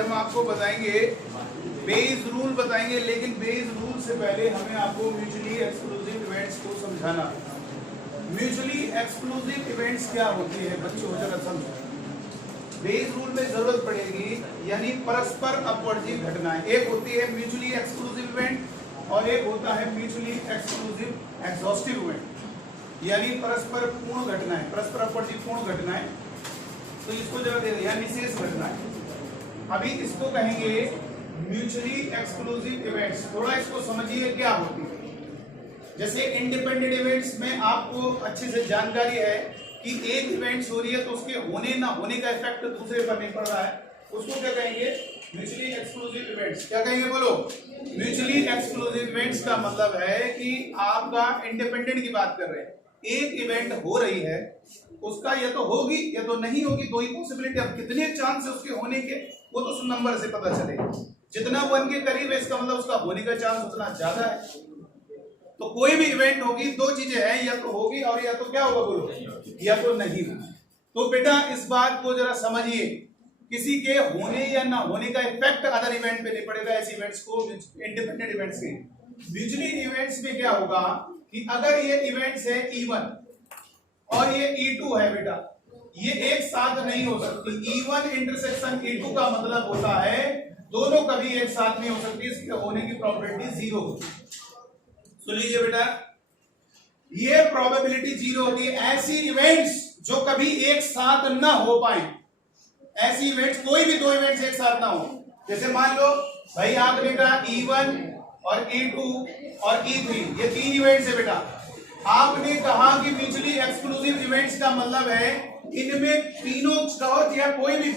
हम आपको बताएंगे बेस रूल बताएंगे, लेकिन बेस रूल से पहले हमें आपको म्यूचुअली एक्सक्लूसिव इवेंट्स को समझाना। म्यूचुअली एक्सक्लूसिव इवेंट्स क्या होती है बच्चों, जरा समझो। बेस रूल में जरूरत पड़ेगी, यानी परस्पर अपवर्ती घटनाएं। एक होती है म्यूचुअली एक्सक्लूसिव इवेंट और एक होता है म्यूचुअली एक्सक्लूसिव एग्जॉस्टिव इवेंट, यानी परस्पर पूर्ण घटनाएं, परस्पर अपवर्ती पूर्ण घटनाएं। तो इसको जरा देखिए, यानी निशेष घटनाएं। अभी इसको कहेंगे म्यूचुअली एक्सक्लूसिव इवेंट्स। थोड़ा इसको समझिए क्या होती है। जैसे इंडिपेंडेंट इवेंट्स में आपको अच्छे से जानकारी है कि एक इवेंट्स हो रही है तो उसके होने ना होने का इफेक्ट दूसरे पर नहीं पड़ रहा है, उसको क्या कहेंगे? Mutually exclusive events. क्या कहेंगे बोलो? म्यूचुअली एक्सक्लूसिव इवेंट्स का मतलब है कि आपका इंडिपेंडेंट की बात कर रहे हैं, एक इवेंट हो रही है, उसका या तो होगी या तो नहीं होगी, दो ही पॉसिबिलिटी। अब कितने चांस है उसके होने के, वो तो नंबर से पता चलेगा। जितना 1 के करीब है इसका मतलब उसका होने का चांस उतना ज्यादा है। तो कोई भी इवेंट होगी, दो चीजें हैं, या तो होगी और या तो क्या होगा बोलो, या तो नहीं होगा। तो बेटा इस बात को जरा समझिए, किसी के होने या ना होने का इफेक्ट अदर इवेंट पे नहीं पड़ेगा। ऐसे इवेंट्स को इंडिपेंडेंट इवेंट्स के। म्यूचुअली इवेंट्स में क्या होगा कि अगर ये इवेंट्स है E1 और ये E2 है बेटा, ये एक साथ नहीं हो सकती। E1 इंटरसेक्शन E2 का मतलब होता है दोनों कभी एक साथ नहीं हो सकती, इसके होने की प्रोबेबिलिटी 0 होती है। सुन लीजिए बेटा, ये प्रोबेबिलिटी 0 होती है। ऐसी इवेंट्स जो कभी एक साथ ना हो पाए, ऐसी इवेंट्स, कोई भी दो इवेंट्स एक साथ ना हो। जैसे मान लो भाई आपने कहा E1 और E2 और E3, ये 3 इवेंट्स है बेटा। आपने कहा कि म्यूचुअली एक्सक्लूसिव इवेंट्स का मतलब है इनमें तीनों का या कोई भी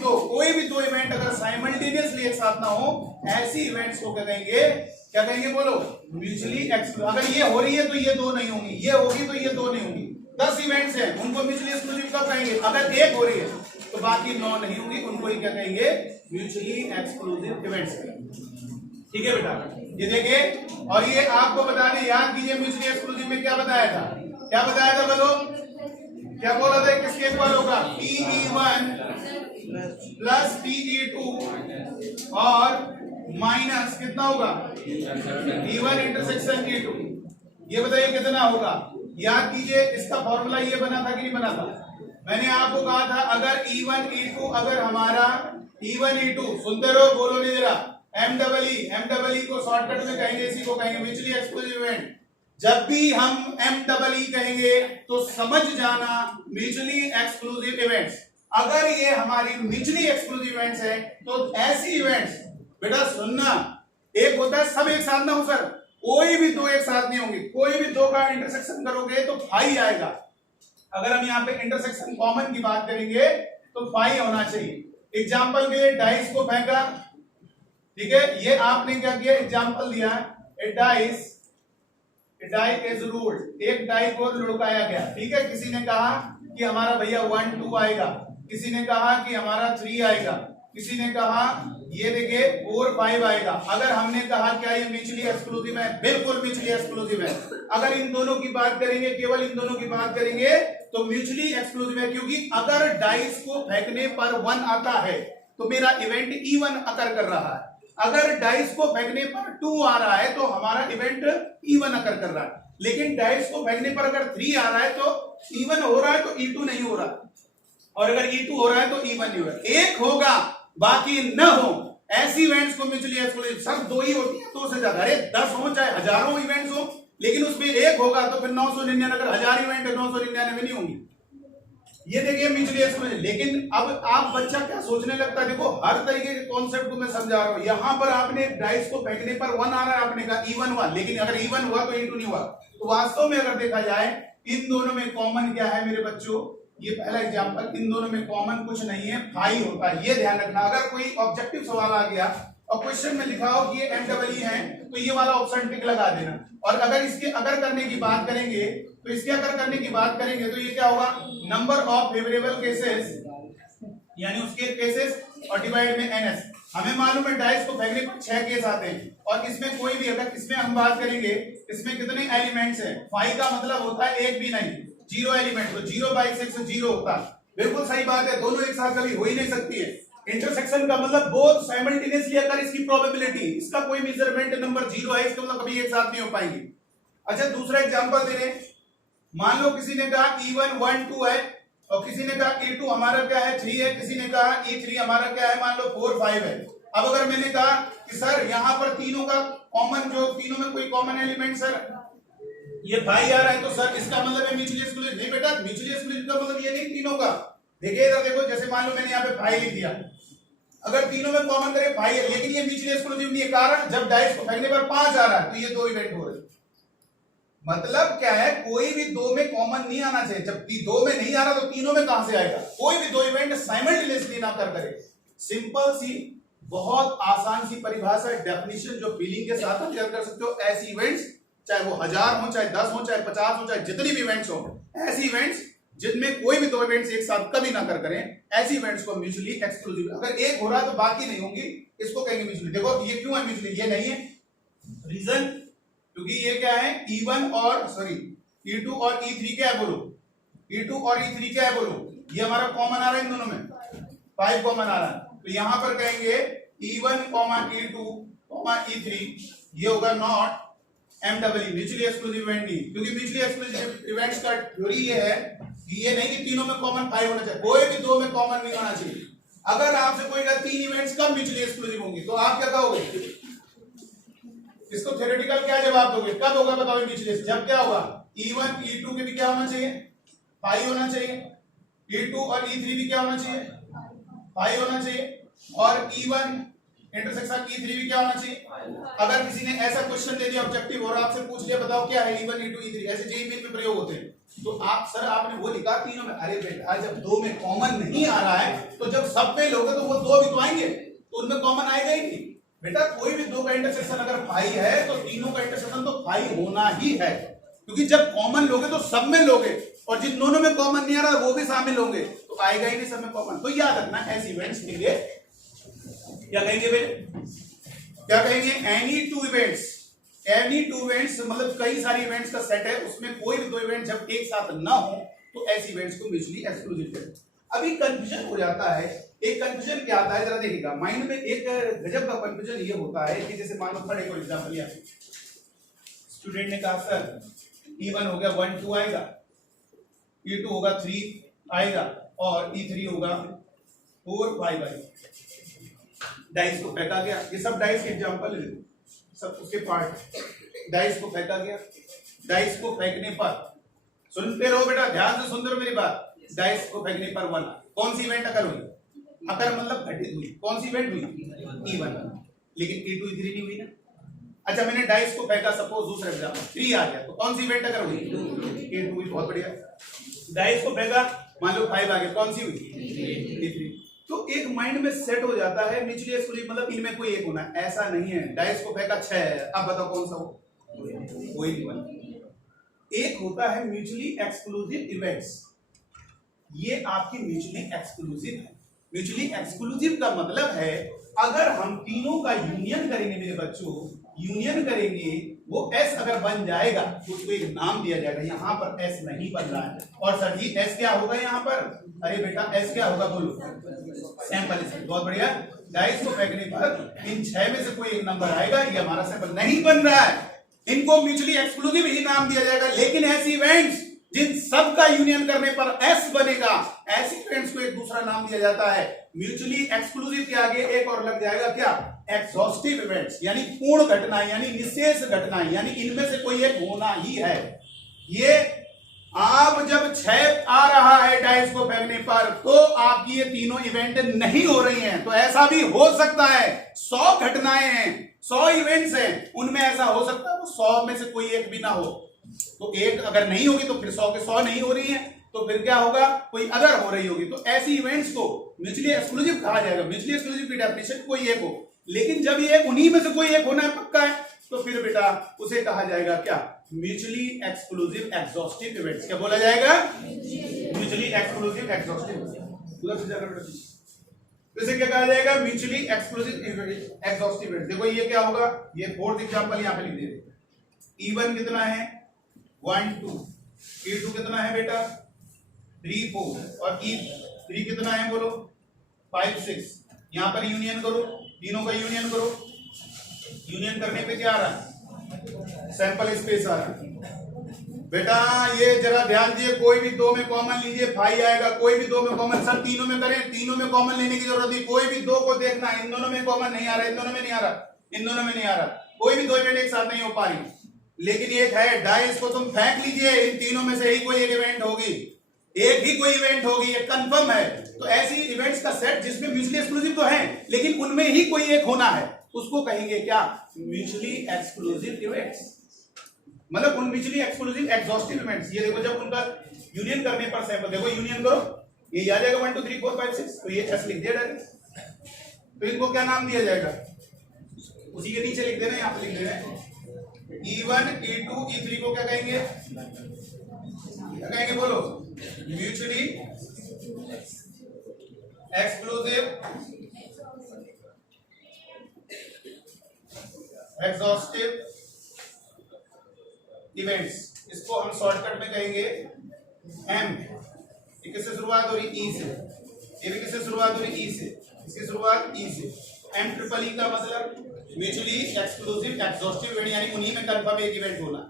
दो इवेंट अगर साइमल्टेनियसली एक साथ ना हो, ऐसी इवेंट्स को क्या कहेंगे? क्या कहेंगे बोलो? Mutually exclusive. अगर ये हो रही है तो ये दो नहीं होंगी, ये होगी तो ये दो नहीं होंगी। 10 इवेंट्स हैं, उनको म्यूचुअली एक्सक्लूसिव कब कहेंगे? अगर एक हो रही है तो बाकी 9 नहीं होंगी, उनको ही क्या कहेंगे? Mutually exclusive events. ठीक है बेटा, ये देखिए। और ये आपको बता दें, याद कीजिए म्यूचुअली एक्सक्लूसिव में क्या बताया था? क्या बताया था बोलो? क्या बोला था? किसके इक्वल होगा? PE1 प्लस PE2 और माइनस कितना होगा? E1 intersection E2। ये बताइए कितना होगा? याद कीजिए, इसका फॉर्मूला ये बना था कि नहीं बना था? मैंने आपको कहा था अगर E1 E2, अगर हमारा E1 E2, सुनते रहो, बोलो नहीं जरा, MEE को शॉर्टकट में कहेंगे, इसी को कहेंगे म्यूचुअली एक्सक्लूसिव इवेंट। जब भी हम MEE कहेंगे तो समझ जाना म्यूचुअली एक्सक्लूसिव इवेंट्स। अगर ये हमारी म्यूचुअली एक्सक्लूसिव इवेंट्स है तो ऐसी इवेंट्स, बेटा सुनना, एक होता है सब एक साथ ना हो सर, कोई भी दो एक साथ नहीं होंगे। कोई भी दो का इंटरसेक्शन करोगे तो फाई आएगा। अगर हम यहाँ पे इंटरसेक्शन कॉमन की बात करेंगे तो फाई होना चाहिए। एग्जाम्पल के लिए डाइस को फेंका, ठीक है, ये आपने क्या किया? एग्जाम्पल दिया, ए डाई इज रूल्ड, एक डाई को लुढ़काया गया। ठीक है, किसी ने कहा कि हमारा भैया 1 2 आएगा, किसी ने कहा कि हमारा 3 आएगा, किसी ने कहा ये देखिए 4 5 आएगा। अगर हमने कहा क्या ये म्यूचुअली एक्सक्लूसिव है? बिल्कुल म्यूचुअली एक्सक्लूसिव है। अगर इन दोनों की बात करेंगे, केवल इन दोनों की बात करेंगे तो म्यूचुअली एक्सक्लूसिव है, क्योंकि अगर डाइस को फेंकने पर 1 आता है तो मेरा इवेंट E1 अकर कर रहा है। अगर डाइस को फेंकने पर 2 आ रहा है तो हमारा इवेंट E1 अकर कर रहा है। लेकिन डाइस को फेंकने पर अगर 3 आ रहा है तो E1 हो रहा है, तो E2 नहीं हो रहा। और अगर E2 हो रहा है तो E1 नहीं हो रहा। एक होगा बाकी न हो, ऐसी इवेंट्स को म्यूचुअली एक्सक्लूसिव। सब दो ही होती है, 2 से ज्यादा, अरे 10 हो चाहे हजारों इवेंट्स हो, लेकिन उसमें एक होगा तो फिर 999, अगर 1000 इवेंट है 999 नहीं होंगी। ये देखिए म्यूचुअली एक्सक्लूसिव। लेकिन अब आप बच्चा क्या सोचने लगता है, देखो हर तरीके के कॉन्सेप्ट को मैं समझा रहा हूं। यहां पर आपने डाइस को फेंकने पर 1 आ रहा है, आपने कहा E1 हुआ, लेकिन अगर E1 हुआ तो E2 नहीं हुआ। तो वास्तव में अगर देखा जाए इन दोनों में कॉमन क्या है मेरे बच्चों? ये पहला एग्जांपल, इन दोनों में कॉमन कुछ नहीं है, फाई होता है। ये ध्यान रखना। अगर कोई ऑब्जेक्टिव सवाल आ गया और क्वेश्चन में लिखा हो कि ये MEE है तो ये वाला ऑप्शन टिक लगा देना। और अगर इसके अगर करने की बात करेंगे तो इसके अगर करने की बात करेंगे तो ये क्या होगा? नंबर ऑफ फेवरेबल केसेस, यानी उसके केसेस और डिवाइड में NS। हमें मालूम है डाइस को फेंकने पर 6 केस आते हैं, और इसमें कोई भी, अगर इसमें हम बात करेंगे इसमें कितने एलिमेंट्स हैं? 5 का मतलब होता है एक भी नहीं, 0 एलिमेंट, तो 0/6 0 होता है। बिल्कुल सही बात है, दोनों एक साथ कभी हो ही नहीं सकती है। इंटरसेक्शन का मतलब बोथ साइमल्टेनियसली अगर इसकी प्रोबेबिलिटी, इसका कोई मेजरमेंट नंबर 0 है, इसका मतलब कभी एक साथ नहीं हो पाएंगे। अच्छा दूसरा एग्जांपल दे रहे हैं, मान लो किसी ने कहा E1 1 2 है और किसी ने कहा E2 हमारा क्या है 3 है, किसी ने कहा E3 हमारा क्या है मान लो 4 5 है। अब अगर मैंने कहा कि सर यहां पर तीनों का कॉमन, जो तीनों में कोई कॉमन एलिमेंट सर ये भाई आ रहा है, तो सर इसका मतलब है म्यूचुअली एक्सक्लूसिव। नहीं बेटा, म्यूचुअली एक्सक्लूसिव का मतलब ये नहीं तीनों का। देखिए इधर देखो, जैसे मान लो मैंने यहाँ पे भाई लिख दिया, अगर तीनों में कॉमन करे भाई है, लेकिन ये म्यूचुअली एक्सक्लूसिव नहीं है। कारण जब डाइस को फेंकने पर 5 आ रहा है तो ये 2 इवेंट हो रहे हैं। मतलब क्या है, कोई भी 2 में कॉमन नहीं आना चाहिए। जब 2 में नहीं आ रहा तो तीनों में कहां से आएगा? कोई भी 2 इवेंट साइमल्टेनियसली ना कर करे। सिंपल सी, बहुत आसान सी परिभाषा, डेफिनेशन जो फीलिंग के साथ क्लियर कर सकते हो। ऐसी इवेंट्स चाहे वो 1000 हो, चाहे 10 हो, चाहे 50 हो, चाहे जितनी भी इवेंट्स हो, ऐसी इवेंट्स जिनमें कोई भी 2 इवेंट्स एक साथ कभी ना कर करें, ऐसी इवेंट्स को म्यूचुअली एक्सक्लूसिव। अगर एक हो रहा है तो बाकी नहीं होंगी, इसको कहेंगे म्यूचुअली। देखो ये क्यों है म्यूचुअली, ये नहीं है रीजन, क्योंकि ये क्या है E1 और सॉरी E2 और E3 क्या है बोलो, E2 और E3 क्या है बोलो, ये हमारा कॉमन आ रहा है इन दोनों में, 5 कॉमन आ रहा है। तो यहां पर कहेंगे E1, E2, E3, ये होगा not MW mutually exclusive event नहीं, क्योंकि म्यूचुअली एक्सक्लूसिव इवेंट्स का थ्योरी ये है कि ये नहीं कि तीनों में कॉमन 5 होना चाहिए, कोई भी 2 में कॉमन नहीं होना चाहिए। अगर आपसे कोई कहा 3 इवेंट्स कब म्यूचुअली एक्सक्लूसिव होंगे, तो आप क्या कहोगे? इसको थ्योरेटिकल क्या जवाब दोगे? कब होगा बताओ म्यूचुअली? जब क्या होगा, E1 E2 के भी क्या होना चाहिए, 5 होना चाहिए, E2 और E3 भी क्या होना चाहिए, 5 होना चाहिए, और E1 इंटरसेक्शन E3 भी क्या होना चाहिए। अगर किसी ने ऐसा क्वेश्चन दे दिया ऑब्जेक्टिव और आपसे पूछ लिया बताओ क्या है E1 E2 E3, ऐसे जेईई मेन में प्रयोग होते हैं, तो आप सर आपने वो लिखा तीनों में, अरे बेटा जब 2 में कॉमन नहीं आ रहा है तो जब सब में लोगे तो वो 2 भी तो आएंगे, तो उनमें कॉमन आएगा ही नहीं। बेटा कोई भी 2 का इंटरसेक्शन अगर 5 है तो तीनों का इंटरसेक्शन तो 5 होना ही है, क्योंकि जब कॉमन लोगे तो सब में लोगे, और जिन दोनों में कॉमन नहीं आ रहा वो भी शामिल होंगे, तो आएगा ही नहीं सब में कॉमन। तो याद रखना ऐसे इवेंट्स के लिए क्या कहेंगे बेटे, क्या कहेंगे, एनी टू इवेंट्स मतलब कई सारी इवेंट्स का सेट है, उसमें कोई भी 2 इवेंट जब एक साथ ना हो तो ऐसे इवेंट्स को म्यूचुअली एक्सक्लूसिव कहते हैं। अभी कंफ्यूजन हो जाता है, एक कंफ्यूजन क्या आता है जरा देखिएगा, माइंड में एक गजब का कंफ्यूजन ये होता है कि जैसे मान लो थर्ड एक एग्जांपल लिया, स्टूडेंट ने कहा सर E1 हो गया 1 2 आएगा, E2 होगा 3 आएगा, और E3 होगा 4 5 आएगा। डाइस को फेंका गया, ये सब डाइस के एग्जांपल है, सब उसके पार्ट। डाइस को फेंका गया, डाइस को फेंकने पर, सुनते रहो बेटा, ध्यान से सुनते रहो मेरी बात, डाइस को फेंकने पर 1, कौन सी इवेंट अकर हुई, अकर मतलब घटित हुई, कौन सी इवेंट हुई E1, लेकिन E2 E3 नहीं हुई ना। अच्छा मैंने डाइस को फेंका, सपोज दूसरा एग्जांपल 3 आ गया, तो कौन सी इवेंट अकर हुई, E2 हुई, बहुत बढ़िया। डाइस को फेंका, मान लो 5 आ गया, कौन सी हुई, E3। तो एक माइंड में सेट हो जाता है म्यूचुअली एक्सक्लूसिव मतलब इनमें कोई एक होना, ऐसा नहीं है। डाइस को फेंका 6 है, अब बताओ कौन सा हो, कोई नहीं बना। एक होता है म्यूचुअली एक्सक्लूसिव इवेंट्स, ये आपकी म्यूचुअली एक्सक्लूसिव है। म्यूचुअली एक्सक्लूसिव का मतलब है अगर हम तीनों का यूनियन करेंगे मेरे बच्चों, यूनियन करेंगे, वो S अगर बन जाएगा तो उसको एक नाम दिया जाएगा। यहाँ पर S नहीं बन रहा है, और सर जी S क्या होगा यहाँ पर, अरे बेटा S क्या होगा बोलो, सैंपल। बहुत बढ़िया, डाइस को फेंकने पर इन 6 में से कोई एक नंबर आएगा, ये हमारा सैंपल नहीं बन रहा है, इनको म्यूचुअली एक्सक्लूसिव ही नाम दिया जाएगा। लेकिन ऐसी इवेंट्स जिन सब का यूनियन करने पर S बनेगा, ऐसी इवेंट्स को एक दूसरा नाम दिया जाता है। म्यूचुअली एक्सक्लूसिव के आगे एक और लग जाएगा क्या, एग्जॉस्टिव इवेंट्स, यानी पूर्ण घटनाएं, यानी निशेष घटनाएं, यानी इनमें से कोई एक होना ही है। ये आप जब 6 आ रहा है डाइस को फेंकने पर, तो आपकी ये तीनों इवेंट नहीं हो रही हैं। तो ऐसा भी हो सकता है 100 घटनाएं हैं, 100 इवेंट्स हैं, उनमें ऐसा हो सकता है 100 में से कोई एक भी ना हो। तो एक अगर नहीं होगी तो फिर 100 के 100 नहीं हो रही है, तो फिर क्या होगा, कोई अदर हो रही होगी। तो ऐसी इवेंट्स को म्यूचुअली एक्सक्लूसिव कहा जाएगा। म्यूचुअली एक्सक्लूसिव की डेफिनेशन कोई एक हो, लेकिन जब ये उन्हीं में से कोई एक होना है पक्का है, तो फिर बेटा उसे कहा जाएगा क्या, म्यूचुअली एक्सक्लूसिव एग्जॉस्टिव इवेंट्स। क्या बोला जाएगा, म्यूचुअली एक्सक्लूसिव एग्जॉस्टिव। इसे क्या कहा जाएगा, म्यूचुअली एक्सक्लूसिव एग्जॉस्टिव इवेंट्स। देखो ये क्या होगा, ये फोर्थ एग्जांपल यहां पे लिख दे। E1 कितना है 1 2, E2 कितना है बेटा 3 4, और E3 कितना है बोलो 5 6। यहाँ पर यूनियन करो, तीनों का यूनियन करो, यूनियन करने पे क्या आ रहा है, सैंपल स्पेस आ रहा है। बेटा ये जरा ध्यान दिए, कोई भी दो में कॉमन लीजिए, फाई आएगा, कोई भी दो में कॉमन, सब तीनों में करें, तीनों में कॉमन लेने की जरूरत नहीं, कोई भी दो को देखना, इन दोनों में कॉमन नहीं आ रहा, इन दोनों में नहीं आ रहा, इन दोनों में नहीं आ रहा, कोई भी दो इवेंट एक साथ नहीं हो पा रही, लेकिन एक है डाई, इसको तुम फेंक लीजिए, इन तीनों में से ही कोई एक इवेंट होगी, एक ही कोई इवेंट होगी, ये कंफर्म है। तो ऐसी इवेंट्स का सेट जिसमें म्यूचुअली एक्सक्लूसिव तो है लेकिन उनमें ही कोई एक होना है, उसको कहेंगे क्या, म्यूचुअली एक्सक्लूसिव इवेंट्स। मतलब उन म्यूचुअली एक्सक्लूसिव एग्जॉस्टिव इवेंट्स। ये देखो जब उनका यूनियन करने पर सैंपल, देखो यूनियन करो, ये आ जाएगा 1 2 3 4 5 6, तो ये एस लिख दिया डायरेक्ट। तो इनको क्या नाम दिया जाएगा, उसी के नीचे लिख देना, यहां पे लिख देना E1 E2 E3 को क्या कहेंगे, क्या कहेंगे बोलो, म्यूचुअली एक्सक्लूसिव एग्जॉस्टिव इवेंट्स। इसको हम शॉर्टकट में कहेंगे एम। किससे शुरुआत हो रही, ई से, ये भी किससे शुरुआत हो रही, ई से, इसकी शुरुआत ई से। एम ट्रिपल ई का मतलब म्यूचुअली एक्सक्लूसिव एग्जॉस्टिव इवेंट, यानी उन्हीं में कंफर्म एक इवेंट होना।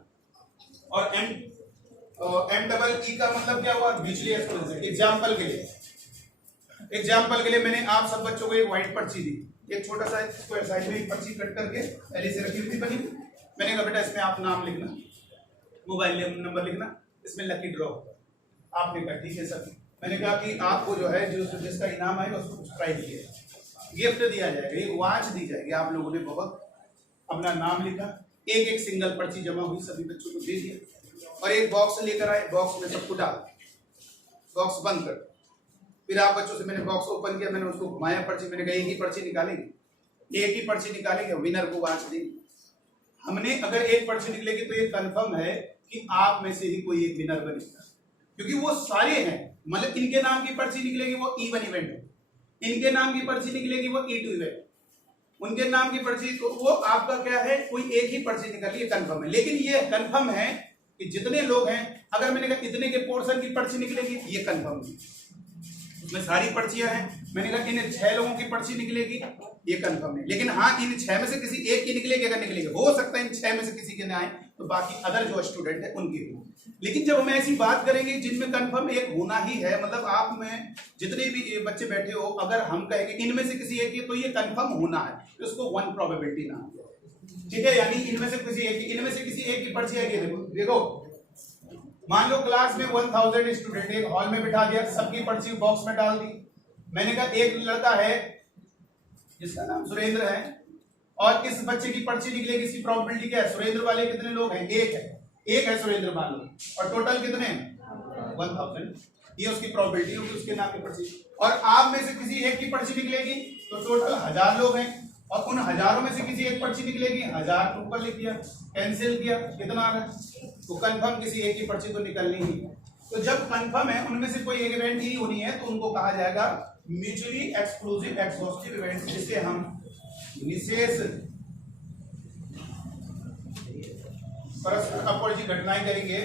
और एम डबल ई का मतलब क्या हुआ, म्यूचुअली एक्सक्लूसिव। एग्जाम्पल के लिए मैंने आप सब बच्चों को एक व्हाइट पर्ची दी, एक छोटा सा स्क्वायर साइज में एक पर्ची कट करके पहले से रखी हुई बनी। मैंने कहा बेटा इसमें आप नाम लिखना, मोबाइल नंबर लिखना, इसमें लकी ड्रॉ। आपने कहा ठीक है सर। मैंने कहा कि आपको जो है जो जिसका इनाम आएगा उसको सब्सक्राइब किया, गिफ्ट दिया जाएगा, एक वॉच दी जाएगी। आप लोगों ने बहुत अपना नाम लिखा, एक एक सिंगल पर्ची जमा हुई, सभी बच्चों को दे दिया और एक बॉक्स लेकर आए, बॉक्स में सबको डाल, बॉक्स बंद कर। फिर आप बच्चों से मैंने बॉक्स ओपन किया, मैंने उसको घुमाया पर्ची, मैंने कहा एक ही पर्ची निकालेंगे, एक ही पर्ची निकालेंगे, विनर को वॉच देंगे। हमने अगर एक पर्ची निकलेगी तो ये कंफर्म है कि आप में से ही कोई एक विनर बनेगा, क्योंकि वो सारे हैं। मतलब इनके नाम की पर्ची निकलेगी वो E1 इवेंट है, इनके नाम की पर्ची निकलेगी वो E2 इवेंट, उनके नाम की पर्ची, तो वो आपका क्या है, कोई एक ही पर्ची निकली, ये कंफर्म है। लेकिन ये कंफर्म है कि जितने लोग हैं, अगर मैंने कहा इतने के पोर्शन की पर्ची निकलेगी, ये कंफर्म है। इसमें सारी पर्चियां हैं, मैंने कहा इन 6 लोगों की पर्ची निकलेगी, ये कंफर्म है। लेकिन हाँ, इन 6 में से किसी एक की निकलेगी, अगर निकलेगी, हो सकता है इन 6 में से किसी के ना आए तो बाकी अदर जो स्टूडेंट है उनकी हो। लेकिन जब हम ऐसी बात करेंगे जिनमें कंफर्म एक होना ही है, मतलब आप में जितने भी बच्चे बैठे हो, अगर हम कहेंगे इनमें से किसी एक की, तो ये कंफर्म होना है, तो इसको 1 प्रोबेबिलिटी नाम दिया, ठीक है। यानी इनमें से किसी एक की, इनमें से किसी एक की पर्ची आएगी। देखो मान लो क्लास में 1000 स्टूडेंट, एक हॉल में बिठा दिया, सबकी पर्ची बॉक्स में डाल दी। मैंने कहा एक लड़का है जिसका नाम सुरेंद्र है और इस बच्चे की पर्ची निकलेगी, इसकी प्रोबेबिलिटी क्या है, सुरेंद्र वाले कितने लोग हैं, एक है सुरेंद्र मान लो, और टोटल कितने हैं 1000, ये उसकी प्रोबेबिलिटी होगी, उसके नाम की पर्ची। और आप में से किसी एक की पर्ची निकलेगी तो टोटल 1000 लोग हैं, और उन हजारों में से किसी एक पर्ची निकलेगी, 1000 ऊपर लिख दिया, कैंसिल किया, कितना आ रहा है, तो कंफर्म किसी एक की पर्ची तो निकलनी ही। तो जब कंफर्म है उनमें से कोई एक इवेंट ही होनी है, तो उनको कहा जाएगा म्यूचुअली एक्सक्लूसिव एग्जॉस्टिव इवेंट, जिसे हम विशेष परस्पर अपरिचित घटनाएं करेंगे।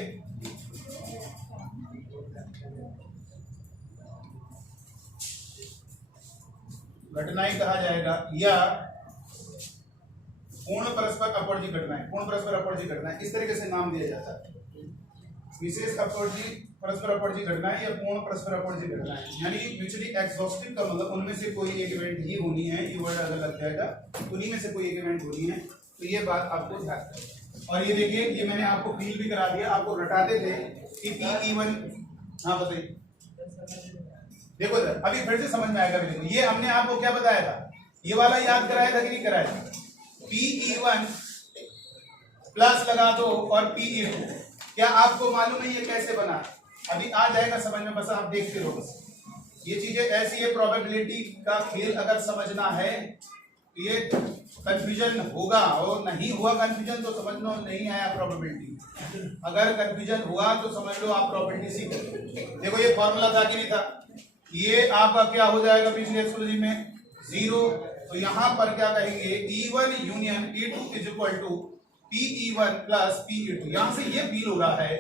घटनाएं कहा जाएगा, या पूर्ण परस्पर अपरिचित घटनाएं, पूर्ण परस्पर अपरिचित घटनाएं, इस तरीके से नाम दिया जाता है। विशेष अपरिचित परस्पर अपरिचित घटनाएं या पूर्ण परस्पर अपरिचित घटनाएं, यानी म्यूचुअली एक्सॉस्टिव का मतलब उनमें से कोई एक इवेंट ही होनी है, ये वर्ड अलग लग जाएगा, उन्हीं में से कोई एक इवेंट होनी है। तो ये बात आपको ध्यान रखनी। और ये देखिए, ये मैंने आपको फील भी करा दिया, आपको रटाते थे कि P-E1, हाँ बताइए, देखो सर अभी फिर से समझ में आएगा। देखो ये हमने आपको क्या बताया था, ये वाला याद कराया था कि नहीं कराया था, P-E1 प्लस लगा दो और P-E2, क्या आपको मालूम है ये कैसे बना, अभी आ जाएगा समझ में, बस आप देखते रहो। बस ये चीजें ऐसी है, प्रोबेबिलिटी का खेल अगर समझना है, ये कंफ्यूजन होगा, और नहीं हुआ कंफ्यूजन तो समझ लो नहीं आया प्रोबेबिलिटी, अगर कंफ्यूजन हुआ तो समझ लो आप प्रोबेबिलिटी सीख। देखो ये फॉर्मूला था कि नहीं था, ये आपका क्या हो जाएगा पिछले एक्सक्लूसिव में 0, तो यहां पर क्या कहेंगे, E1 union E2 is equal to P-E1 plus P-E2। यहां से ये फील हो रहा है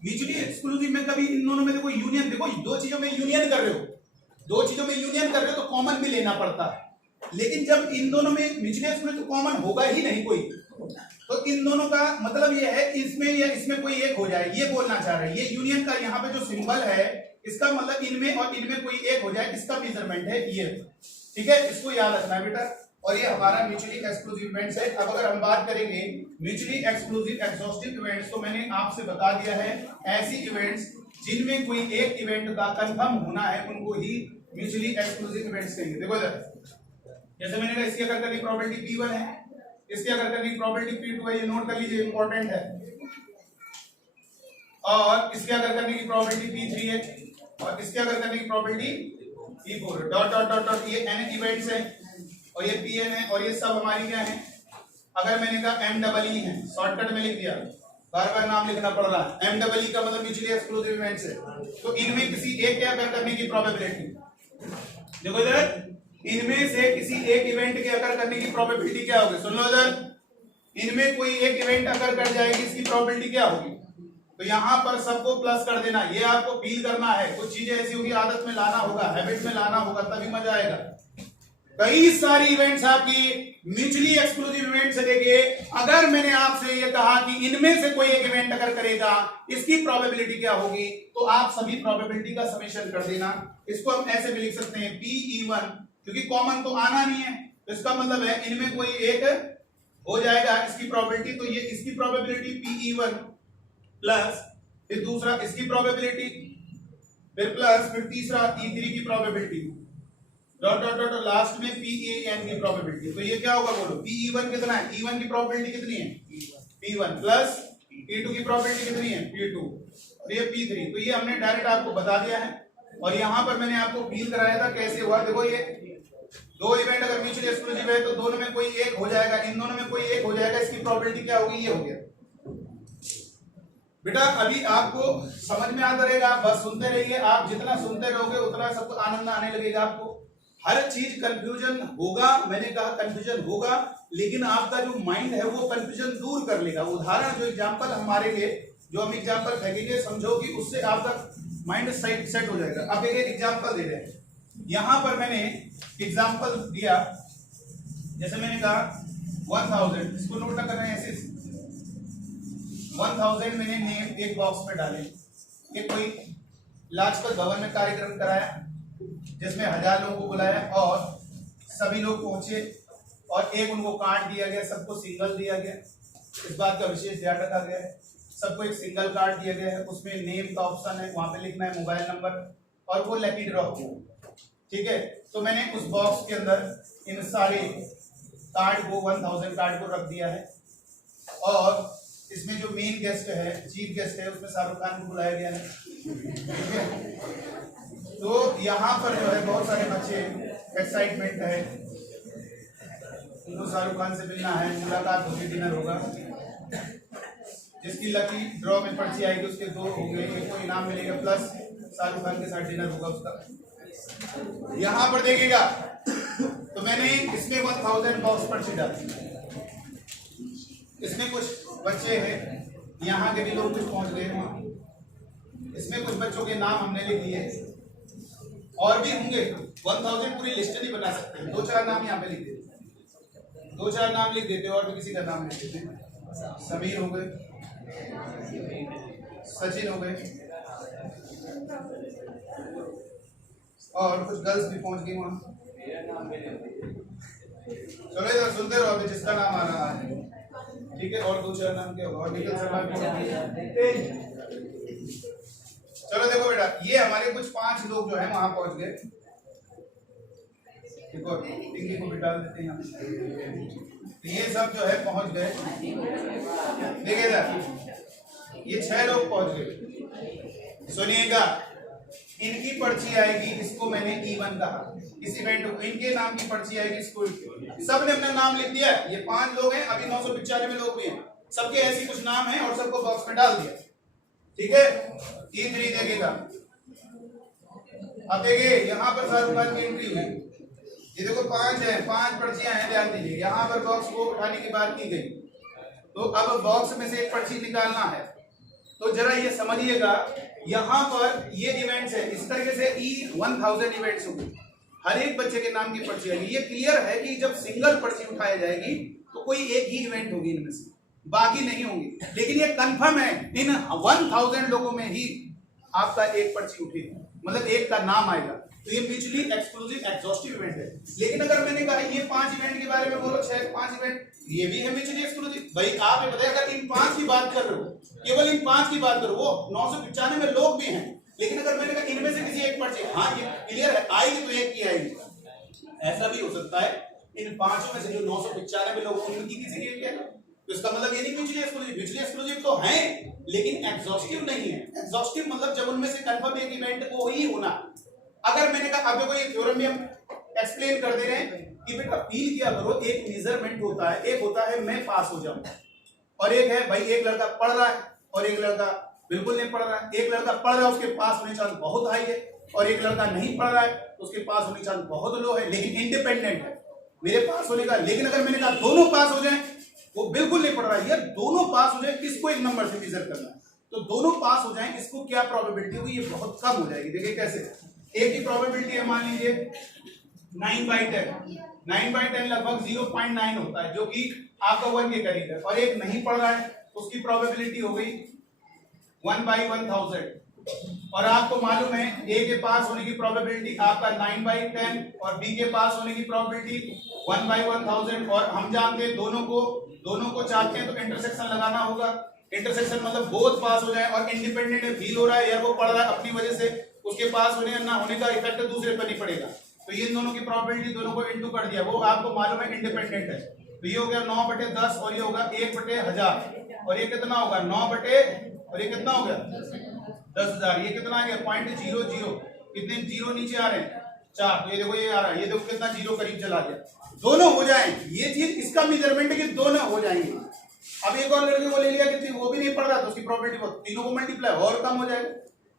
म्यूचुअली एक्सक्लूसिव में कभी इन दोनों में देखो यूनियन, देखो दो चीजों में यूनियन कर रहे हो, दो चीजों में यूनियन कर रहे हो तो कॉमन भी लेना पड़ता है, लेकिन जब इन दोनों में म्यूचुअली एक्सक्लूसिव तो कॉमन होगा ही नहीं कोई, तो इन दोनों का मतलब ये है इसमें या इसमें कोई एक हो जाए, ये बोलना चाह रहे हैं। ये यूनियन का यहाँ पे जो सिंबल है इसका मतलब इनमें और इनमें कोई एक हो जाए, इसका मेजरमेंट है ये, ठीक है, इसको याद रखना है बेटा। और ये हमारा म्यूचुअली एक्सक्लूसिव इवेंट्स है। अब अगर हम बात करेंगे म्यूचुअली एक्सक्लूसिव एग्जॉस्टिव इवेंट्स, तो मैंने आपसे बता दिया है ऐसी इवेंट्स जिनमें कोई एक इवेंट का कंफर्म होना है उनको ही म्यूचुअली एक्सक्लूसिव इवेंट्स कहेंगे। देखो इधर, जैसे मैंने कहा इसकी अगर करने की प्रोबेबिलिटी P1 है, इसकी अगर करने की प्रोबेबिलिटी P2 है, ये नोट कर लीजिए, इंपॉर्टेंट है। और इसकी अगर करने की प्रोबेबिलिटी P3 है, और इसकी अगर करने की प्रोबेबिलिटी P4 है। डॉट डॉट डॉट डॉट, ये n इवेंट्स है और ये Pn है, और ये सब हमारी क्या है, अगर मैंने कहा MEE है, शॉर्टकट में लिख दिया, बार बार नाम लिखना पड़ रहा है, MEE का मतलब म्यूचुअली एक्सक्लूसिव इवेंट्स है। तो इनमें किसी एक के अगर करने की प्रोबेबिलिटी, देखो इधर, इनमें से किसी एक इवेंट के अगर करने की प्रोबेबिलिटी क्या होगी, सुन लो इधर, इनमें कोई एक इवेंट अगर कर जाएगी इसकी प्रोबेबिलिटी क्या होगी, तो यहां पर सबको प्लस कर देना। ये आपको फील करना है, कुछ चीजें ऐसी होगी आदत में लाना होगा, हैबिट में लाना होगा, तभी मजा आएगा। कई सारी इवेंट्स आपकी म्यूचुअली एक्सक्लूसिव इवेंट से लेके, अगर मैंने आपसे ये कहा कि इनमें से कोई एक इवेंट अगर करेगा इसकी प्रोबेबिलिटी क्या होगी, तो आप सभी प्रोबेबिलिटी का समेशन कर देना। इसको हम ऐसे भी लिख सकते हैं PE1, क्योंकि कॉमन तो आना नहीं है, तो इसका मतलब है इनमें कोई एक हो जाएगा इसकी प्रोबेबिलिटी, तो ये इसकी प्रोबेबिलिटी PE1 प्लस फिर दूसरा इसकी प्रोबेबिलिटी, फिर प्लस फिर तीसरा E3 की probability, dot dot dot, last में PEN की प्रोबेबिलिटी। तो ये क्या होगा बोलो, PE1 कितना है, E1 की प्रोबेबिलिटी कितनी है P1 प्लस P2 की प्रोबेबिलिटी कितनी है P2, और ये P3। तो ये हमने डायरेक्ट आपको बता दिया है, और यहां पर मैंने आपको फील कराया था कैसे हुआ। देखो ये दो इवेंट अगर म्यूचुअली एक्सक्लूसिव है तो दोनों में कोई एक हो जाएगा, इन दोनों में कोई एक हो जाएगा, इसकी प्रोबेबिलिटी क्या होगी, ये हो गया। बेटा अभी आपको समझ में आता रहेगा, आप बस सुनते रहिए, आप जितना सुनते रहोगे उतना सबको आनंद आने लगेगा। आपको हर चीज कंफ्यूजन होगा, मैंने कहा कंफ्यूजन होगा, लेकिन आपका जो माइंड है वो कंफ्यूजन दूर कर लेगा। उदाहरण जो एग्जांपल हमारे लिए जो हम एग्जांपल फेंकेंगे समझो कि उससे आपका माइंड सेट हो जाएगा। अब एक एग्जांपल दे रहे हैं, यहां पर मैंने एग्जांपल दिया, जैसे मैंने कहा 1000, इसको नोट करना है ऐसे, 1000 मैंने नेम एक बॉक्स में डाले, ये कोई लाजपत भवन में कार्यक्रम कराया जिसमें 1000 लोगों को बुलाया और सभी लोग पहुंचे और एक उनको कार्ड दिया गया, सबको सिंगल दिया गया। इस बात का विशेष ध्यान रखा गया है, सबको एक सिंगल कार्ड दिया गया है, उसमें नेम का ऑप्शन है, वहां पे लिखना है मोबाइल नंबर और वो लकी ड्रॉ, ठीक है। तो मैंने उस बॉक्स के अंदर इन सारे कार्ड को 1000 कार्ड को रख दिया है, और इसमें जो मेन गेस्ट है, चीफ गेस्ट है, उसमें शाहरुख खान को बुलाया गया है, ठीक है। तो यहाँ पर जो है बहुत सारे बच्चे एक्साइटमेंट है, उनको शाहरुख खान से मिलना है, मुलाकात होगी, डिनर होगा, जिसकी लकी ड्रॉ में पर्ची आएगी उसके 2 होंगे, एक को इनाम मिलेगा प्लस शाहरुख खान के साथ डिनर होगा उसका। यहाँ पर देखिएगा तो मैंने इसमें 1000 बॉक्स पर्ची डाली, इसमें कुछ बच्चे हैं, यहाँ के भी लोग कुछ पहुंच गए वहां, इसमें कुछ बच्चों के नाम हमने लिख दिए, और भी होंगे 1000 पूरी लिस्ट नहीं बना सकते, 2-4 नाम यहाँ पे लिख देते, 2-4 नाम लिख देते, और भी किसी का नाम लिख देते, समीर हो गए, सचिन हो गए, और कुछ गर्ल्स भी पहुंच गई वहां। चलो इधर सुनते रहो अभी जिसका नाम आ रहा है, ठीक है। और 2-4 नाम क्या होगा, और निखिल शर्मा भी। चलो देखो बेटा, ये हमारे कुछ 5 लोग जो है वहां पहुंच गए, देखो टिंगी को भी डाल देते हैं, ये सब जो है पहुंच गए, देखिए इधर ये 6 लोग पहुंच गए। सुनिएगा, इनकी पर्ची आएगी, इसको मैंने E1 कहा, इस इवेंट को इनके नाम की पर्ची आएगी, इसको सब ने अपना नाम लिख दिया। ये 5 लोग हैं, अभी 995 लोग भी हैं, सबके ऐसी कुछ नाम है और सबको बॉक्स में डाल दिया, ठीक है। E3 देखेगा, अब देखिए यहाँ पर शाहरुख खान की एंट्री हुई, ये देखो 5 है, 5 पर्चियां हैं, ध्यान दीजिए। यहाँ पर बॉक्स को उठाने की बात की गई, तो अब बॉक्स में से एक पर्ची निकालना है, तो जरा ये समझिएगा यहाँ पर ये इवेंट्स है, इस तरीके से E1000 इवेंट्स होंगे, हर एक बच्चे के नाम की पर्ची आएगी। ये क्लियर है कि जब सिंगल पर्ची उठाई जाएगी तो कोई एक ही इवेंट होगी इनमें से, बाकी नहीं होंगी। लेकिन ये कंफर्म है इन 1000 लोगों में ही आपका एक पर्ची उठेगी, मतलब एक का नाम आएगा। तो ये म्यूचुअली एक्सक्लूसिव एग्जॉस्टिव इवेंट है। लेकिन अगर मैंने कहा ये 5 इवेंट के बारे में बोलो, 5 इवेंट, ये भी है म्यूचुअली एक्सक्लूसिव। भाई आप ये बताइए, अगर इन 5 की बात कर रहे हो, केवल इन 5 की बात करो, वो 995 लोग भी हैं, लेकिन अगर मैंने कहा इनमें से किसी एक पर्ची, हाँ ये क्लियर है, आएगी तो एक की आएगी। ऐसा भी हो सकता है इन 5 में से जो 995 लोग हैं उनकी किसी की एक है, तो इसका मतलब ये नहीं म्यूचुअली एक्सक्लूसिव। म्यूचुअली एक्सक्लूसिव तो है लेकिन एग्जॉस्टिव नहीं है। एग्जॉस्टिव मतलब जब उनमें से कंफर्म एक इवेंट को ही होना। अगर मैंने कहा, अब देखो ये थ्योरम भी हम एक्सप्लेन कर दे रहे हैं कि बेटा फील किया करो, एक मेजरमेंट होता है, एक होता है मैं पास हो जाऊं, और एक है भाई एक लड़का पढ़ रहा है और एक लड़का बिल्कुल नहीं पढ़ रहा है। एक लड़का पढ़ रहा है उसके पास होने चांस बहुत हाई है, और एक लड़का नहीं पढ़ रहा है उसके पास होने चांस बहुत लो है, लेकिन इंडिपेंडेंट है मेरे पास होने का। लेकिन अगर मैंने कहा दोनों पास हो जाए, वो बिल्कुल नहीं पढ़ रहा है, दोनों पास हो जाए, इसको एक नंबर से मेजर करना है। तो दोनों पास हो जाए, इसको क्या प्रोबेबिलिटी होगी, ये बहुत कम हो जाएगी। देखिए कैसे, एक की प्रोबेबिलिटी है मान लीजिए 9/10, 9/10 लगभग 0.9 होता है, जो कि आपका 1 के करीब है। और एक नहीं पढ़ रहा है, उसकी प्रोबेबिलिटी हो गई 1/1000। और आपको मालूम है ए के पास होने की प्रोबेबिलिटी आपका 9/10 और बी के पास होने की प्रोबेबिलिटी 1/1000। और हम जानते हैं दोनों को चाहते हैं तो इंटरसेक्शन लगाना होगा। इंटरसेक्शन मतलब बोथ पास हो जाए, और इंडिपेंडेंट है, फील हो रहा है या वो पढ़ रहा है अपनी वजह से, उसके पास होने या ना होने का इफेक्ट दूसरे पर नहीं पड़ेगा। तो ये दोनों की प्रोबेबिलिटी दोनों को इंटू कर दिया, वो आपको मालूम है इंडिपेंडेंट है। तो ये हो गया 9/10 और ये होगा 1/1000, और ये कितना होगा 9 और ये कितना हो गया 10,000। ये कितना आ गया 0.00, कितने जीरो नीचे आ रहे हैं 4। तो ये देखो ये आ रहा है, ये देखो कितना जीरो करीब चला गया। दोनों हो जाए, ये चीज इसका मेजरमेंट है कि दोनों हो जाएंगे। अब एक और लड़के को ले लिया कि वो भी नहीं पढ़ रहा, तो उसकी प्रोबेबिलिटी तीनों को मल्टीप्लाई और कम हो जाएगा।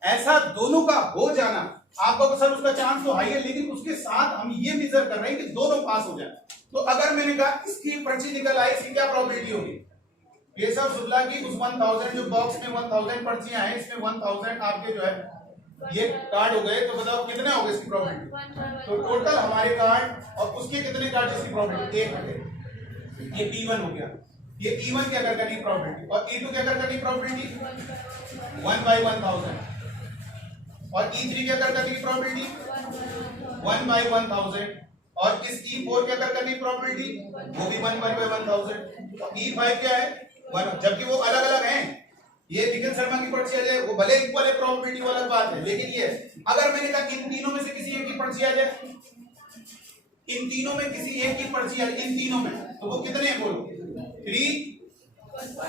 ऐसा दोनों का हो जाना, आपका सर उसका चांस तो हाई है, लेकिन उसके साथ हम ये मेजर कर रहे हैं कि दोनों पास हो जाए। तो अगर मैंने कहा इसकी पर्ची निकल आई, इसकी क्या प्रोबेबिलिटी होगी, केशव शुक्ला की उस 1000 जो बॉक्स में 1000 पर्चियां हैं, इसमें 1000 आपके जो है ये कार्ड हो गए, तो बताओ कितने हो गए इसकी प्रोबेबिलिटी। तो टोटल हमारे कार्ड और उसके कितने कार्ड जिसकी प्रोबेबिलिटी 1 है। ये P1 हो गया, ये E1 की अगर करनी प्रोबेबिलिटी, और E2 की अगर करनी प्रोबेबिलिटी 1/1000, और E3 की अगर करनी प्रोबेबिलिटी 1/1000, और इस E4 की अगर करनी प्रोबेबिलिटी वो भी 1/1000, और E5 क्या है 1, जबकि वो अलग अलग हैं। ये विकल शर्मा की पर्ची आ जाए, वो भले इक्वल है प्रोबेबिलिटी वाला बात है, लेकिन ये अगर मैंने कहा इन तीनों में से किसी एक की पर्ची आ जाए, इन तीनों में किसी एक की पर्ची आ जाए, इन तीनों में, तो वो कितने हैं बोलो 3,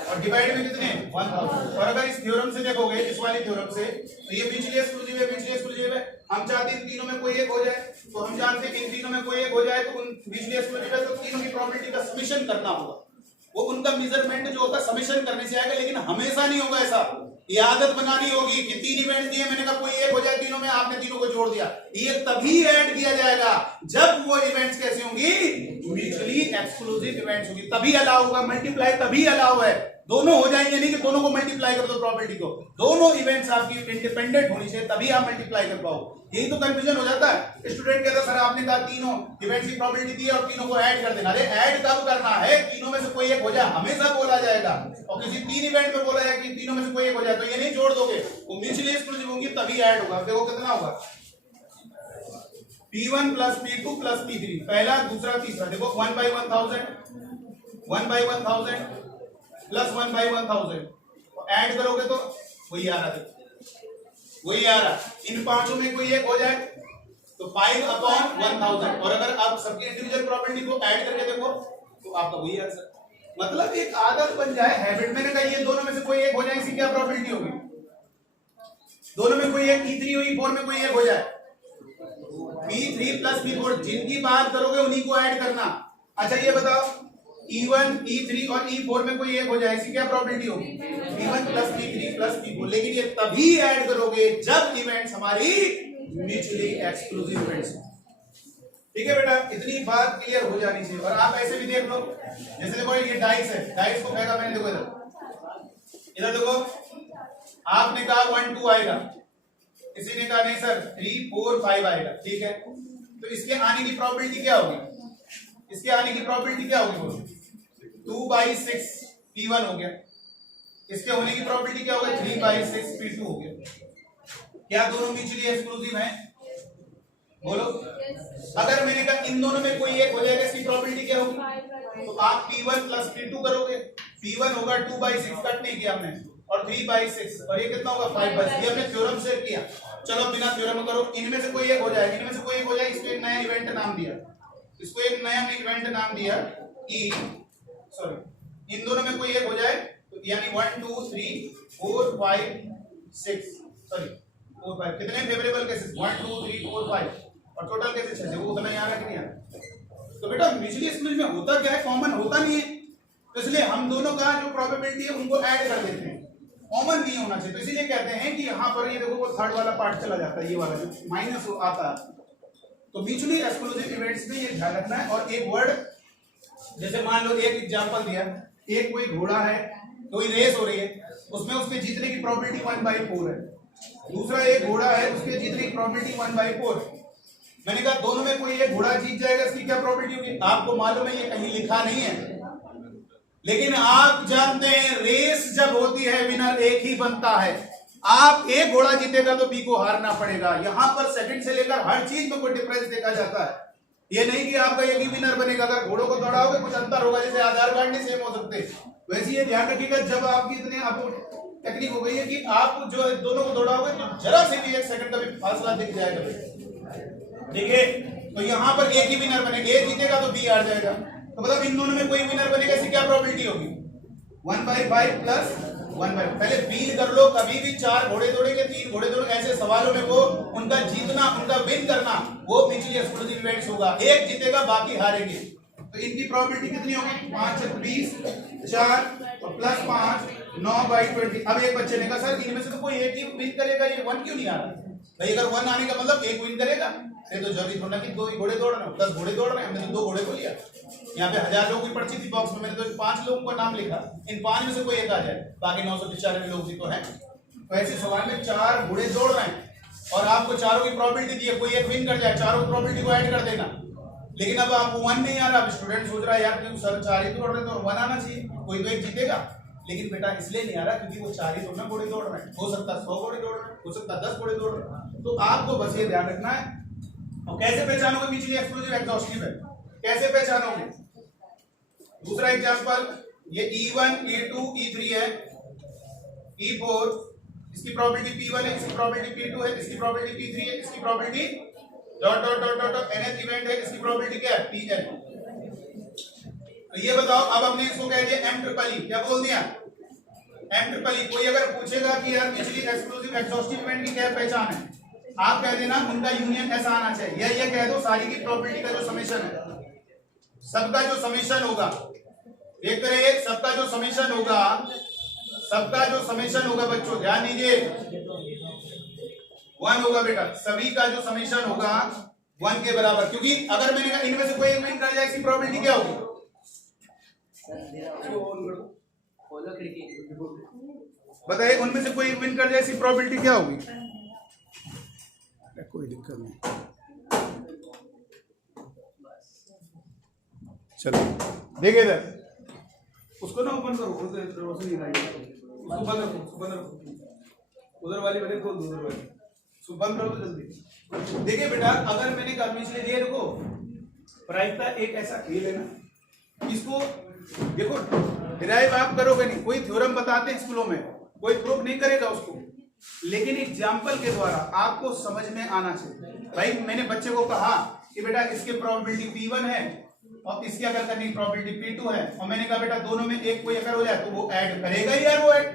और डिवाइड में कितने 1000। और अगर इस थ्योरम से देखोगे, इस वाली थ्योरम से, तो ये म्यूचुअली एक्सक्लूसिव है, म्यूचुअली एक्सक्लूसिव है। हम चाहते हैं इन तीनों में कोई एक हो जाए, तो हम जानते हैं इन तीनों में कोई एक हो जाए तो उन म्यूचुअली एक्सक्लूसिव है, तो तीनों की प्रोबेबिलिटी का समेशन करना होगा। वो उनका मेजरमेंट जो होता है समेशन करने से आएगा, लेकिन हमेशा नहीं होगा ऐसा। ये आदत बनानी होगी कि 3 इवेंट दिए, मैंने कहा कोई एक हो जाए तीनों में, आपने तीनों को जोड़ दिया। ये तभी ऐड किया जाएगा जब वो इवेंट्स कैसे होंगी, म्यूचुअली एक्सक्लूसिव इवेंट्स होगी, तभी अलाउ होगा। मल्टीप्लाई तभी अलाउ है, दोनों हो जाएंगे, नहीं कि दोनों को मल्टीप्लाई कर दो प्रोबेबिलिटी को। दोनों इवेंट्स आपकी इंडिपेंडेंट होनी चाहिए, तभी आप मल्टीप्लाई कर पाओ। यही तो कंफ्यूजन हो जाता है। स्टूडेंट कहता है सर आपने कहा तीनों इवेंट्स की प्रोबेबिलिटी दी और तीनों को ऐड कर देना। अरे ऐड कब करना है, तीनों में से कोई एक हो जाए हमेशा बोला जाएगा, और किसी 3 इवेंट में बोला जाए कि तीनों में से कोई एक हो जाए, तो ये नहीं जोड़ दोगे, वो म्यूचुअली एक्सक्लूसिव होंगी तभी ऐड होगा। देखो कितना होगा P1 plus P2 plus P3, पहला दूसरा तीसरा। देखो 1/1000, 1/1000 प्लस 1/1000, ऐड करोगे तो वही आ रहा है, वही आ रहा। इन पांचों में कोई एक हो जाए तो 5/1000, और अगर आप सबकी इंडिविजुअल प्रोबेबिलिटी को ऐड करके देखो तो आपका वही आंसर। मतलब एक आदत बन जाए, हैबिट। मैंने कहा ये दोनों में से कोई एक हो जाए, इसकी क्या प्रोबेबिलिटी होगी, दोनों में कोई एक, E3 और E4 में कोई एक हो जाए, P3 प्लस P4, जिनकी बात करोगे उन्हीं को ऐड करना। अच्छा ये बताओ E1, E3 और E4 में कोई एक हो जाए, इसकी क्या प्रोबेबिलिटी होगी, P1 plus P3 plus P4। लेकिन ये तभी ऐड करोगे जब इवेंट्स हमारी म्यूचुअली एक्सक्लूसिव इवेंट्स। ठीक है बेटा, इतनी बात क्लियर हो जानी चाहिए। और आप ऐसे भी देख लो, जैसे देखो ये डाइस है, डाइस को फेंका मैंने, देखो इधर, इधर देखो आपने कहा 1 2 आएगा, किसी ने कहा नहीं सर 3 4 5 आएगा, ठीक है। तो इसके आने की प्रोबेबिलिटी क्या होगी? इसके आने की प्रोबेबिलिटी क्या होगी बोलो? 2/6 P1 हो गया। इसके होने की प्रोबेबिलिटी क्या होगा? 3/6 P2 हो गया। क्या दोनों म्यूचुअली एक्सक्लूसिव हैं? बोलो। अगर मैंने कहा इन दोनों में कोई एक हो जाएगा, इसकी प्रोबेबिलिटी क्या होगी? तो आप P1 प्लस P2 करोगे। P1 होगा 2/6, कट नहीं किया हमने, और 3/6, और ये कितना होगा? 5/6। ये हमने थ्योरम से किया। चलो बिना थ्योरम करो, इनमें से कोई एक हो जाए, इनमें से कोई एक हो जाए। इसको एक नया इवेंट नाम दिया, इसको एक नया इवेंट नाम दिया इन दोनों में कोई एक हो जाए तो यानी 1 2 3 4 5 6 4 5 कितने फेवरेबल केसेस? 1 2 3 4 5 और टोटल केसेस 6 वो हमें याद रखनी है। तो बेटा म्यूचुअली एक्सक्लूसिव में होता क्या है? कॉमन होता नहीं है, तो इसलिए हम दोनों का जो प्रोबेबिलिटी है उनको ऐड कर देते हैं, कॉमन नहीं होना चाहिए। तो इसीलिए कहते हैं कि यहाँ पर ये देखो वो थर्ड वाला पार्ट चला जाता है, ये वाला जो माइनस आता है। तो म्यूचुअली एक्सक्लूसिव इवेंट्स में ये ध्यान रखना है। और एक वर्ड, जैसे मान लो एक एग्जांपल दिया, एक कोई घोड़ा है, कोई रेस हो रही है, उसमें उसके जीतने की प्रोबेबिलिटी 1/4 है। दूसरा एक घोड़ा है, उसके जीतने की प्रोबेबिलिटी 1/4 है। मैंने कहा दोनों में कोई एक घोड़ा जीत जाएगा, इसकी क्या प्रोबेबिलिटी होगी? आपको मालूम है ये कहीं लिखा नहीं है, लेकिन आप जानते हैं रेस जब होती है विनर एक ही बनता है। आप एक घोड़ा जीतेगा तो बी को हारना पड़ेगा। यहां पर सेकंड से लेकर हर चीज में कोई डिफरेंस देखा जाता है। ये नहीं कि आपका एक ही विनर बनेगा। अगर घोड़ों को दौड़ाओगे कुछ अंतर होगा, जैसे आधार कार्ड नहीं सेम हो सकते, वैसे ये ध्यान रखिएगा जब आपकी इतने आपको टेक्निक हो गई है कि आप जो है दोनों को दौड़ाओगे तो जरा से भी एक सेकंड का भी फासला दिख जाएगा, ठीक है। तो यहाँ पर एक ही विनर बनेगा, ए जीतेगा तो बी हार जाएगा। तो मतलब इन दोनों में कोई विनर बनेगा, इसकी क्या प्रोबेबिलिटी होगी? 1/5 प्लस 1/5। पहले फील कर लो, कभी भी 4 घोड़े दौड़ेंगे 3 घोड़े दौड़ेंगे, ऐसे सवालों में वो उनका जीतना, उनका विन करना वो म्यूचुअली एक्सक्लूसिव इवेंट्स होगा। एक जीतेगा बाकी हारेंगे। तो इनकी प्रोबेबिलिटी कितनी होगी? 5 20 4 और प्लस 5 9/20। अब एक बच्चे ने कहा सर इनमें से तो कोई एक ही विन करेगा, ये 1 क्यों नहीं आ रहा? भाई अगर 1 आने का मतलब एक विन करेगा, अरे तो जरूरी थोड़ा कि 2 ही घोड़े दौड़ रहे हैं, 10 घोड़े दौड़ रहे हैं, हमने तो 2 घोड़े को लिया। यहाँ पे 1000 लोगों की पर्ची थी बॉक्स में, मैंने तो 5 लोगों का नाम लिखा, इन 5 में से कोई एक आ जाए, बाकी 995 लोग भी तो हैं। तो ऐसे सवाल में 4 घोड़े दौड़ रहे हैं और आपको चारों की प्रोबेबिलिटी दी है, कोई एक विन कर जाए, चारों की प्रोबेबिलिटी को ऐड कर देना। लेकिन अब आपको 1 नहीं आ रहा, अब स्टूडेंट सोच रहा है यार क्यों सर 4 ही दौड़ रहे तो 1 आना चाहिए, कोई तो एक जीतेगा। लेकिन बेटा इसलिए नहीं आ रहा क्योंकि वो 4 ही तो ना घोड़े दौड़ रहे हैं, हो सकता है 100 घोड़े दौड़ रहे हैं, हो सकता है 10 घोड़े दौड़ रहे हैं। तो आपको बस ये ध्यान रखना है। और कैसे पहचानोगे म्यूचुअली एक्सक्लूसिव एग्जॉस्टिव है? कैसे पहचानोगे? दूसरा एग्जांपल, ये E1 E2 E3 है, E4 इसकी प्रोबेबिलिटी P1 है, इसकी प्रोबेबिलिटी P2 है, इसकी प्रोबेबिलिटी P3 है, इसकी probability dot dot dot dot nth event है, इसकी प्रोबेबिलिटी क्या है? Pn। तो ये बताओ, अब हमने इसको कह दिया M-E, क्या बोल दिया? M-E। कोई अगर पूछेगा कि यार म्यूचुअली एक्सक्लूसिव एग्जॉस्टिव इवेंट की क्या पहचान है, आप कह देना उनका यूनियन ऐसा आना चाहिए, या ये कह दो सारी की प्रोबेबिलिटी का जो समेशन है, सबका जो समेशन होगा, एक तरह सबका जो समेशन होगा, सबका जो समेशन होगा बच्चों ध्यान दीजिए 1 होगा बेटा, सभी का जो समेशन होगा 1 के बराबर। क्योंकि अगर मैंने कहा इनमें से कोई एक विन कर जाए, इसकी प्रोबेबिलिटी क्या होगी? बताइए, उनमें से कोई एक विन कर जाए, इसकी प्रोबेबिलिटी क्या होगी? कोई दिक्कत नहीं, चलो देखिए इधर, उसको ना ओपन करो, रोशनी उसको बंद रखो, उसको बंद रखो, उधर वाली बने खोल दो, उधर वाली उसको बंद करो जल्दी। देखिए बेटा, अगर मैंने कहा पिछले ये देखो प्रायिकता एक ऐसा खेल है ना, इसको देखो डिराइव आप करोगे नहीं, कोई थ्योरम बताते हैं स्कूलों में, कोई प्रूफ नहीं करेगा उसको, लेकिन एग्जाम्पल के द्वारा आपको समझ में आना चाहिए। भाई मैंने बच्चे को कहा कि बेटा इसके प्रोबेबिलिटी P1 है और इसकी अगर करने की प्रोबेबिलिटी P2 है, और मैंने कहा बेटा दोनों में एक कोई अगर हो जाए तो वो ऐड करेगा ही यार, वो ऐड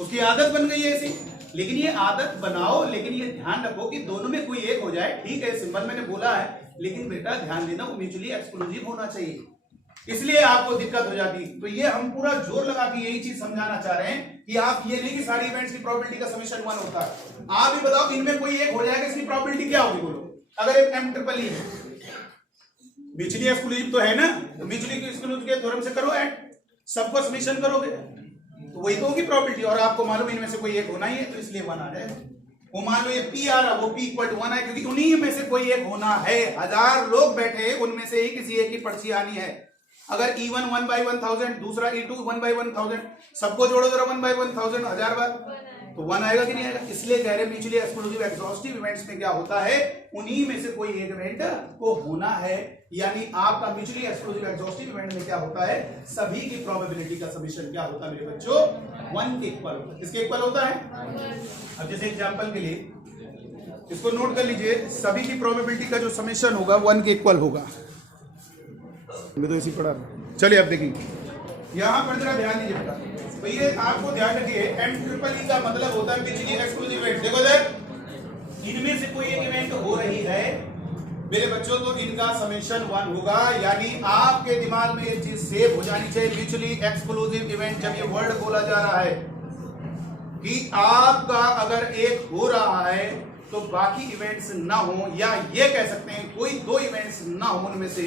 उसकी आदत बन गई है ऐसी। लेकिन ये आदत बनाओ, लेकिन ये ध्यान रखो कि दोनों में कोई एक हो जाए, ठीक है सिंबल मैंने बोला है, लेकिन बेटा ध्यान देना वो म्यूचुअली एक्सक्लूसिव होना चाहिए, इसलिए आपको दिक्कत हो जाती। तो ये हम पूरा जोर लगा के यही चीज समझाना चाह रहे हैं कि आप ये नहीं कि सारी इवेंट्स की प्रोबेबिलिटी का समेशन 1 होता है। आप ही बताओ इनमें कोई एक हो जाएगा, इसकी प्रोबेबिलिटी क्या होगी बोलो? अगर एक M-E है, म्यूचुअली एक्सक्लूसिव तो है ना, तो म्यूचुअली एक्सक्लूसिव के थ्योरम से करो ऐड, सबको समेशन करोगे, तो वही तो होगी प्रोबेबिलिटी, और आपको मालूम इनमें से कोई एक होना ही है, तो इसलिए 1 आ जाएगा। वो मान लो ये P आ रहा, वो P इक्वल टू 1 है, क्योंकि उन्हीं में से कोई एक होना है। 1000 लोग बैठे, उनमें से ही किसी एक की पर्ची आनी है। अगर E1 1/1000, दूसरा E2 1/1000, सबको जोड़ो जरा 1/1000 1000 बार, तो 1 आएगा कि नहीं आएगा? इसलिए कह रहे म्यूचुअली एक्सक्लूसिव एग्जॉस्टिव इवेंट्स में क्या होता है, उन्हीं में से कोई एक इवेंट को होना है। यानी आपका म्यूचुअली एक्सक्लूसिव एग्जॉस्टिव इवेंट में क्या होता है, सभी की प्रोबेबिलिटी का समेशन क्या होता है मेरे बच्चों, 1 के इक्वल होता है। किसके इक्वल होता है? अब जैसे एग्जांपल के लिए इसको नोट कर लीजिए, सभी की प्रोबेबिलिटी का जो समेशन होगा 1 के इक्वल होगा। मैं तो इसी पढ़ा रहा। चलिए अब देखिए, यहां पर जरा ध्यान दीजिए बेटा, तो ये आपको ध्यान रखिए, MEEE का मतलब होता है म्यूचुअली एक्सक्लूसिव इवेंट। देखो सर, इनमें से कोई एक इवेंट हो रही है मेरे बच्चों, तो इनका समेशन 1 होगा। यानी आपके दिमाग में एक चीज सेव हो जानी चाहिए, म्यूचुअली एक्सक्लूसिव इवेंट जब ये वर्ड बोला जा रहा है कि आपका अगर एक हो रहा है तो बाकी इवेंट्स ना हो, या ये कह सकते हैं कोई 2 इवेंट्स ना हो, उनमें से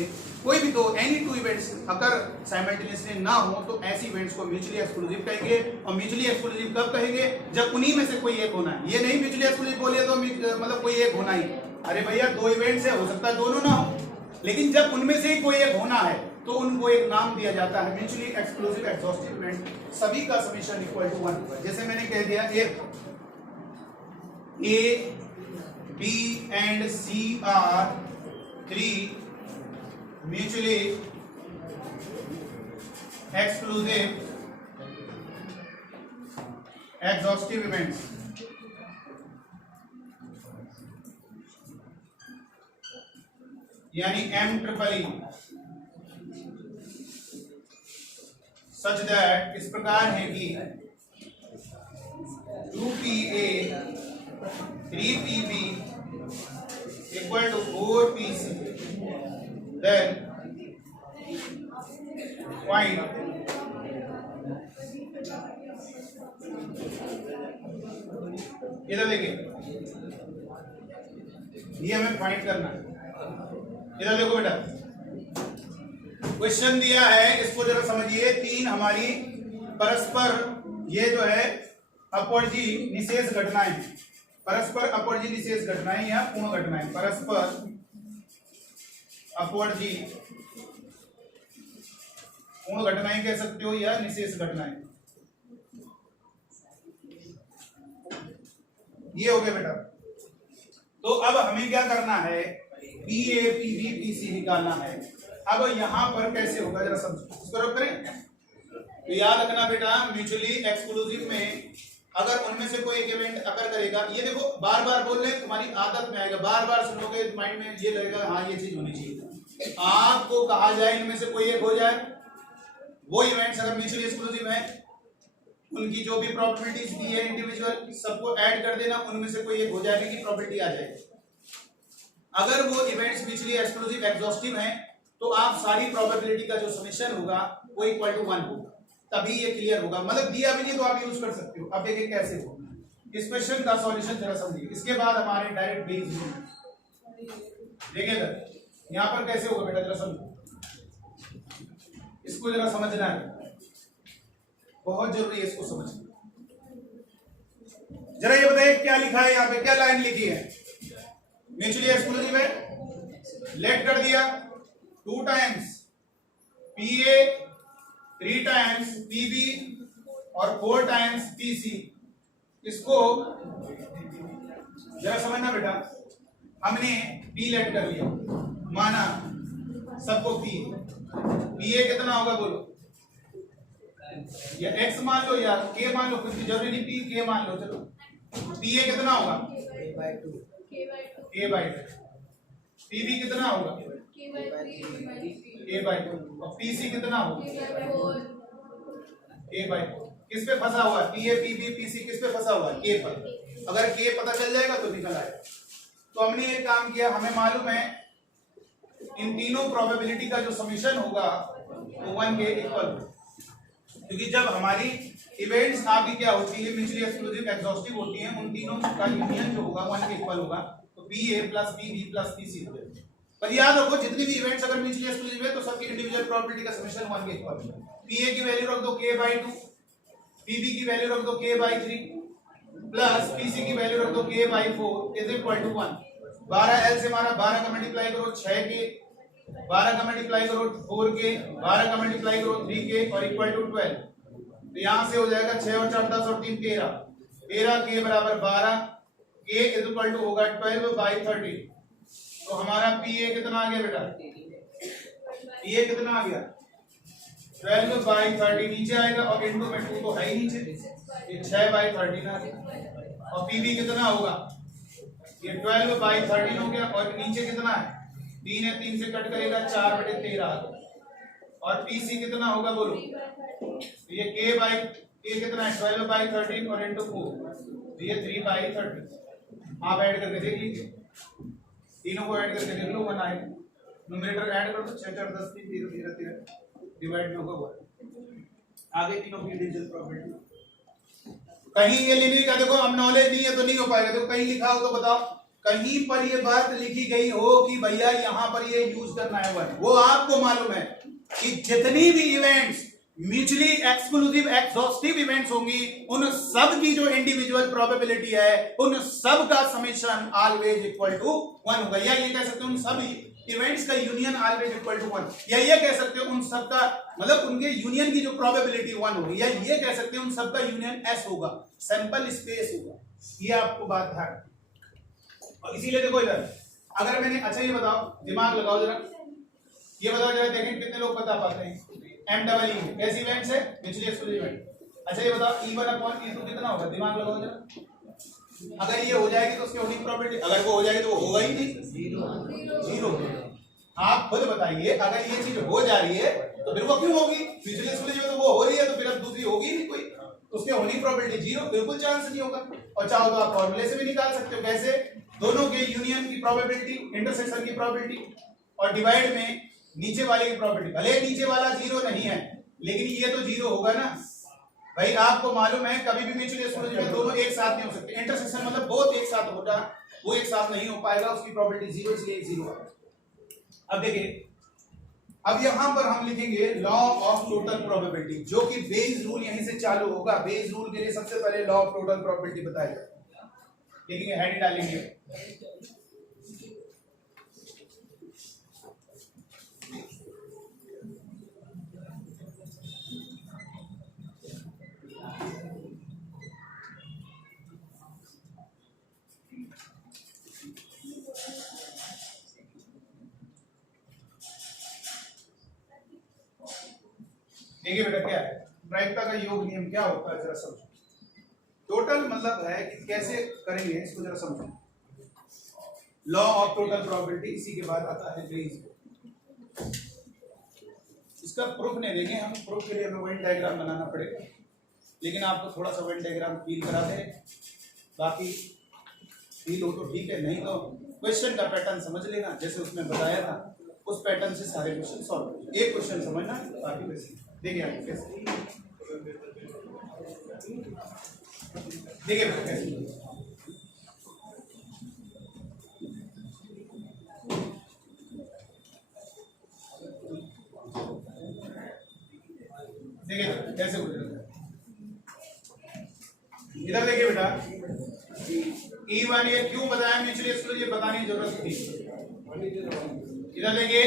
कोई भी 2 एनी 2 इवेंट्स अगर साइमल्टेनियसली ना हो, तो ऐसी इवेंट्स को म्यूचुअली एक्सक्लूसिव कहेंगे। और म्यूचुअली एक्सक्लूसिव कब कहेंगे, जब उन्हीं में से कोई एक होना है। ये नहीं म्यूचुअली एक्सक्लूसिव बोलिए तो मतलब कोई एक होना ही, अरे भैया 2 इवेंट्स है, हो सकता है दोनों ना हो, लेकिन जब उनमें से ही कोई एक होना है तो उनको एक नाम दिया जाता है म्यूचुअली एक्सक्लूसिव एग्जॉस्टिव इवेंट। सभी का समेशन इक्वल टू 1 होगा। जैसे मैंने कह दिया, if A, B and C are 3 mutually exclusive exhaustive events, यानी MEEE, सच दैट इस प्रकार है कि 2PA 3PB equal to 4PC, then find इधर देखिए, ये हमें फाइंड करना है। इधर देखो बेटा, क्वेश्चन दिया है, इसको जरा समझिए। 3 हमारी परस्पर ये जो है अपवर्जी निषेध घटनाएं, परस्पर अपवर्जी निषेध घटनाएं या पूर्ण घटनाएं, परस्पर अपवर्जी पूर्ण घटनाएं कह सकते हो या निषेध घटनाएं, ये हो गया बेटा। तो अब हमें क्या करना है, PA PB PC निकालना है। अब यहां पर कैसे होगा जरा समझो, इसको रख करें। तो याद रखना बेटा, म्यूचुअली एक्सक्लूसिव में अगर उनमें से कोई एक इवेंट अगर करेगा, ये देखो बार बार बोल रहे, तुम्हारी आदत में आएगा, बार बार सुनोगे माइंड में ये लगेगा हाँ ये चीज होनी चाहिए। आपको कहा जाए इनमें से कोई एक हो जाए, वो इवेंट्स अगर म्यूचुअली एक्सक्लूसिव है, उनकी जो भी प्रॉपर्टीज दी है इंडिविजुअल सबको ऐड कर देना, उनमें से कोई एक हो जाएगी कि प्रॉपर्टी आ जाएगी। अगर वो इवेंट्स म्यूचुअली एक्सक्लूसिव एग्जॉस्टिव हैं, तो आप सारी प्रोबेबिलिटी का जो समेशन होगा वो इक्वल टू 1 होगा, तभी ये क्लियर होगा। मतलब दिया भी नहीं तो आप यूज कर सकते हो। अब देखिए कैसे होगा इस क्वेश्चन का सॉल्यूशन, जरा समझिए। इसके बाद हमारे डायरेक्ट बेस देखिएगा यहां पर कैसे होगा बेटा, जरा समझो, इसको जरा समझना है, बहुत जरूरी है इसको समझना। जरा ये बताइए क्या लिखा है यहाँ पे, क्या लाइन लिखी है, म्यूचुअली एक्सक्लूसिव है, लेट कर दिया 2 टाइम्स PA, 3 टाइम्स PB और 4 टाइम्स PC। इसको जरा समझना बेटा, हमने P लेट कर लिया, माना सबको P, PA कितना होगा बोलो, या X मान लो या K मान लो, कुछ भी जरूरी नहीं, P K मान लो। चलो PA कितना होगा, K बाई 2, PB कितना होगा, K बाई 2, और PC कितना होगा, K बाई 4। किस पे फंसा हुआ है, PA PB PC किस पे फंसा हुआ है, K पर। अगर K पता चल जाएगा तो निकल आएगा। तो हमने ये काम किया, हमें मालूम है इन तीनों प्रोबेबिलिटी का जो समीशन होगा वो 1 के इक्वल, क्योंकि जब हमारी इवेंट्स आपकी क्या होती है म्यूचुअली एक्सक्लूसिव एग्जॉस्टिव होती हैं, उन तीनों का यूनियन जो होगा 1 के इक्वल होगा। तो PA plus PB plus PC हो जाएगा। पर याद रखो जितनी भी इवेंट्स अगर म्यूचुअली एक्सक्लूसिव है तो सबकी इंडिविजुअल प्रोबेबिलिटी का समेशन 1 के इक्वल है। PA की वैल्यू रख दो K बाई 2, पीबी की वैल्यू रख दो k/3 प्लस पीसी की वैल्यू रख दो k/4 is equal to 1। 12l से हमारा 12 का मल्टीप्लाई करो 6k, 12 का मल्टीप्लाई करो 4k, 12 का मल्टीप्लाई करो 3k और इक्वल टू 12। तो यहां से हो जाएगा 6 और 4 10 और 3 13, 13k बराबर 12, k इज इक्वल टू होगा 12/13। तो हमारा pa कितना आ गया बेटा? pa कितना आ गया? 12/13 नीचे आएगा और इनटू में 2 तो है ही नीचे, ये 6/13 आ गया। और pb कितना होगा? ये 12/13 हो गया और नीचे कितना है? 3 है, 3 से कट करेगा 4/13 और pc कितना होगा बोलो? ये k कितना है? 12/13 और इनटू 4 ये 3/13। आप ऐड करके देख लीजिए, तीनों को ऐड करके देख लो 1 आएगा। न्यूमरेटर ऐड कर दो 6 4 10 3 0 0 13 डिवाइड में होगा 1। आगे तीनों की डिजिटल प्रॉपर्टी कहीं ये लिखने का देखो, अब नॉलेज नहीं है तो नहीं हो पाएगा। देखो कहीं लिखा हो तो बताओ, कहीं पर ये बात लिखी गई हो कि भैया यहां पर ये यूज करना है वन, वो आपको मालूम है कि जितनी भी events mutually exclusive exhaustive events होंगी उन सब की जो इंडिविजुअल प्रोबेबिलिटी है उन सब का समेशन ऑलवेज इक्वल टू 1 होगा। या ये कह सकते हैं उन सब इवेंट्स का यूनियन ऑलवेज इक्वल टू 1, या ये कह सकते हो उन सब का मतलब उनके यूनियन की जो प्रोबेबिलिटी 1 होगी, या ये कह सकते हैं उन सब का यूनियन S होगा, सैंपल स्पेस होगा। ये आपको बात है। और इसीलिए देखो इधर अगर मैंने, अच्छा ये बताओ, दिमाग लगाओ जरा, ये बताओ जरा, देखें कितने लोग बता पाते हैं। MEE कैसी इवेंट्स है? Mutually exclusive event. अच्छा ये बताओ E1/E2 कितना होगा? दिमाग लगाओ जरा। अगर ये हो जाएगी तो उसकी होने की प्रोबेबिलिटी, अगर वो हो जाएगी तो वो होगा ही नहीं, जीरो। आप खुद बताइए, अगर ये चीज हो जा रही है तो फिर वो क्यों होगी? म्यूचुअली एक्सक्लूसिव में तो वो हो रही है, तो फिर अब दूसरी होगी नहीं कोई, उसके होने की प्रोबेबिलिटी जीरो, बिल्कुल चांस नहीं होगा। और चाहो तो आप फॉर्मूले से भी निकाल सकते हो। कैसे? दोनों के यूनियन की प्रोबेबिलिटी, इंटरसेक्शन की प्रोबेबिलिटी और डिवाइड में नीचे वाले की प्रोबेबिलिटी। भले नीचे वाला जीरो नहीं है लेकिन ये तो जीरो होगा ना भाई। आपको मालूम है कभी भी म्यूचुअली एक्सक्लूसिव में दोनों एक साथ नहीं हो सकते। इंटरसेक्शन मतलब बहुत एक साथ होगा, वो एक साथ नहीं हो पाएगा, उसकी प्रोबेबिलिटी जीरो, इसलिए जीरो आएगा। अब देखिए, अब यहां पर हम लिखेंगे लॉ ऑफ टोटल प्रोबेबिलिटी, जो कि बेस रूल यहीं से चालू होगा। बेस रूल के लिए सबसे पहले लॉ ऑफ टोटल प्रोबेबिलिटी बताया जाएगा, लिखेंगे, हेड डालेंगे। देखिए बेटा क्या है, प्रायिकता का योग नियम क्या होता है जरा समझो। टोटल मतलब है कि कैसे करेंगे इसको जरा समझो। लॉ ऑफ टोटल प्रोबेबिलिटी, इसी के बाद आता है बेस। इसका प्रूफ नहीं देंगे हम, प्रूफ के लिए हमें वेन डायग्राम बनाना पड़ेगा, लेकिन आपको थोड़ा सा वेन डायग्राम फील करा दे, बाकी फील हो तो ठीक है, नहीं तो क्वेश्चन का पैटर्न समझ लेना जैसे उसमें बताया था, उस पैटर्न से सारे क्वेश्चन सॉल्व। एक क्वेश्चन समझना, बाकी वैसे देखिए आप कैसे, देखिए कैसे। देखिए कैसे हो जाएगा। इधर देखिए बेटा, E1 ये क्यों बताया म्यूचुअली एक्सक्लूसिव, ये बताने की जरूरत थी। इधर देखिए,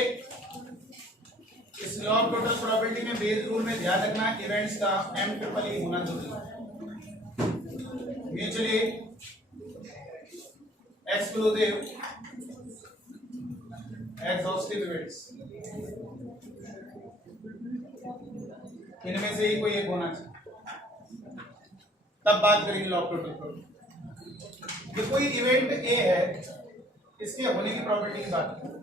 इस लॉ ऑफ टोटल प्रोबेबिलिटी में बेस रूल में ध्यान रखना इवेंट्स का MEE होना जरूरी है। म्यूचुअली एक्सक्लूसिव एग्जॉस्टिव इवेंट्स, इनमें से ही कोई एक होना चाहिए, तब बात करेंगे लॉ ऑफ टोटल प्रोबेबिलिटी। ये कोई इवेंट ए है, इसके होने की प्रोबेबिलिटी की बात करें।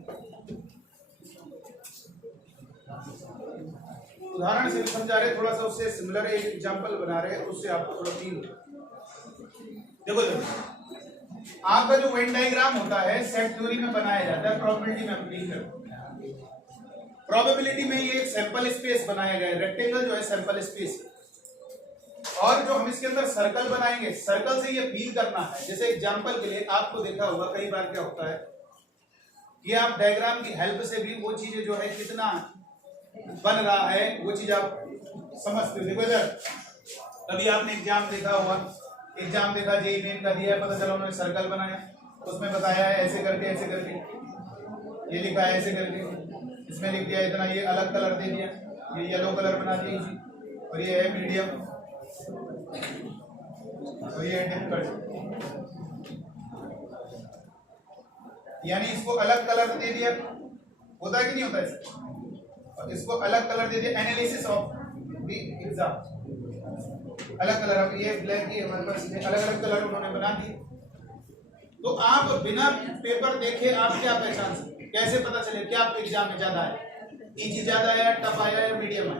उदाहरण से समझा रहे, थोड़ा सा उससे सिमिलर एक एग्जांपल बना रहे हैं, उससे आपको थोड़ा फील देखो। आपका जो वेन डायग्राम होता है सेट थ्योरी में बनाया जाता है, प्रोबेबिलिटी में एप्लीकेशन। प्रोबेबिलिटी में ये एक सैंपल स्पेस बनाया गया है, रेक्टेंगल जो है सैंपल स्पेस, और जो हम इसके अंदर सर्कल बनाएंगे, सर्कल से ये फील करना है। जैसे एग्जांपल के लिए आपको देखा होगा कई बार क्या होता है कि आप डायग्राम की हेल्प से भी वो चीजें जो है कितना बन रहा है वो चीज आप समझते हो। देखो इधर कभी आपने एग्जाम देखा होगा, एग्जाम देखा जेईई मेन का दिया है, पता चला उन्होंने सर्कल बनाया, उसमें बताया है ऐसे करके ऐसे करके, ये लिखा है ऐसे करके, इसमें लिख दिया इतना, ये अलग कलर दे दिया, ये येलो कलर बना दिया इसी, और ये है मीडियम और ये है डिफिकल्ट, यानी इसको अलग कलर दे दिया, होता है कि नहीं होता है, और इसको अलग कलर दे दिया, एनालिसिस ऑफ द एग्जाम, अलग कलर, अब ये ब्लैक की हमारे पास अलग अलग कलर उन्होंने बना दिए। तो आप बिना पेपर देखे आप क्या पहचान सकते, कैसे पता चले क्या एग्जाम में ज्यादा है, इजी ज्यादा है, टफ आया है, मीडियम है,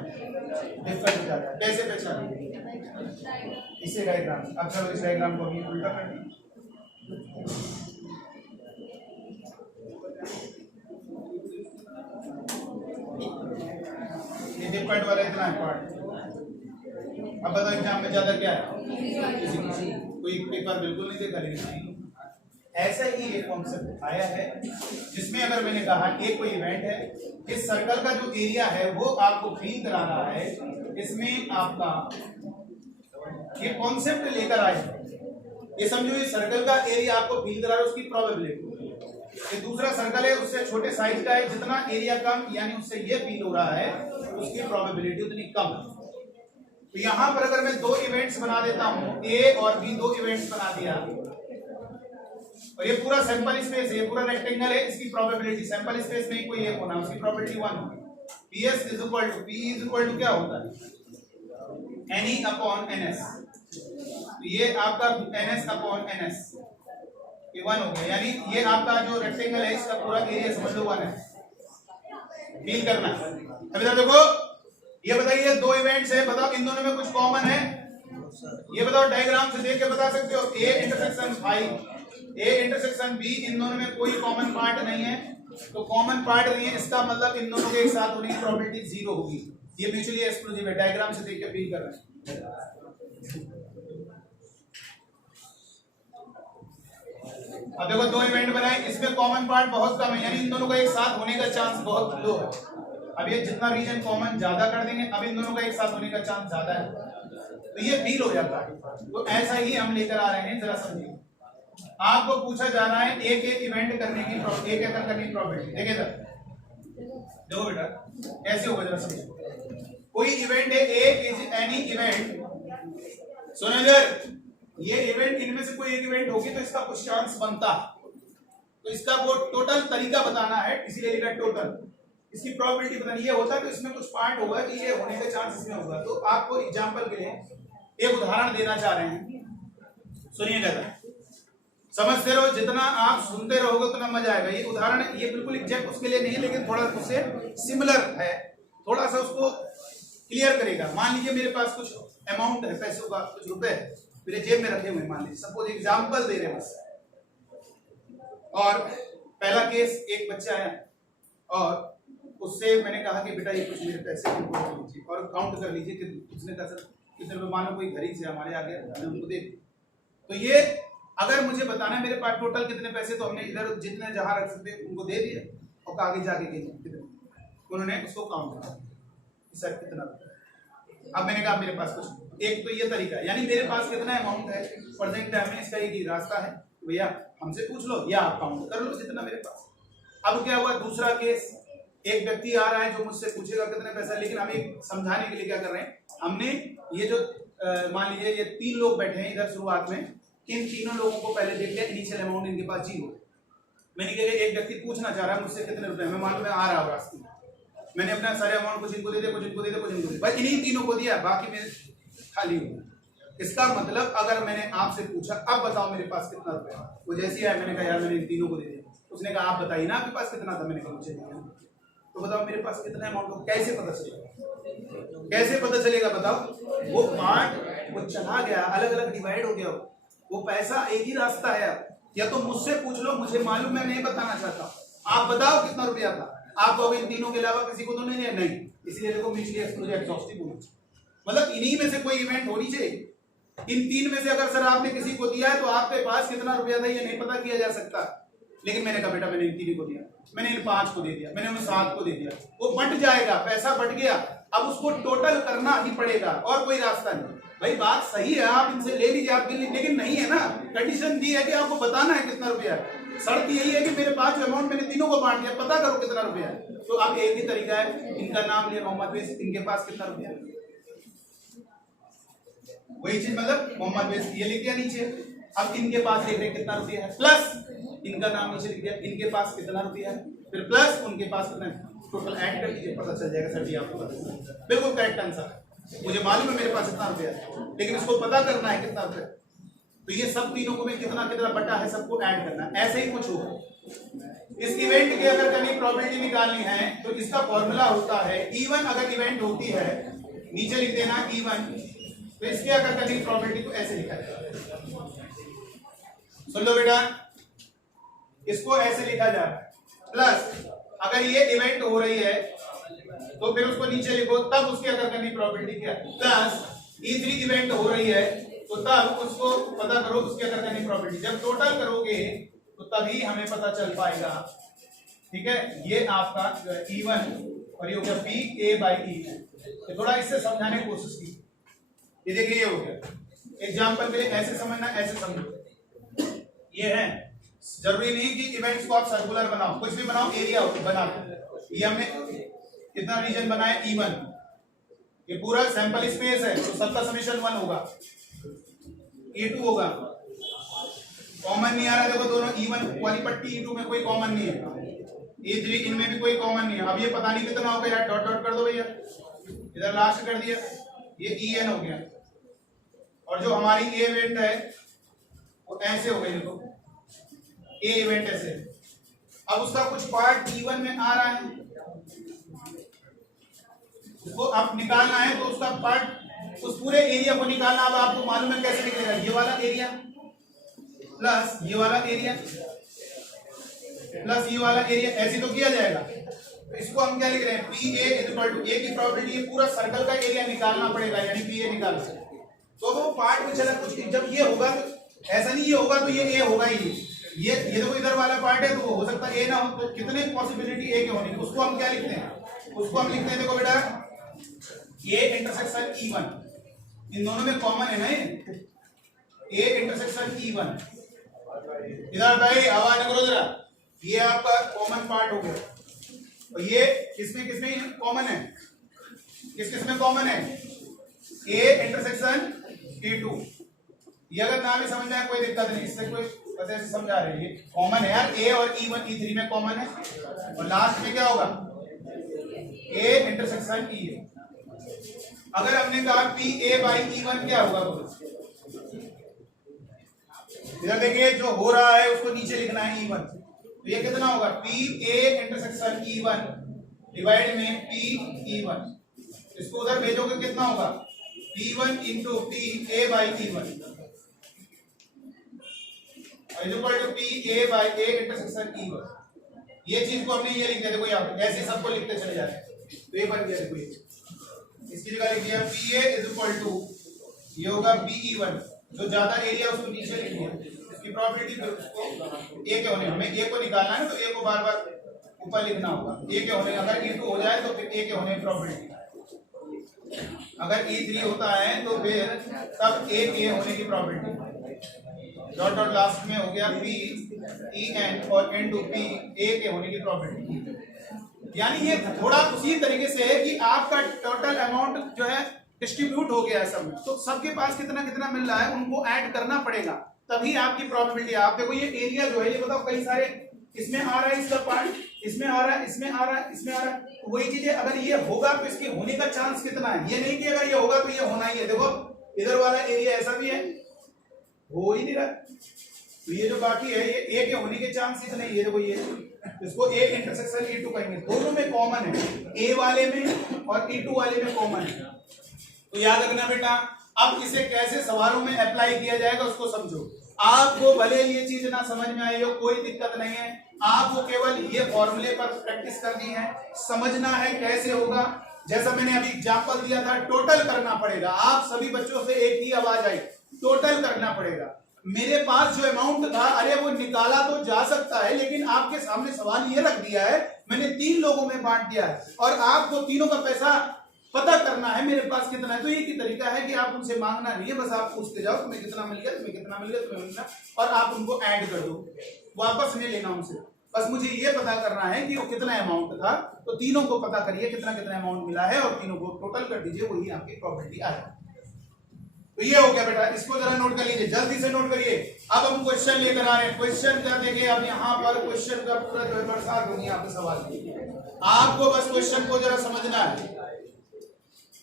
डिफिकल्ट ज्यादा है, कैसे पहचान? इसे डायग्राम, अब चलो इस डायग्राम को भी उल्टा कर दें। ये डिफिकल्ट वाला इतना है पार्ट। अब बताओ एग्जाम में ज्यादा क्या है, किसी कोई पेपर बिल्कुल नहीं देखा, लेकिन ऐसा ही एक कॉन्सेप्ट आया है जिसमें अगर मैंने कहा एक कोई इवेंट है, इस सर्कल का जो एरिया है वो आपको फील करा रहा है, इसमें आपका ये कॉन्सेप्ट लेकर आए, ये समझो ये सर्कल का एरिया आपको फील करा रहा है, उसकी प्रोबेबिलिटी, ये दूसरा सर्कल है उससे छोटे साइज का है, जितना एरिया कम यानी उससे ये फील हो रहा है उसकी प्रोबेबिलिटी उतनी कम है। तो यहां पर अगर मैं दो इवेंट्स बना देता हूं, ए और बी, दो इवेंट्स बना दिया, और ये पूरा सैंपल स्पेस है, ये पूरा रेक्टेंगल है, इसकी प्रोबेबिलिटी सैंपल स्पेस में कोई एक होना, उसकी प्रोबेबिलिटी 1 होगी। PS is equal to, P is equal to क्या होता है, NE अपॉन NS, ये आपका NS अपॉन NS, ये 1 हो गया, यानी ये आपका जो रेक्टेंगल है इसका पूरा एरिया समझ लो 1 है, फील करना। अब इधर देखो, ये बताइए दो इवेंट्स है, बताओ इन दोनों में कुछ कॉमन है, ये बताओ डायग्राम से देख के बता सकते हो, A intersection A intersection B, इन दोनों में कोई कॉमन पार्ट नहीं है, तो कॉमन पार्ट नहीं है इसका मतलब इन दोनों के एक साथ होने की प्रोबेबिलिटी 0 होगी, ये म्यूचुअली एक्सक्लूसिव है, डायग्राम से देख के फील कर रहे हैं। अब देखो दो इवेंट बनाए, इसमें कॉमन पार्ट बहुत कम है, यानी इन दोनों का एक साथ होने का चांस बहुत लो है। अब ये जितना रीजन कॉमन ज्यादा कर देंगे, अब इन दोनों का एक साथ होने का चांस ज्यादा है, तो ये फील हो जाता है। तो ऐसा ही हम लेकर आ रहे हैं, जरा समझिए। आपको पूछा जा रहा है एक एक इवेंट करने की, एक एक करने की प्रोबेबिलिटी, देखिए सर, देखो बेटा कैसे होगा जरा समझिए। कोई इवेंट है, ए इज एनी इवेंट, सुनो इधर, ये इवेंट इनमें से कोई एक इवेंट होगी तो इसका कुछ चांस बनता, तो इसका वो टोटल तरीका बताना है, इसीलिए लिखा टोटल, इसकी प्रोबेबिलिटी बतानी, ये होता है तो इसमें कुछ पार्ट होगा कि ये होने का चांस इसमें होगा। तो आपको एग्जांपल के लिए एक उदाहरण देना चाह रहे हैं, सुनिएगा जरा, समझते रहो, जितना आप सुनते रहोगे उतना मजा आएगा। ये उदाहरण ये बिल्कुल एग्जैक्ट उसके लिए नहीं, लेकिन थोड़ा उससे सिमिलर है, थोड़ा सा उसको क्लियर करेगा। मान लीजिए मेरे पास कुछ अमाउंट है, पैसों का कुछ रुपए मेरे जेब में रखे हुए, मान लीजिए, सपोज एग्जांपल दे रहे हैं बस। और पहला केस, एक बच्चा है और उससे मैंने कहा कि बेटा ये कुछ मेरे पैसे लीजिए और काउंट कर लीजिए कि उसने कहा सर कितने रुपए, मानो कोई घड़ी से हमारे आ गया, हमने उनको दे दिए। तो ये अगर मुझे बताना मेरे पास टोटल कितने पैसे, तो हमने इधर जितने जहां रख सकते उनको दे दिए और आगे जाके कितने, उन्होंने उसको काउंट करा सर कितना। अब मैंने कहा मेरे पास कुछ, एक तो ये तरीका है, यानी मेरे पास कितना अमाउंट है प्रेजेंट टाइम में, इसका एक ही रास्ता है, भैया हमसे पूछ लो या आप काउंट कर लो जितना मेरे पास। अब क्या हुआ, दूसरा केस, एक व्यक्ति आ रहा है जो मुझसे पूछेगा कितने पैसा, लेकिन हम एक समझाने के लिए क्या कर रहे हैं, हमने ये जो मान लीजिए ये 3 लोग बैठे हैं इधर शुरुआत में, इन तीनों लोगों को पहले देख लिया, इनिशियल अमाउंट इनके पास 0। मैंने कहा एक व्यक्ति पूछना चाह रहा है मुझसे कितने रुपए, मैं मालूम है आ रहा हूँ रास्ते में, मैंने अपना सारे अमाउंट कुछ इनको दे दिया, कुछ इनको दे दिया, कुछ इनको दे दिया, बस इन्हीं तीनों को दिया, बाकी मेरे खाली हो। इसका मतलब अगर मैंने आपसे पूछा अब बताओ मेरे पास कितना रुपया, वो जैसे ही आया मैंने कहा यार मैंने इन तीनों को दे दिया, उसने कहा आप बताइए ना आपके पास कितना था, मैंने कहा मुझे दिया, तो बताओ मेरे पास कितना अमाउंट हो, कैसे पता चलेगा, कैसे पता चलेगा बताओ। वो पार्ट वो चला गया, अलग अलग डिवाइड हो गया, वो पैसा एक ही रास्ता है। या तो मुझसे पूछ लो, मुझे मालूम, मैं नहीं बताना चाहता, आप बताओ कितना रुपया था, आप कहोगे इन तीनों के अलावा किसी को तो नहीं, नहीं, इसलिए देखो म्यूचुअली एक्सक्लूसिव एग्जॉस्टिव होना चाहिए, मतलब इन्हीं में से कोई इवेंट होनी चाहिए। इन 3 में से अगर सर आपने किसी को दिया है तो आपके पास कितना रुपया था ये नहीं पता किया जा सकता, लेकिन मैंने कहा बेटा मैंने इन 3 को दिया, मैंने इन 5 को दे दिया, मैंने उन 7 को दे दिया, वो बंट जाएगा, पैसा बट गया। अब उसको टोटल करना ही पड़ेगा और कोई रास्ता नहीं। भाई बात सही है, आप इनसे ले लीजिए, आप लेकिन नहीं है ना, कंडीशन दी है कि आपको बताना है कितना रुपया है। शर्त यही है कि मेरे पास जो अमाउंट मैंने तीनों को बांट दिया, पता करो कितना रुपया है। तो अब एक ही तरीका है, इनका नाम लिया मोहम्मद वेस, इनके पास कितना रुपया है, वही चीज मतलब मोहम्मद वेस ये लिख दिया नीचे। अब इनके पास लिख रहे कितना रुपया है, प्लस इनका नाम नीचे लिख दिया, इनके पास कितना रुपया है, फिर प्लस उनके पास कितना, टोटल ऐड कर दीजिए, पता चल जाएगा। सर जी आपको पता, बिल्कुल करेक्ट आंसर। मुझे मालूम है मेरे पास कितना रुपया है, लेकिन इसको पता करना है कितना रुपया। तो ये सब तीनों को में कितना कितना बटा है सबको ऐड करना है, ऐसे ही कुछ होगा। इस इवेंट की अगर कभी प्रोबेबिलिटी निकालनी है तो इसका फॉर्मूला होता है इवन, अगर इवेंट होती है नीचे लिख देना इवन, तो इसके अगर कभी प्रोबेबिलिटी को ऐसे लिखा जाएगा। सुन लो बेटा, इसको ऐसे लिखा जा रहा है, प्लस अगर ये इवेंट हो रही है तो फिर उसको नीचे लिखो, तब उसकी अगर करनी प्रोबेबिलिटी क्या है, प्लस E3 इवेंट हो रही है तो तब उसको पता करो उसकी अगर करनी प्रोबेबिलिटी। जब टोटल करोगे तो तभी हमें पता चल पाएगा। ठीक है, ये आपका E1 और ये हो गया PA/E। तो थोड़ा इससे समझाने की कोशिश की, ये देखिए ये हो गया एग्जाम्पल के लिए, ऐसे समझना, ऐसे समझो। ये है, जरूरी नहीं कि इवेंट्स को आप सर्कुलर बनाओ, कुछ भी बनाओ, एरिया बना लो। ये हमने कितना रीजन बनाया E1, ये पूरा सैंपल स्पेस है तो सबका समेशन 1 होगा, E2 होगा, कॉमन नहीं आ रहा, देखो दोनों E1 वाली पट्टी E2 में कोई कॉमन नहीं है, E3 इनमें भी कोई कॉमन नहीं है। अब ये पता नहीं कितना हो गया, डॉट डॉट कर दो भैया, इधर लास्ट कर दिया, ये EN हो गया। और जो हमारी ए इवेंट है वो ऐसे हो गई, देखो ए इवेंट ऐसे। अब उसका कुछ पार्ट E1 में आ रहा है, उसको आप निकालना है तो उसका पार्ट, उस पूरे एरिया को निकालना। अब आपको मालूम है कैसे निकलेगा, ये वाला एरिया प्लस ये वाला एरिया प्लस ये वाला एरिया, ऐसे तो किया जाएगा। तो इसको हम क्या लिख रहे हैं, PA = A की प्रोबेबिलिटी, पूरा सर्कल का एरिया निकालना पड़ेगा, यानी PA निकालना। तो वो पार्ट में चला कुछ, जब ये होगा तो ऐसा नहीं, ये होगा तो ये A होगा ही। ये देखो इधर वाला पार्ट है तो हो सकता है A ना हो, तो कितने पॉसिबिलिटी A के होने की, उसको हम क्या लिखते हैं, उसको हम लिखते हैं, देखो बेटा A इंटरसेक्शन E1, इन दोनों में कॉमन है ना, A इंटरसेक्शन E1। इधर भाई आवाज न करो जरा, ये आपका कॉमन पार्ट हो गया। और ये किसमें किसमें कॉमन है, किस में कॉमन है, A इंटरसेक्शन E2। ये अगर ना भी समझना है कोई दिक्कत नहीं, इससे कोई बस ऐसे समझा रहे हैं, कॉमन है यार, A और E1 E3 में कॉमन है। और लास्ट में क्या होगा, A इंटरसेक्शन E है। अगर हमने कहा PA/E1 क्या होगा, इधर देखिए जो हो रहा है उसको नीचे लिखना है E1, तो ये कितना होगा, PA इंटरसेक्शन E1 डिवाइड में PE1। इसको उधर भेजोगे कितना होगा, P1 × PA/E1 equal to PA/A intersection E1। ये चीज को हमने ये लिख दिया, देखो यहाँ ऐसे सबको लिखते चले जाते हैं, तो ये बन गया, देखो ये इसकी जगह लिख दिया PA = ये होगा PE1, जो ज्यादा एरिया उसको नीचे लिख दिया। इसकी प्रोबेबिलिटी उसको A के होने, हमें A को निकालना है तो A को बार बार ऊपर लिखना होगा, A के होने, अगर E2 हो जाए तो फिर A के होने की प्रोबेबिलिटी, अगर E3 होता है तो फिर तब A के होने की प्रोबेबिलिटी। डॉट डॉट लास्ट में हो गया PEN और N2 P A के होने की प्रोबेबिलिटी। यानी ये थोड़ा उसी तरीके से है कि आपका टोटल अमाउंट जो है डिस्ट्रीब्यूट हो गया है सब में, तो सबके पास कितना कितना मिल रहा है उनको ऐड करना पड़ेगा, तभी आपकी प्रोबेबिलिटी। आप देखो ये एरिया जो है, ये बताओ कई सारे, इसमें आ रहा है इसका पार्ट, इसमें आ रहा है, इसमें आ रहा है, इसमें आ रहा है, तो वही चीज है, अगर ये होगा तो इसके होने का चांस कितना है, ये नहीं कि अगर ये होगा तो ये होना ही है। देखो इधर वाला एरिया ऐसा भी है, हो ही नहीं रहा, तो ये जो बाकी है ये A के होने के चांस कितने, ये देखो ये, इसको A इंटरसेक्शन E2 कहेंगे, दोनों में कॉमन है, A वाले में और E2 वाले में कॉमन है। तो याद रखना बेटा, अब इसे कैसे सवालों में अप्लाई किया जाएगा उसको समझो। आपको भले ये चीज ना समझ में आई हो, कोई दिक्कत नहीं है, आपको केवल ये फॉर्मूले पर प्रैक्टिस करनी है, समझना है कैसे होगा। जैसा मैंने अभी एग्जांपल दिया था, टोटल करना पड़ेगा। आप सभी बच्चों से एक ही आवाज आई, टोटल करना पड़ेगा। मेरे पास जो अमाउंट था, अरे वो निकाला तो जा सकता है, लेकिन आपके सामने सवाल ये रख दिया है, मैंने 3 लोगों में बांट दिया है और आपको तीनों का पैसा पता करना है मेरे पास कितना है। तो ये की तरीका है कि आप उनसे मांगना नहीं है, बस आप पूछते जाओ तुम्हें कितना मिल गया, तुम्हें कितना मिल गया, तुम्हें मिल गया, और आप उनको ऐड कर दो, वापस नहीं लेना उनसे। बस मुझे ये पता करना है कि वो कितना अमाउंट था, तो तीनों को पता करिए कितना कितना अमाउंट मिला है और तीनों को टोटल कर दीजिए, वही आपकी प्रॉपर्टी आ जाए। तो ये हो गया बेटा, इसको जरा नोट कर लीजिए, जल्दी से नोट करिए। अब हम क्वेश्चन लेकर आ रहे हैं। क्वेश्चन क्या देंगे अब यहाँ पर, क्वेश्चन का पूरा जो है बरसात होगी आपके सवाल की। आपको बस क्वेश्चन को जरा समझना है।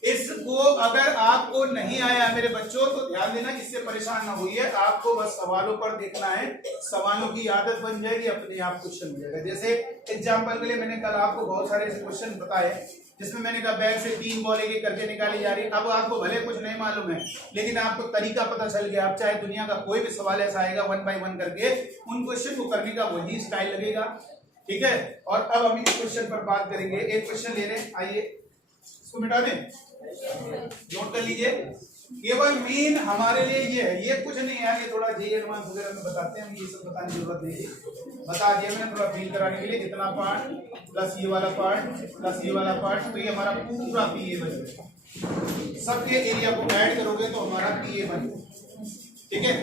इसको अगर आपको नहीं आया मेरे बच्चों तो ध्यान देना, इससे परेशान ना होइए, आपको बस सवालों पर देखना है, सवालों की आदत बन जाएगी, अपने आप क्वेश्चन मिल जाएगा। जैसे एग्जांपल के लिए मैंने कल आपको बहुत सारे ऐसे क्वेश्चन बताए जिसमें मैंने कहा बैग से 3 बॉल एक करके निकाली जा रही। अब आपको भले कुछ नहीं मालूम है लेकिन आपको तरीका पता चल गया। आप चाहे दुनिया का कोई भी सवाल ऐसा आएगा 1 बाय 1 करके, उन क्वेश्चन को करने का वही स्टाइल लगेगा, ठीक है। और अब हम इस क्वेश्चन पर बात करेंगे। एक क्वेश्चन ले रहे हैं, आइए इसको मिटा दें, नोट कर लीजिए। केवल मेन हमारे लिए ये है, ये कुछ नहीं है, ये थोड़ा जे एडवांस वगैरह में बताते हैं, ये सब बताने की जरूरत नहीं है। बता दिया मैंने थोड़ा फील कराने के लिए, इतना पार्ट प्लस ये वाला पार्ट प्लस ये वाला पार्ट, तो ये हमारा पूरा पीए बन गया। सबके एरिया को ऐड करोगे तो हमारा पीए बन गया, ठीक है।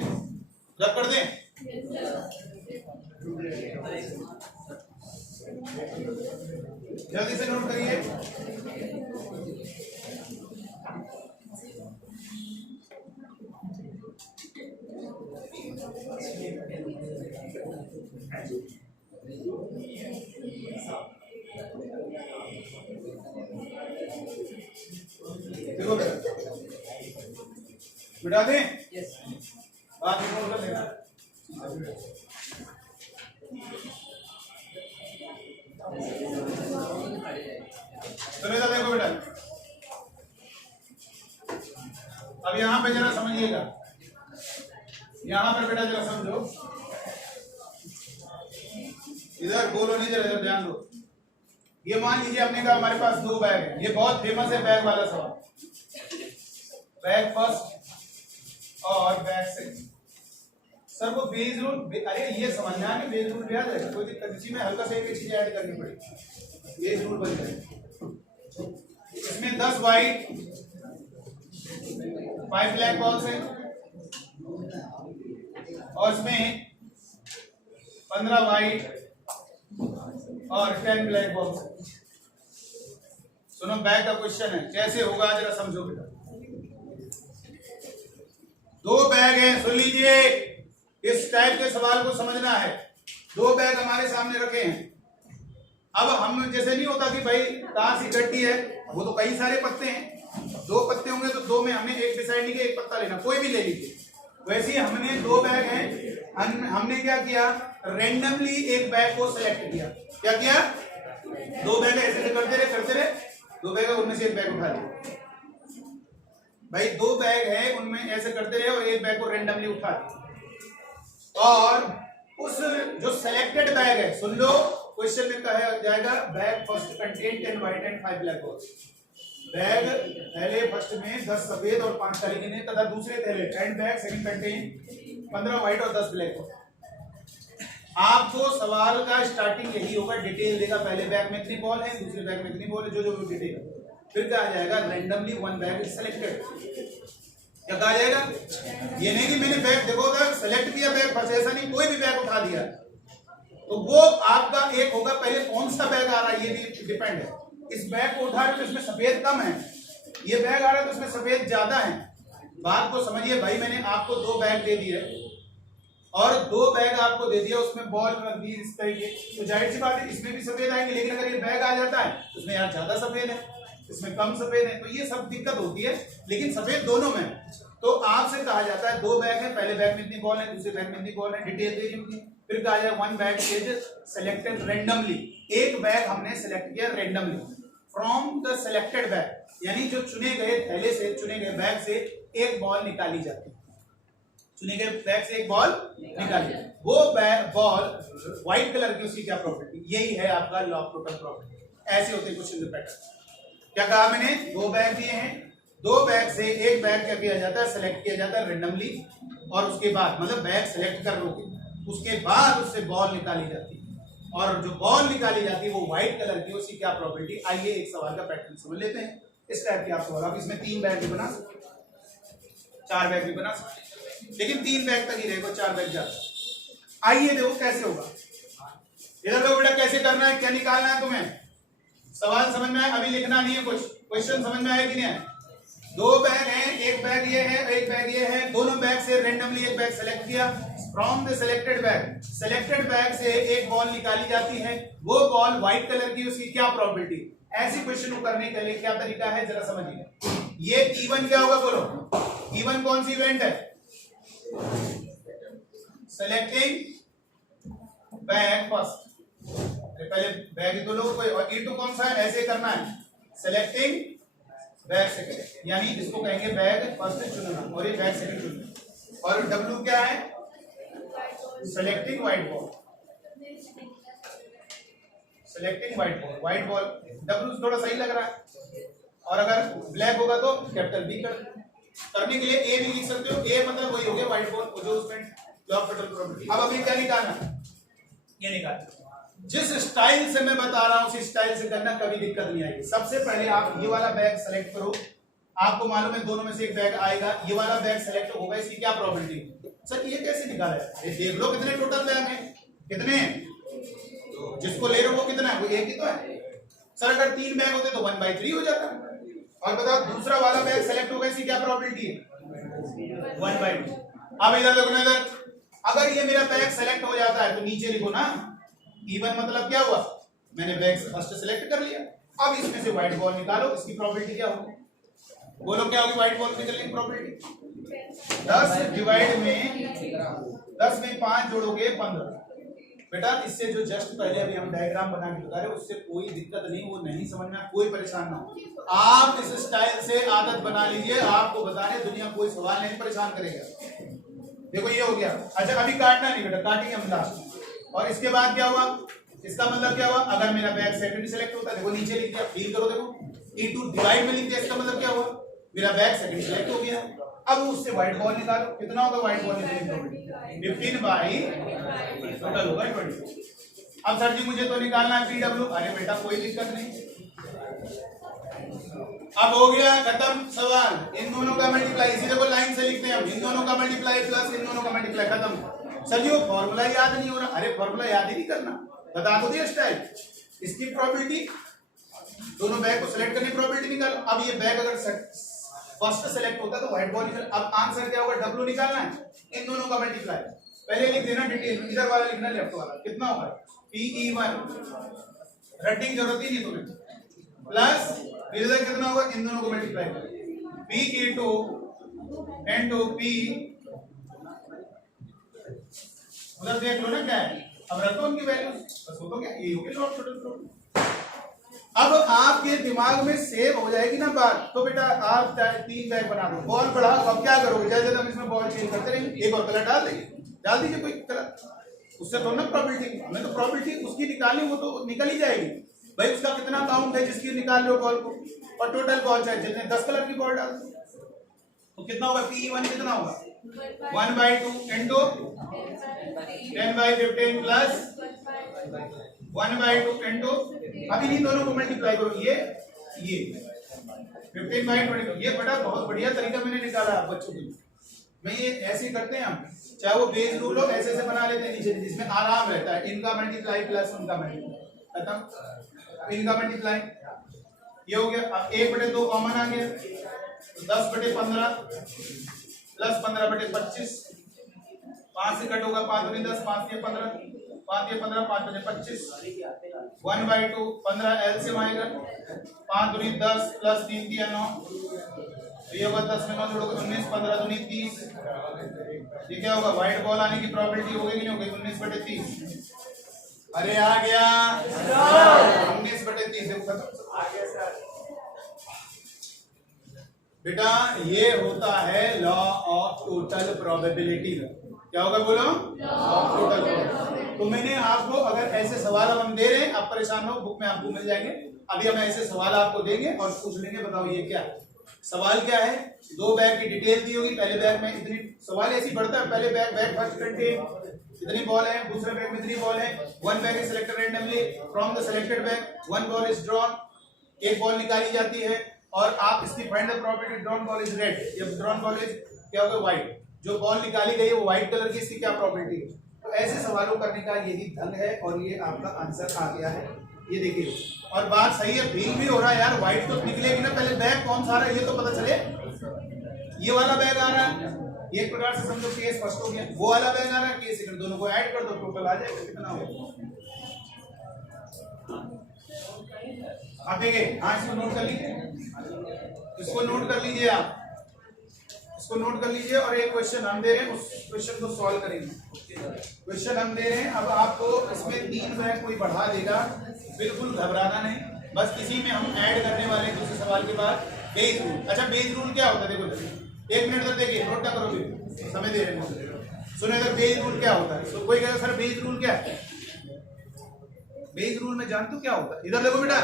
रब कर दें, जल्दी से नोट करिए। देखो मिटा दें, बात नोट कर लेना। तो बेटा देखो बेटा, अब यहां पे जरा समझिएगा, यहां पर बेटा जरा समझो, इधर बोलो नहीं, जरा इधर ध्यान दो। ये मान लीजिए हमने कहा हमारे पास 2 बैग है, ये बहुत फेमस है बैग वाला सवाल, बैग फर्स्ट और बैग सेकंड। सर वो बेस रूल, अरे ये समझना है कि बेस रूल भी आ जाएगा, कोई दिक्कत इसी में हल्का सा एक चीज ऐड करनी पड़ेगी, बेस रूल बन जाएगा। इसमें 10 वाइट 5 ब्लैक बॉल्स है और इसमें 15 वाइट और 10 ब्लैक बॉल्स है। सुनो बैग का क्वेश्चन है, कैसे होगा जरा समझो बेटा। 2 बैग है, सुन लीजिए, इस टाइप के सवाल को समझना है। 2 बैग हमारे सामने रखे हैं। अब हम जैसे नहीं होता कि भाई ताश इकट्ठी है, वो तो कई सारे पत्ते हैं, 2 पत्ते होंगे तो 2 में हमें एक डिसाइड नहीं किया, एक पत्ता लेना, कोई भी ले लीजिए। वैसे ही हमने 2 बैग हैं, हमने क्या किया, रेंडमली एक बैग को सिलेक्ट किया। क्या किया, 2 बैग ऐसे करते रहे 2 बैग उनमें से एक बैग उठा लिया भाई, 2 बैग है उनमें ऐसे करते रहे और एक बैग को रेंडमली उठा दिया। और उस जो सिलेक्टेड बैग है, सुन लो क्वेश्चन में कहा जाएगा bag first contain 10 white and 5 black balls. Bag पहले फर्स्ट में 10 सफेद और 5 काले गिने, तथा दूसरे थैले and bag second contain 15 white और 10 ब्लैक बॉल। आपको सवाल का स्टार्टिंग यही होगा, डिटेल देगा, पहले बैग में कितनी बॉल है, दूसरे बैग में कितनी बॉल है, जो डिटेल। फिर क्या आ जाएगा, रेंडमली 1 बैग इज सिलेक्टेड। क्या कहा जाएगा, ये नहीं कि मैंने बैग देखो उधर सेलेक्ट किया बैग फर्स्ट, ऐसा नहीं, कोई भी बैग उठा दिया तो वो आपका एक होगा। पहले कौन सा बैग आ रहा है ये भी डिपेंड है। इस बैग को उठा रहे तो इसमें सफेद कम है, ये बैग आ रहा है तो इसमें सफेद ज्यादा है। बात को समझिए भाई, मैंने आपको 2 बैग दे दिए और 2 बैग आपको दे दिया, उसमें बॉल रख दी इस तरीके, तो जाहिर सी बात है इसमें भी सफेद आएंगे। लेकिन अगर ये बैग आ जाता है तो इसमें यार ज्यादा सफेद है, इसमें कम सफेद है, तो ये सब दिक्कत होती है। लेकिन सफेद दोनों में, तो आपसे कहा जाता है 2 बैग है, पहले बैग में इतनी बॉल है, दूसरे बैग में इतनी बॉल है, डिटेल दे दी उनकी। फिर कहा जाए 1 बैग इज सिलेक्टेड रेंडमली, एक बैग हमने सिलेक्ट किया randomly from the selected bag, यानी जो चुने गए थैले से, चुने गए बैग से एक बॉल निकाली जाती है, चुने गए बैग से एक बॉल निकाली, वो बॉल व्हाइट कलर की, उसकी क्या प्रॉपर्टी, यही है आपका लॉ ऑफ टोटल प्रॉपर्टी। ऐसे होते क्वेश्चन के पैटर्न। क्या कहा मैंने, 2 बैग दिए हैं, 2 बैग से एक बैग क्या किया जाता है, सेलेक्ट किया जाता है रेंडमली, और उसके बाद मतलब बैग सेलेक्ट कर लोगे, उसके बाद उससे बॉल निकाली जाती है, और जो बॉल निकाली जाती है वो व्हाइट कलर की, उसकी क्या प्रॉपर्टी। आइए एक सवाल का पैटर्न समझ लेते हैं। इस टाइप की आप सवाल, आप इसमें 3 बैग भी बना सकते, 4 बैग भी बना सकते, लेकिन 3 बैग तक ही रहेगा, 4 बैग ज्यादा। आइए देखो कैसे होगा। इधर देखो बेटा कैसे करना है, क्या निकालना है तुम्हें, सवाल समझ में आया, अभी लिखना नहीं है कुछ, क्वेश्चन समझ में आया कि नहीं आया। 2 बैग हैं, एक बैग ये है, एक बैग ये है, दोनों बैग से रेंडमली एक बैग सेलेक्ट किया। From the selected bag, selected bag से एक बॉल निकाली जाती है, वो बॉल व्हाइट कलर की, उसकी क्या प्रोबेबिलिटी। ऐसी क्वेश्चन को करने के लिए क्या तरीका है जरा समझिए। ये इवन क्या होगा बोलो, इवन कौन सी इवेंट है, सेलेक्टिंग बैग फर्स्ट, पहले बैग तो लो कोई, और E2 कौन सा है, ऐसे करना है, सेलेक्टिंग बैग सेकंड, यानी इसको कहेंगे बैग फर्स्ट चुनना, और ये बैग सेकंड चुनना। और W क्या है, selecting white ball, selecting white ball, white ball W थोड़ा सही लग रहा है। और अगर ब्लैक होगा तो कैपिटल B करने के लिए A भी लिख सकते हो, A मतलब वही हो गया व्हाइट बॉल, जो उसमें लॉ ऑफ प्रोबेबिलिटी। अब अभी क्या निकालना, ये निकालना, जिस स्टाइल से मैं बता रहा हूं उस स्टाइल से करना, कभी दिक्कत नहीं आएगी। सबसे पहले आप ये वाला बैग सेलेक्ट करो, आपको मालूम है दोनों में से एक बैग आएगा, ये वाला बैग सेलेक्ट होगा, इसकी क्या प्रोबेबिलिटी, सर ये कैसे निकाला है, देख लो कितने टोटल बैग हैं, कितने हैं, जिसको ले रहे हो वो कितना है, वो एक ही तो है। सर अगर 3 बैग होते तो 1/3 हो जाता। और बताओ दूसरा वाला बैग सेलेक्ट होगा, इसकी क्या प्रोबेबिलिटी है, 1/2। अब इधर देखो ना, इधर अगर ये मेरा बैग सेलेक्ट हो जाता है तो नीचे लिखो ना, इवन मतलब क्या हुआ, मैंने बैग फर्स्ट सेलेक्ट कर लिया। अब इसमें से व्हाइट बॉल निकालो, इसकी प्रोबेबिलिटी क्या होगी, बोलो क्या होगी व्हाइट बॉल निकलने की प्रोबेबिलिटी, 10 डिवाइड में 10 में 5 जोड़ोगे 15। बेटा इससे जो जस्ट पहले अभी हम डायग्राम बना के बता रहे, उससे कोई दिक्कत नहीं, वो नहीं समझना, कोई परेशान ना हो, आप इस स्टाइल से आदत बना लीजिए। आपको बता रहे दुनिया कोई सवाल नहीं परेशान करेगा। देखो ये हो गया, अच्छा अभी काटना नहीं बेटा, काटेंगे हम लास्ट। और इसके बाद क्या हुआ, इसका मतलब क्या हुआ, अगर मेरा बैग सेकंड सेलेक्ट होता है, देखो नीचे लिख दिया, फील करो, देखो E2 डिवाइड में लिख दिया, इसका मतलब क्या हुआ, मेरा बैग सेकंड सेलेक्ट हो गया। अब उससे व्हाइट बॉल निकालो, कितना होगा व्हाइट बॉल निकालने, 15/, टोटल होगा 20। अब सर जी मुझे तो निकालना है PW, अरे बेटा कोई दिक्कत नहीं, अब हो गया खत्म सवाल, इन दोनों का मल्टीप्लाई, इसी देखो लाइन से लिखते हैं हम, इन दोनों का मल्टीप्लाई प्लस इन दोनों का मल्टीप्लाई, खत्म। सर जी वो फॉर्मूला याद नहीं हो रहा, अरे फॉर्मूला याद ही नहीं करना, बता दो दिया स्टाइल, इसकी प्रोबेबिलिटी, दोनों बैग को सिलेक्ट करने की प्रोबेबिलिटी निकालो। अब ये बैग अगर फर्स्ट सेलेक्ट होता है तो व्हाइट बॉल निकल, अब आंसर क्या होगा, W निकालना है, इन दोनों का मल्टीप्लाई, पहले लिख देना डिटेल, इधर वाला लिखना लेफ्ट वाला, कितना होगा PE1, रट्टी की जरूरत ही नहीं तुम्हें, प्लस इधर कितना होगा, इन दोनों को मल्टीप्लाई करो, PE2 into P, उधर देख लो ना क्या है, अब रखो उनकी वैल्यू, बस वो तो क्या ये हो गया टोटल। अब आपके दिमाग में सेव हो जाएगी ना बात, तो बेटा आप 3 बैग बना दो, बॉल बढ़ाओ, अब क्या करोगे, जैसे हम इसमें बॉल चेंज करते रहेंगे, एक और कलर डाल देंगे, डाल दीजिए कोई कलर, उससे तो ना प्रोबेबिलिटी, हमें तो प्रोबेबिलिटी उसकी निकालनी, वो तो निकल ही जाएगी भाई, उसका कितना काउंट है जिसकी निकाल रहे हो बॉल को, और टोटल बॉल चाहे जितने 10 कलर की बॉल डाल दो, तो कितना होगा, PE1 कितना होगा, 1/2 into 10/15 प्लस 1/2 into, अभी इन दोनों को मल्टीप्लाई करो, ये 15/22, ये बड़ा बहुत बढ़िया तरीका मैंने निकाला बच्चों के लिए, मैं ये ऐसे करते हैं हम, चाहे वो बेस रूल हो ऐसे से बना लेते हैं नीचे, जिसमें आराम रहता है, इनका मल्टीप्लाई प्लस उनका मल्टीप्लाई, खत्म, इनका मल्टीप्लाई, ये हो गया। अब 1/2 कॉमन आ गया, 10/15 प्लस 15/25, 5 से कट होगा, 5 दूनी 10, 5 या 15, 5 या 15, 5 बजे 25, 1/2, 15 एलसीएम आएगा, 5 दूनी 10 प्लस 3 दिया 9, तो ये होगा 10 में 9 जोड़ोगे 19, 15 दूनी 30, ये क्या होगा, व्हाइट बॉल आने की प्रोबेबिलिटी हो गई कि नहीं हो गई, 19/30, अरे आ गया 19/30, आ गया सर। बेटा ये होता है लॉ ऑफ टोटल प्रोबेबिलिटी, क्या होगा बोलो, लॉ ऑफ टोटल प्रोबेबिलिटी। तो मैंने आपको, अगर ऐसे सवाल हम दे रहे हैं, आप परेशान हो, बुक में आपको मिल जाएंगे, अभी हम ऐसे सवाल आपको देंगे और पूछ लेंगे, बताओ ये क्या है, सवाल क्या है, 2 बैग की डिटेल दी होगी, पहले बैग में इतनी, सवाल ऐसी बढ़ता है, पहले बैग फर्स्ट कंटेन इतनी बॉल है, दूसरे बैग में इतनी बॉल है, 1 bag is selected randomly from the selected bag, 1 ball is drawn, एक बॉल निकाली जाती है, और आप इसकी find the probability drawn ball is red, जब ड्रॉन बॉल इज क्या होगा व्हाइट, जो बॉल निकाली गई है वो व्हाइट कलर की, इसकी क्या प्रोबेबिलिटी है। तो ऐसे सवालों करने का यही ढंग है और ये आपका आंसर आ गया है। ये देखिए और बात सही है, फील भी हो रहा है यार, व्हाइट तो निकलेगी ना, पहले बैग कौन सा आ रहा है ये तो पता चले। ये वाला बैग आ रहा है, एक प्रकार से समझो केस फर्स्ट हो गया, वो वाला बैग आ रहा है केस सेकंड, दोनों को ऐड कर दो टोटल आ जाएगा कितना होगा। आप देखिए हाँ इसको नोट कर लीजिए, इसको नोट कर लीजिए, आप इसको नोट कर लीजिए और एक क्वेश्चन हम दे रहे हैं, उस क्वेश्चन को सॉल्व करेंगे। क्वेश्चन हम दे रहे हैं, अब आपको इसमें 3 बैग कोई बढ़ा देगा, बिल्कुल घबराना नहीं, बस इसी में हम ऐड करने वाले हैं दूसरे सवाल के बाद बेस रूल। अच्छा बेस रूल क्या होता है, देखो 1 मिनट तक देखिए, नोट ना करो भी, समय दे रहे हैं, सुने इधर बेस रूल क्या होता है। तो कोई कहेगा सर बेस रूल क्या है, बेस रूल में जानते हो क्या होता है, इधर देखो बेटा,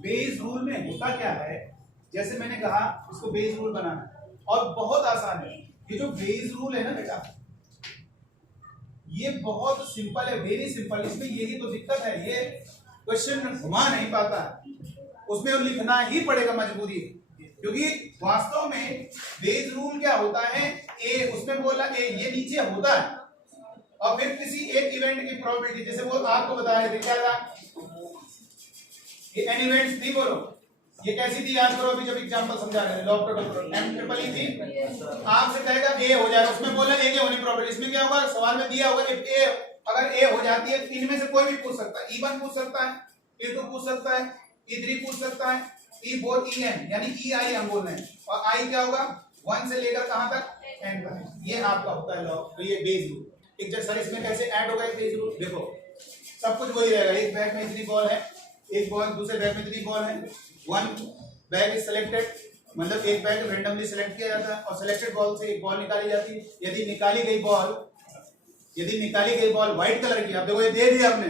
बेस रूल में होता क्या है, जैसे मैंने कहा इसको बेस रूल बनाना है और बहुत आसान है। ये जो बेस रूल है ना बेटा, ये बहुत सिंपल है, वेरी सिंपल, इसमें यही तो दिक्कत है, ये क्वेश्चन घुमा नहीं पाता है, उसमें लिखना ही पड़ेगा मजबूरी, क्योंकि वास्तव में बेस रूल क्या होता है, ए उसमें बोला ए ये नीचे होता है और फिर किसी एक इवेंट की प्रोबेबिलिटी, जैसे वो आपको बता रहे थे क्या था, ये एन इवेंट्स थी, बोलो ये कैसी थी याद करो, अभी जब एग्जांपल समझा रहे थे log total M triple E थी, आपसे कहेगा ए हो जाएगा, उसमें बोला ए के होने प्रोबेबिलिटी, इसमें क्या होगा सवाल में दिया होगा ए, अगर ए हो जाती है इनमें से कोई भी पूछ सकता है, E1 पूछ सकता है, E2 पूछ सकता है, E3 पूछ सकता है, E4 EN यानी EI हम बोल रहे हैं, और I क्या होगा 1 से लेकर कहां तक n तक, ये आपका होता है लॉग। तो ये बेस रूल एक सर, इसमें कैसे ऐड होगा बेस रूल, देखो सब कुछ वही रहेगा, एक बैग में इतनी बॉल है, एक बॉल दूसरे बैग में इतनी बॉल है, 1 बैग इज सिलेक्टेड, मतलब एक बैग रेंडमली सिलेक्ट किया जाता है और सिलेक्टेड बॉल से एक बॉल निकाली जाती है। यदि निकाली गई बॉल व्हाइट कलर की, अब देखो ये दे दिया आपने,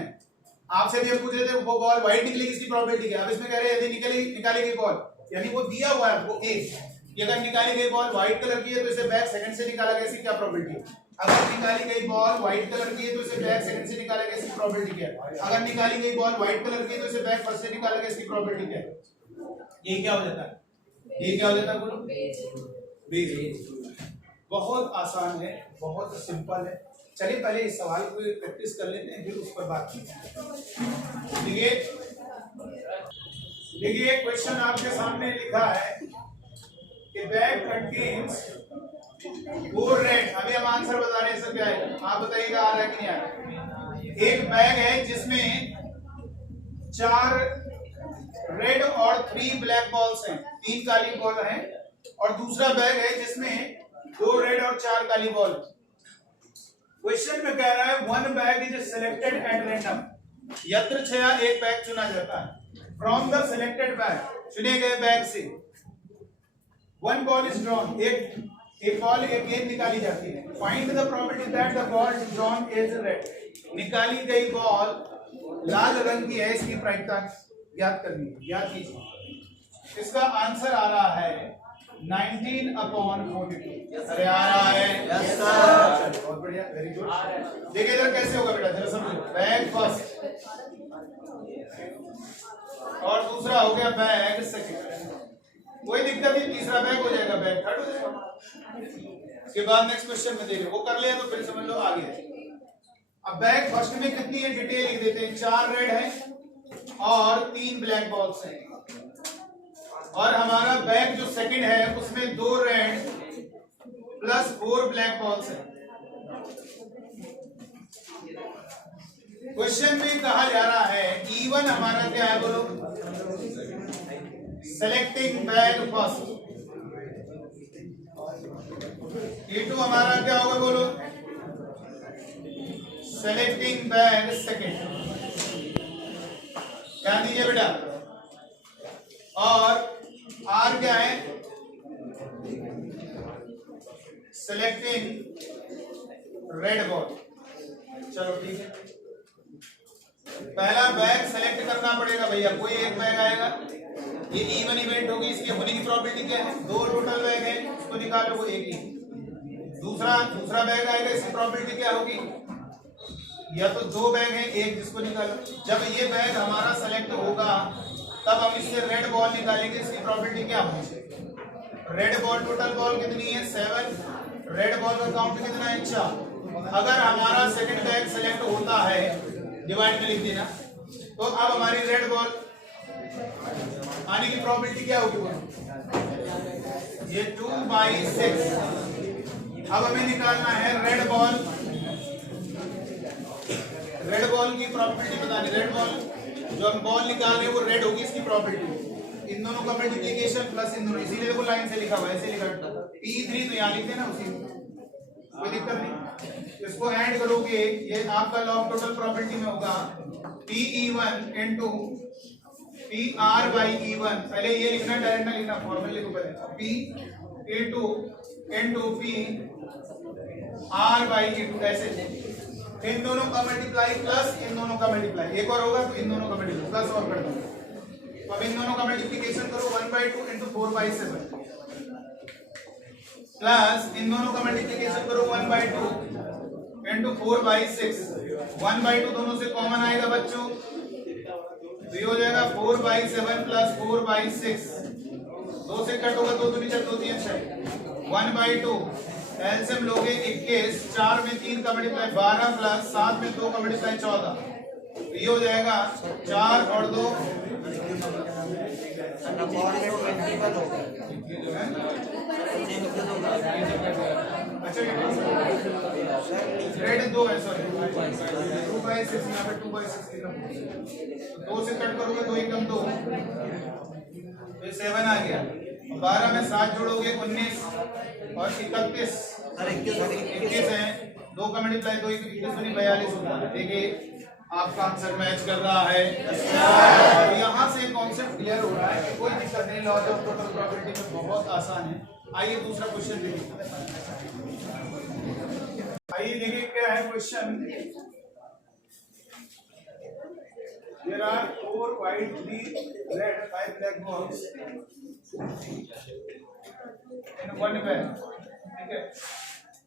आपसे भी पूछ रहे थे वो बॉल व्हाइट निकलेगी, इसकी प्रोबेबिलिटी क्या है, अब इसमें कह रहे हैं यदि निकाली गई बॉल, यानी वो दिया हुआ है आपको एक, कि अगर निकाली गई बॉल व्हाइट कलर की है तो इसे बैग सेकंड से निकाला गया, इसकी क्या प्रोबेबिलिटी है, अगर निकाली गई बॉल व्हाइट कलर की है तो इसे बैग सेकंड से निकाला गया, इसकी प्रोबेबिलिटी क्या है, अगर निकाली गई बॉल व्हाइट कलर की है तो इसे बैग फर्स्ट से निकाला गया, इसकी प्रोबेबिलिटी क्या है। ये क्या हो जाता है, ये क्या हो जाता है बोलो, बेस रूल। बहुत आसान है, बहुत सिंपल है। चलिए पहले इस सवाल को प्रैक्टिस कर लेते हैं, फिर उस पर बात करते हैं। देखिए क्वेश्चन आपके सामने लिखा है कि बैग कंटेन्स 4 रेड, अभी हम आंसर बता रहे हैं सर क्या है, आप बताइएगा आ रहा है कि नहीं आ रहा। एक बैग है जिसमें 4 रेड और 3 ब्लैक बॉल्स हैं, 3 काली बॉल हैं, और दूसरा बैग है जिसमें 2 रेड और 4 काली बॉल। क्वेश्चन में कह रहा है 1 bag is selected at random, यदृच्छया एक बैग चुना जाता है, फ्रॉम द सिलेक्टेड बैग, चुने गए बैग से 1 बॉल इज ड्रॉन, एक बॉल एक गेंद निकाली जाती है, find the probability that the ball drawn is red, निकाली गई बॉल लाल रंग की है, इसकी प्रायिकता याद करनी है, याद कीजिए। इसका आंसर आ रहा है 19/42। अरे आ रहा है, यस सर, बहुत बढ़िया, वेरी गुड। देखिए इधर कैसे होगा बेटा, जरा समझो, बैग फर्स्ट और दूसरा हो गया बैग सेकंड, कोई दिक्कत नहीं, तीसरा बैग हो जाएगा, बैग थर्ड हो जाएगा। इसके बाद नेक्स्ट क्वेश्चन में देखिए, वो कर लिया तो फिर समझ लो आगे। अब बैग फर्स्ट में कितनी है डिटेल लिख देते हैं, 4 रेड है और 3 ब्लैक बॉल्स हैं, और हमारा बैग जो सेकंड है उसमें 2 रेड प्लस 4 ब्लैक बॉल्स है। क्वेश्चन में कहा जा रहा है E1 हमारा क्या है बोलो, सेलेक्टिंग बैग फर्स्ट, E2 हमारा क्या होगा बोलो, सेलेक्टिंग बैग सेकंड, क्या दीजिए बेटा, और R क्या है, सेलेक्टिंग रेड बॉल। चलो ठीक है, पहला बैग सेलेक्ट करना पड़ेगा भैया, कोई एक बैग आएगा, ये इवन इवेंट होगी, इसके होने की प्रोबेबिलिटी क्या है, 2 टोटल बैग है, उसको निकालो वो एक ही, दूसरा बैग आएगा, इसकी प्रोबेबिलिटी क्या होगी, या तो 2 बैग है एक, जिसको निकालो। जब ये बैग हमारा सेलेक्ट होगा तब हम इससे रेड बॉल निकालेंगे, इसकी प्रॉपर्टी क्या होगी? रेड बॉल, टोटल बॉल कितनी है 7, रेड बॉल का काउंट कितना है 4। अगर हमारा सेकंड बैग सेलेक्ट होता है, डिवाइड में लिख देना, तो अब हमारी रेड बॉल आने की प्रॉपर्टी क्या होगी? ये 2/6। अब हमें निकालना है रेड बॉल, रेड बॉल की प्रॉपर्टी बतानी। रेड बॉल जो हम बॉल निकाल रहे हैं वो रेड होगी, इसकी प्रॉपर्टी इन दोनों का मल्टीप्लिकेशन प्लस इन दोनों, इसीलिए देखो लाइन से लिखा हुआ है, ऐसे लिखा P3 तो यहाँ लिख देना उसी, कोई दिक्कत नहीं। इसको ऐड करोगे, ये आपका लॉग टोटल प्रॉपर्टी में होगा PE1 इनटू PR/E1। पहले ये लिखना, डायरेक्ट ना लिखना, फॉर्मूला लिखो पहले। P(E2) इनटू PR/E2 ऐसे, इन दोनों का मल्टीप्लाई प्लस इन दोनों का मल्टीप्लाई, एक और होगा तो इन दोनों का मल्टीप्लाई प्लस और कर दो। तो अब इन दोनों का मल्टीप्लिकेशन करो 1/2 इनटू 4/7 प्लस इन दोनों का मल्टीप्लिकेशन करो 1/2 इनटू 4/6। 1/2 दोनों से कॉमन आएगा बच्चों, तो ये हो जाएगा 4/7 प्लस 4/6। 2 से कट होगा, 2 दूनी 4, 2 3 6, 1/2 एलसीएम लोगे 21, 4 में 3 का मल्टीप्लाई 12 प्लस 7 में 2 का मल्टीप्लाई 14, ये हो जाएगा 4 और 2 अच्छा, रेड 2 है, सॉरी 2/6, यहाँ पे 2/6 लिखा, 2 से कट करोगे 2 एकम 2, तो 7 आ गया। 12 में 7 जोड़ोगे 19 और 31 है, 2 का मल्टीप्लाई 2 21 42 होगा। देखिए आपका आंसर मैच कर रहा है। तो यहाँ से कॉन्सेप्ट क्लियर हो रहा है कि कोई दिक्कत नहीं, लॉज ऑफ टोटल प्रॉपर्टी में बहुत आसान है। आइए दूसरा क्वेश्चन देखिए। आइए देखिए क्या है question. There are 4 white, 3 red, 5 black balls in one bag. ठीक है,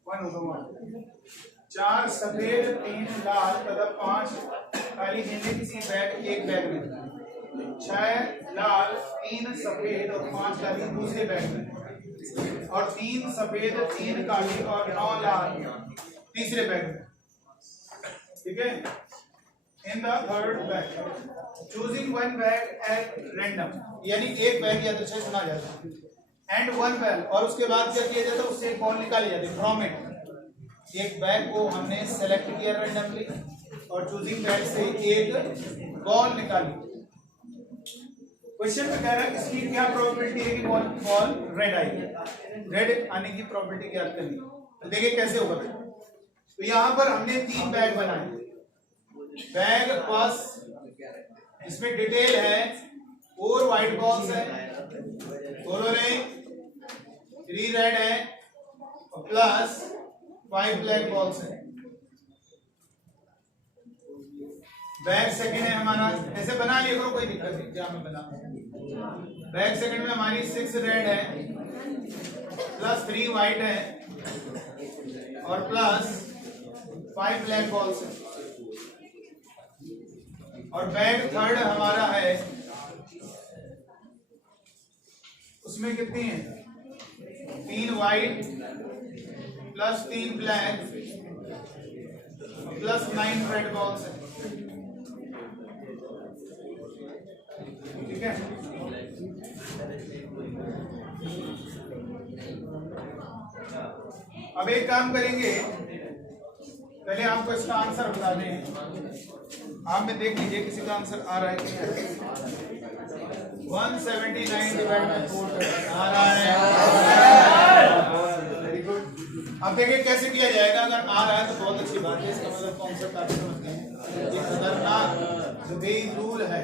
1 होगा 1। 4 सफेद, 3 लाल तथा 5 काली गेंदें किसी बैग, एक बैग में। 6 लाल, 3 सफेद और 5 काली दूसरे बैग में, और 3 सफेद, 3 काली और 9 लाल तीसरे बैग में। ठीक है, in the third bag choosing one bag at random, यानी एक बैग या दृश्य चुना जाता है, एंड वन बैग, और उसके बाद क्या किया जाता है, उससे एक बॉल निकाली जाती है फ्रॉम इट। एक बैग को हमने सेलेक्ट किया रैंडमली और चूजिंग बैग से एक बॉल निकाली। क्वेश्चन में कह रहा है इसकी क्या प्रोबेबिलिटी है कि बॉल रेड आएगी, रेड आने की प्रोबेबिलिटी क्या करनी। तो देखिए कैसे होगा। तो यहाँ पर हमने 3 बैग बनाए। बैग फर्स्ट, इसमें डिटेल है 4 व्हाइट बॉल्स है, दोनों ने 3 रेड है और प्लस 5 ब्लैक बॉल्स है। बैग सेकंड है हमारा, ऐसे बना लिया करो, कोई दिक्कत नहीं, क्या मैं बना। बैग सेकंड में हमारी 6 रेड है प्लस 3 व्हाइट है और प्लस 5 ब्लैक बॉल्स है। और बैग थर्ड हमारा है, उसमें कितनी है 3 white plus 3 black plus 9 red balls है। ठीक है, अब एक काम करेंगे, पहले आपको इसका आंसर बता दें। आप में देख लीजिए किसी का आंसर आ रहा है कि 179 डिवाइड बाय 4 आ रहा है। Very good. अब देखिए कैसे किया जाएगा। अगर आ रहा है तो बहुत अच्छी बात है, इसका मतलब कॉन्सेप्ट आप समझ गए हैं। ये खतरनाक जो बेस रूल है,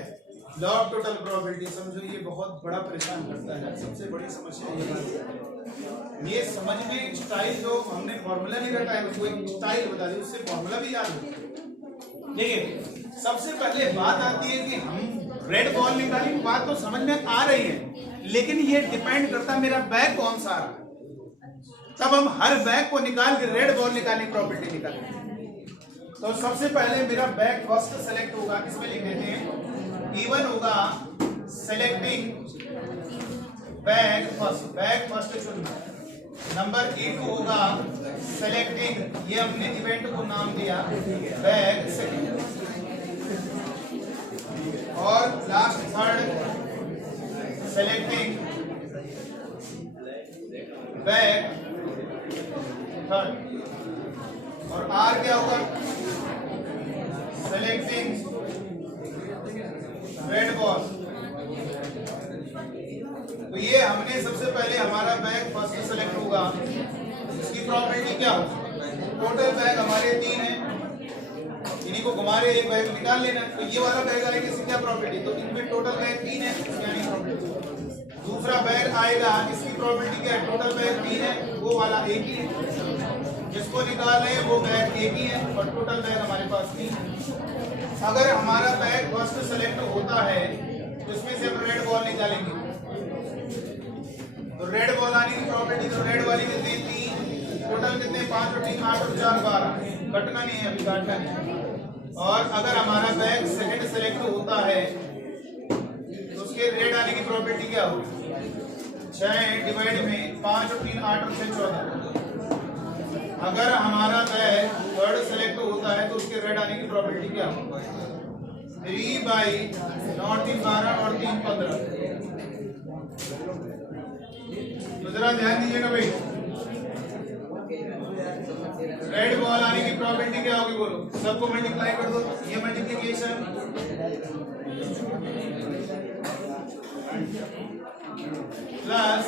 लॉ ऑफ टोटल प्रोबेबिलिटी, समझो ये बहुत बड़ा परेशान करता है। सबसे बड़ी समस्या ये है, ये समझ में स्टाइल, जो हमने फॉर्मूला नहीं रखा है उसको एक स्टाइल बता दी, उससे फॉर्मूला भी याद हो। लेकिन सबसे पहले बात आती है कि हम रेड बॉल निकाली, बात तो समझ में आ रही है, लेकिन ये डिपेंड करता है मेरा बैग कौन सा रहा, तब हम हर बैग को निकाल के रेड बॉल निकालने की प्रॉपर्टी निकालेंगे। तो सबसे पहले मेरा बैग फर्स्ट सेलेक्ट होगा, इसमें लिख देते हैं E1 होगा सेलेक्टिंग बैग फर्स्ट चुनना। नंबर 1 होगा सेलेक्टिंग, ये हमने इवेंट को नाम दिया बैग सेकेंड। और last third selecting bag third. और आर क्या होगा? Selecting red ball. तो ये हमने सबसे पहले हमारा बैग फर्स्ट सेलेक्ट होगा, इसकी प्रॉपर्टी क्या होगी? टोटल बैग हमारे 3 हैं, इन्हीं को घुमा रहे, एक बैग निकाल लेना। तो ये वाला बैग आएगा, इसकी क्या प्रॉपर्टी? तो इनमें टोटल बैग 3 है, यानी प्रॉपर्टी। दूसरा बैग आएगा, इसकी प्रॉपर्टी क्या है? टोटल बैग 3 है, वो वाला एक ही है, जिसको निकाल रहे हैं वो बैग एक ही है और टोटल बैग हमारे पास 3 है। अगर हमारा बैग फर्स्ट सेलेक्ट होता है तो इसमें से हम रेड बॉल निकालेंगे। तो रेड बॉल आने की प्रॉपर्टी, तो रेड वाली कितने? 3। टोटल कितने? 5 और 3 8 और 4 12। कटना नहीं है, अभी काटना नहीं। और अगर हमारा बैग सेकंड सेलेक्ट होता है तो उसके रेड आने की प्रॉपर्टी क्या होगी? 6 डिवाइड में 5 और 3 8 और 6 14। अगर हमारा बैग थर्ड सेलेक्ट होता है तो उसके रेड आने की प्रॉपर्टी क्या होगी? 3 बाई 9 3 12 और 3 15। तो जरा ध्यान दीजिएगा भाई, रेड बॉल आने की प्रॉपर्टी क्या होगी? बोलो, सबको मल्टीप्लाई कर दो। ये मल्टीप्लिकेशन प्लस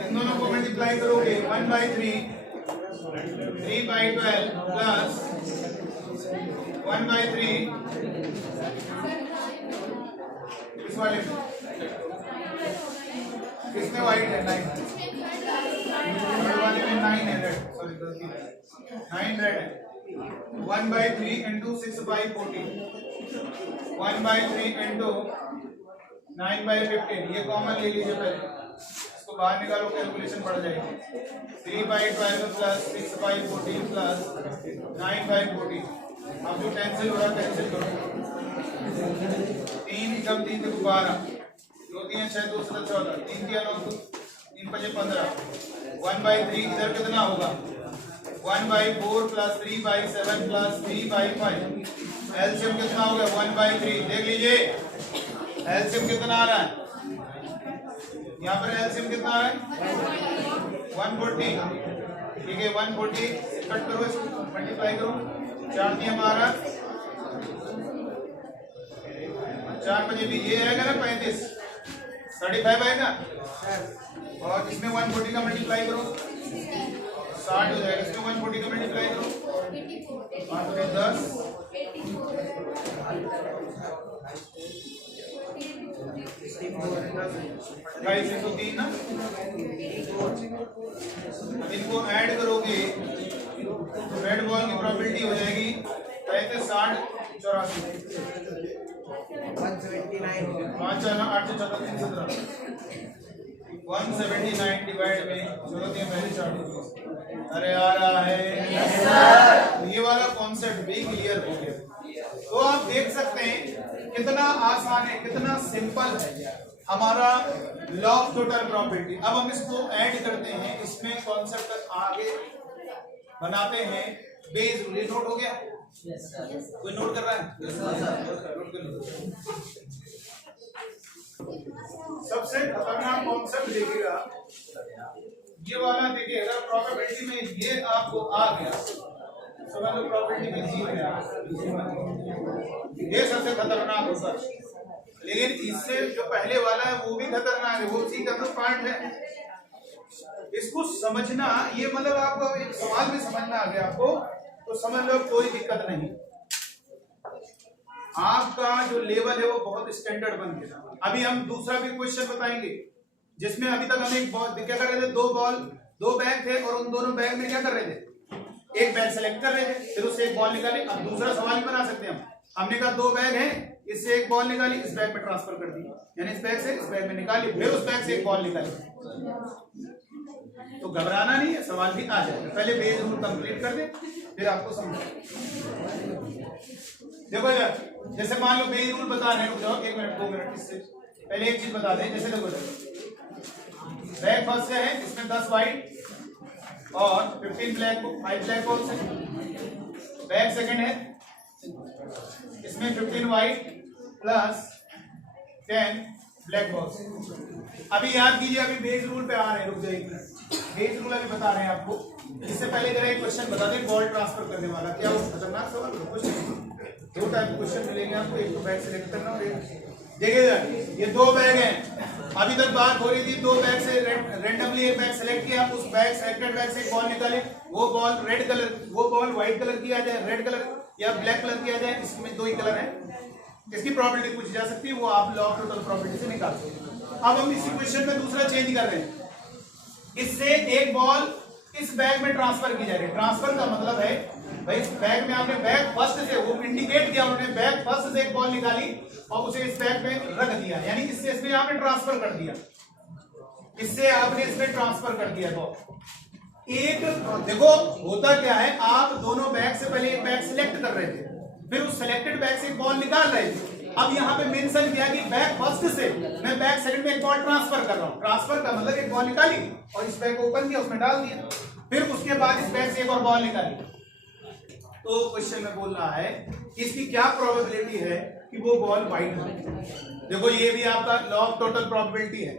इन दोनों को मल्टीप्लाई करोगे 1/3 3/12 प्लस 1/3 इस वाले में किसने वाइट है? 9 वाले में 9 है रेड, सॉरी 9 रेड है। 1/3 इंटू 6/14 1/3 इंटू 9/15। ये कॉमन ले लीजिए पहले, इसको बाहर निकालो, कैलकुलेशन बढ़ जाएगी। 3/12 प्लस 6/14 प्लस 9/14। अब जो कैंसिल हो रहा है कैंसिल करो। 3 कम 3 देखो 12, 2 3 6 2 7 14, 3 3 9 3 5 15। 1/3 इधर कितना होगा? 1/4 प्लस 3/7 प्लस 3/5। एलसीएम कितना हो गया? 1/3। देख लीजिए एलसीएम कितना आ रहा है, यहाँ पर एलसीएम कितना आ रहा है? 140। ठीक है, 140 कट करो, इसको मल्टीप्लाई करो। 4 दिया हमारा 4 बजे भी ये आएगा ना 35, 35 आएगा। और इसमें 140 का मल्टीप्लाई करो 60 हो जाएगा। इसमें 140 का मल्टीप्लाई करो 5 और 10 3 ना। इनको ऐड करोगे तो रेड बॉल की प्रॉपर्टी हो जाएगी 35 60 84 5 8 14 17 179 डिवाइड में 14 पहले 4। अरे आ रहा है। ये वाला कॉन्सेप्ट भी क्लियर हो गया। तो आप देख सकते हैं कितना आसान है, कितना सिंपल है हमारा लॉ ऑफ टोटल प्रॉपर्टी। अब हम इसको ऐड करते हैं, इसमें कॉन्सेप्ट आगे बनाते हैं। बेस रूल नोट हो गया? कोई नोट कर रहा है? नोट कर लो। सबसे खतरनाक कॉन्सेप्ट देखिएगा, ये वाला देखिए। अगर प्रॉपर्टी में ये आपको आ गया, समझ लो प्रॉपर्टी में जीत गया, ये सबसे खतरनाक होता है। लेकिन इससे जो पहले वाला है वो भी खतरनाक है, वो उसी का तो पार्ट है। इसको समझना, ये मतलब आपको एक सवाल भी समझना आ गया आपको, तो समझ लो कोई दिक्कत नहीं। आपका जो लेवल है वो बहुत स्टैंडर्ड बन गया। अभी हम दूसरा भी क्वेश्चन बताएंगे, जिसमें अभी तक हम एक बॉल क्या कर रहे थे, दो बैग थे और उन दोनों बैग में क्या कर रहे थे, एक बैग सेलेक्ट कर रहे थे, फिर उससे एक बॉल निकाली। अब दूसरा सवाल भी बना सकते हैं हमने कहा 2 बैग है, इससे एक बॉल निकाली, इस बैग में ट्रांसफर कर दी, यानी इस बैग से इस बैग में निकाली, फिर उस बैग से एक बॉल निकाली। तो घबराना नहीं है, सवाल भी आ जाएगा। पहले बेस रूल कंप्लीट कर दे, फिर आपको समझ। देखो यार, जैसे मान लो बेस रूल बता रहे हैं, रुक जाओ 1 मिनट 2 मिनट, इससे पहले एक चीज बता दें। जैसे देखो बैक फर्स्ट है, इसमें 10 व्हाइट और 15 ब्लैक, 5 ब्लैक बॉल्स है। बैक सेकंड है, इसमें 15 व्हाइट प्लस 10 ब्लैक बॉल्स। अभी याद कीजिए, अभी बेस रूल पे आ रहे हैं, रुक जाइए। बेस रूल अभी बता रहे हैं आपको। इससे पहले जरा एक क्वेश्चन बता दें, बॉल ट्रांसफर करने वाला क्या वो खतरनाक सवाल हो? कुछ दो टाइप के क्वेश्चन मिलेंगे आपको, एक तो बैग सेलेक्ट करना और देखिएगा ये 2 बैग हैं। अभी तक बात हो रही थी 2 बैग से रेंडमली एक बैग सेलेक्ट किया, उस बैग सेलेक्टेड बैग से एक बॉल निकाले, वो बॉल रेड कलर, वो बॉल व्हाइट कलर की आ जाए, रेड कलर या ब्लैक कलर की आ जाए, इसमें 2 ही कलर है। इसकी प्रोबेबिलिटी पूछी जा सकती है, वो आप लॉ ऑफ टोटल प्रोबेबिलिटी से निकाल सकते हैं। अब हम इसी क्वेश्चन में दूसरा चेंज कर रहे हैं, इससे एक बॉल इस बैग में ट्रांसफर की जा रही है। ट्रांसफर का मतलब है भाई इस बैग में आपने बैग फर्स्ट से, वो इंडिकेट किया उन्होंने, बैग फर्स्ट से एक बॉल निकाली और उसे इस बैग में रख दिया, यानी इससे इसमें आपने ट्रांसफर कर दिया, इससे आपने इसमें ट्रांसफर कर दिया बॉल। एक देखो होता क्या है, आप दोनों बैग से पहले एक बैग सिलेक्ट कर रहे थे, फिर उस सिलेक्टेड बैग से एक बॉल निकाल रहे थे। अब यहाँ पे मेंशन किया कि बैग फर्स्ट से मैं बैग सेकंड में एक बॉल ट्रांसफर कर रहा हूँ। ट्रांसफर का मतलब एक बॉल निकाली और इस बैग को ओपन किया, उसमें डाल दिया, फिर उसके बाद इस बैग से एक और बॉल निकाली। तो क्वेश्चन में बोल रहा है इसकी क्या प्रोबेबिलिटी है कि वो बॉल व्हाइट हो। देखो ये भी आपका लॉ ऑफ टोटल प्रोबेबिलिटी है।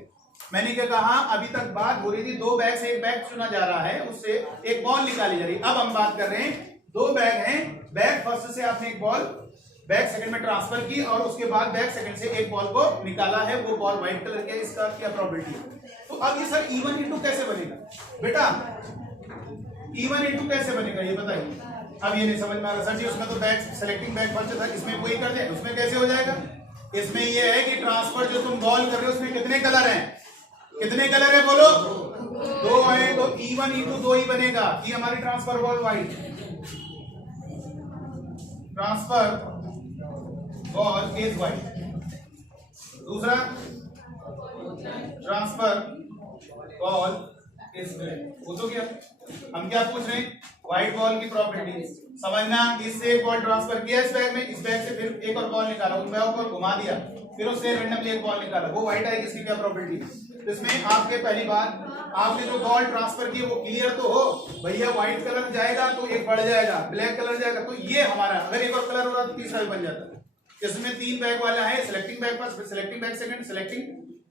मैंने क्या कहा, अभी तक बात हो रही थी 2 बैग से एक बैग चुना जा रहा है, उससे एक बॉल निकाली जा रही है। अब हम बात कर रहे हैं 2 बैग हैं, बैग फर्स्ट से आपने एक बॉल बैग सेकंड में ट्रांसफर की और उसके बाद बैग सेकंड से एक बॉल को निकाला है, वो बॉल व्हाइट कलर की है, इसका क्या प्रोबेबिलिटी है। तो अब ये सर इवन इनटू कैसे बनेगा बेटा, इवन इनटू कैसे बनेगा ये बताइए। अब ये नहीं समझ में आ रहा सर जी, उसमें तो बैग सेलेक्टिंग बैग फर्स्ट था, इसमें वही कर दे, उसमें कैसे हो जाएगा। इसमें ये है कि ट्रांसफर जो तुम बॉल कर रहे हो उसमें कितने कलर हैं, कितने कलर है बोलो, 2 है, तो इवन इनटू 2 ही बनेगा। ये हमारी transfer ball white, transfer ball is white. दूसरा ट्रांसफर बॉल इज ब्लैक। वो तो क्या हम क्या पूछ रहे हैं, व्हाइट बॉल की प्रॉपर्टी समझना। इससे एक बॉल ट्रांसफर किया इस बैग में, इस बैग से फिर एक और बॉल निकाला, उस बैग को घुमा दिया, फिर उससे रेंडमली एक बॉल निकाला, वो व्हाइट आएगी, इसकी क्या प्रॉपर्टी। इसमें आपके पहली बार आपने जो बॉल ट्रांसफर की वो क्लियर तो हो भैया, व्हाइट कलर जाएगा तो एक बढ़ जाएगा, ब्लैक कलर जाएगा तो ये हमारा, अगर एक और कलर हो रहा तो तीसरा भी बन जाता है। इसमें 3 बैग वाला है, selecting bag first, selecting bag second, selecting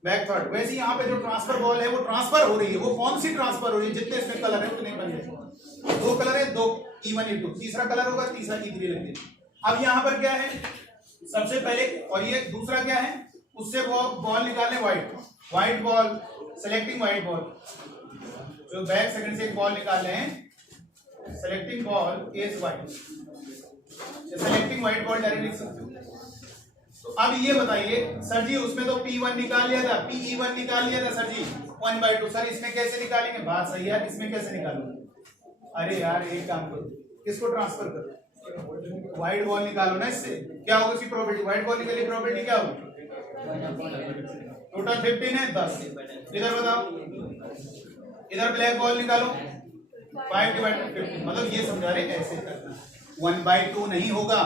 bag third. वैसे यहाँ पे जो ट्रांसफर बॉल है वो ट्रांसफर हो रही है, वो कौन सी ट्रांसफर हो रही है, जितने इसमें कलर है उतने बन जाएंगे। 2 कलर है, 2 इवन इनटू, तीसरा कलर होगा, तीसरा E3 लग जाएगा। अब यहाँ पर क्या है सबसे पहले, और ये दूसरा क्या है, उससे वो बॉल निकालने white, white ball, selecting white ball, जो बैग सेकंड से एक बॉल निकाले हैं, selecting ball is white, selecting white ball direct लिख सकते हो। तो अब ये बताइए सर जी, उसमें तो P1 निकाल लिया था, PE1 निकाल लिया था सर जी 1/2, सर इसमें कैसे निकालेंगे, बात सही है, इसमें कैसे निकालोगे। अरे यार एक काम करो, किसको ट्रांसफर करो, व्हाइट बॉल निकालो ना, इससे क्या होगा उसकी प्रोबेबिलिटी, व्हाइट बॉल निकाली प्रोबेबिलिटी क्या होगी, टोटल 15 है 10। इधर बताओ, इधर ब्लैक बॉल निकालो 5/15, मतलब ये समझा रहे ऐसे करना, 1/2 नहीं होगा।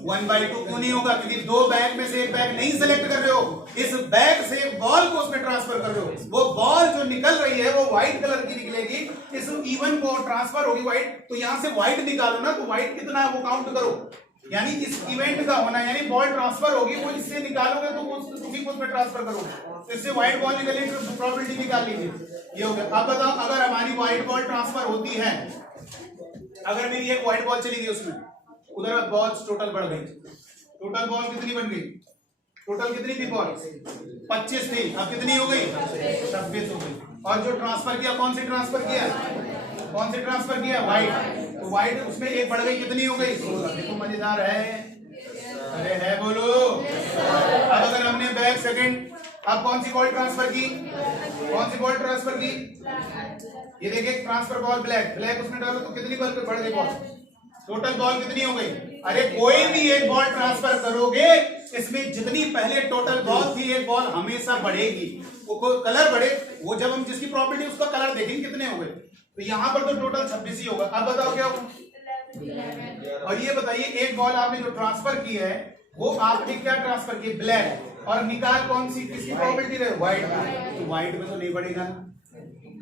1/2 क्यों नहीं होगा, क्योंकि 2 बैग में से एक बैग नहीं सेलेक्ट कर रहे हो, इस बैग से बॉल को उसमें ट्रांसफर कर रहे हो, वो बॉल जो निकल रही है वो व्हाइट कलर की निकलेगी, इस इवन को ट्रांसफर होगी व्हाइट, तो यहां से व्हाइट निकालो ना, तो व्हाइट कितना है वो काउंट करो, यानी इस इवेंट का होना, यानी बॉल ट्रांसफर होगी, वो इससे निकालोगे तो उसी को उसमें ट्रांसफर करोगे, तो इससे व्हाइट बॉल निकलेगी, तो प्रोबेबिलिटी निकाल लीजिए, ये हो गया। अब बताओ अगर हमारी व्हाइट बॉल ट्रांसफर होती है, अगर मेरी एक व्हाइट बॉल चली गई उसमें, उधर बॉल्स टोटल बढ़ गई, टोटल बॉल कितनी बन गई, टोटल कितनी थी बॉल 25 थी, अब कितनी हो गई 26 हो गई। और जो ट्रांसफर किया, कौन सी ट्रांसफर किया, कौन सी ट्रांसफर किया, व्हाइट, तो व्हाइट उसमें एक बढ़ गई, कितनी हो गई 16। देखो मजेदार है, अरे है बोलो। अब अगर हमने बैग सेकंड, अब कौन सी बॉल ट्रांसफर की, कौन सी बॉल ट्रांसफर की, ये देखिए ट्रांसफर बॉल ब्लैक, ब्लैक उसमें डालो तो कितनी बॉल पे बढ़ गई बॉल, टोटल बॉल कितनी हो गई। अरे कोई भी एक बॉल ट्रांसफर करोगे इसमें जितनी पहले टोटल बॉल थी एक बॉल हमेशा बढ़ेगी, वो कलर बढ़े, वो जब हम जिसकी प्रॉपर्टी उसका कलर देखेंगे कितने हो गए, तो यहाँ पर तो टोटल 26 ही होगा। अब बताओ क्या होगा। और ये बताइए एक बॉल आपने जो ट्रांसफर की है वो आपने क्या ट्रांसफर की, ब्लैक, और निकाल कौन सी, किसकी प्रॉपर्टी रहे, व्हाइट, तो व्हाइट में तो नहीं बढ़ेगा,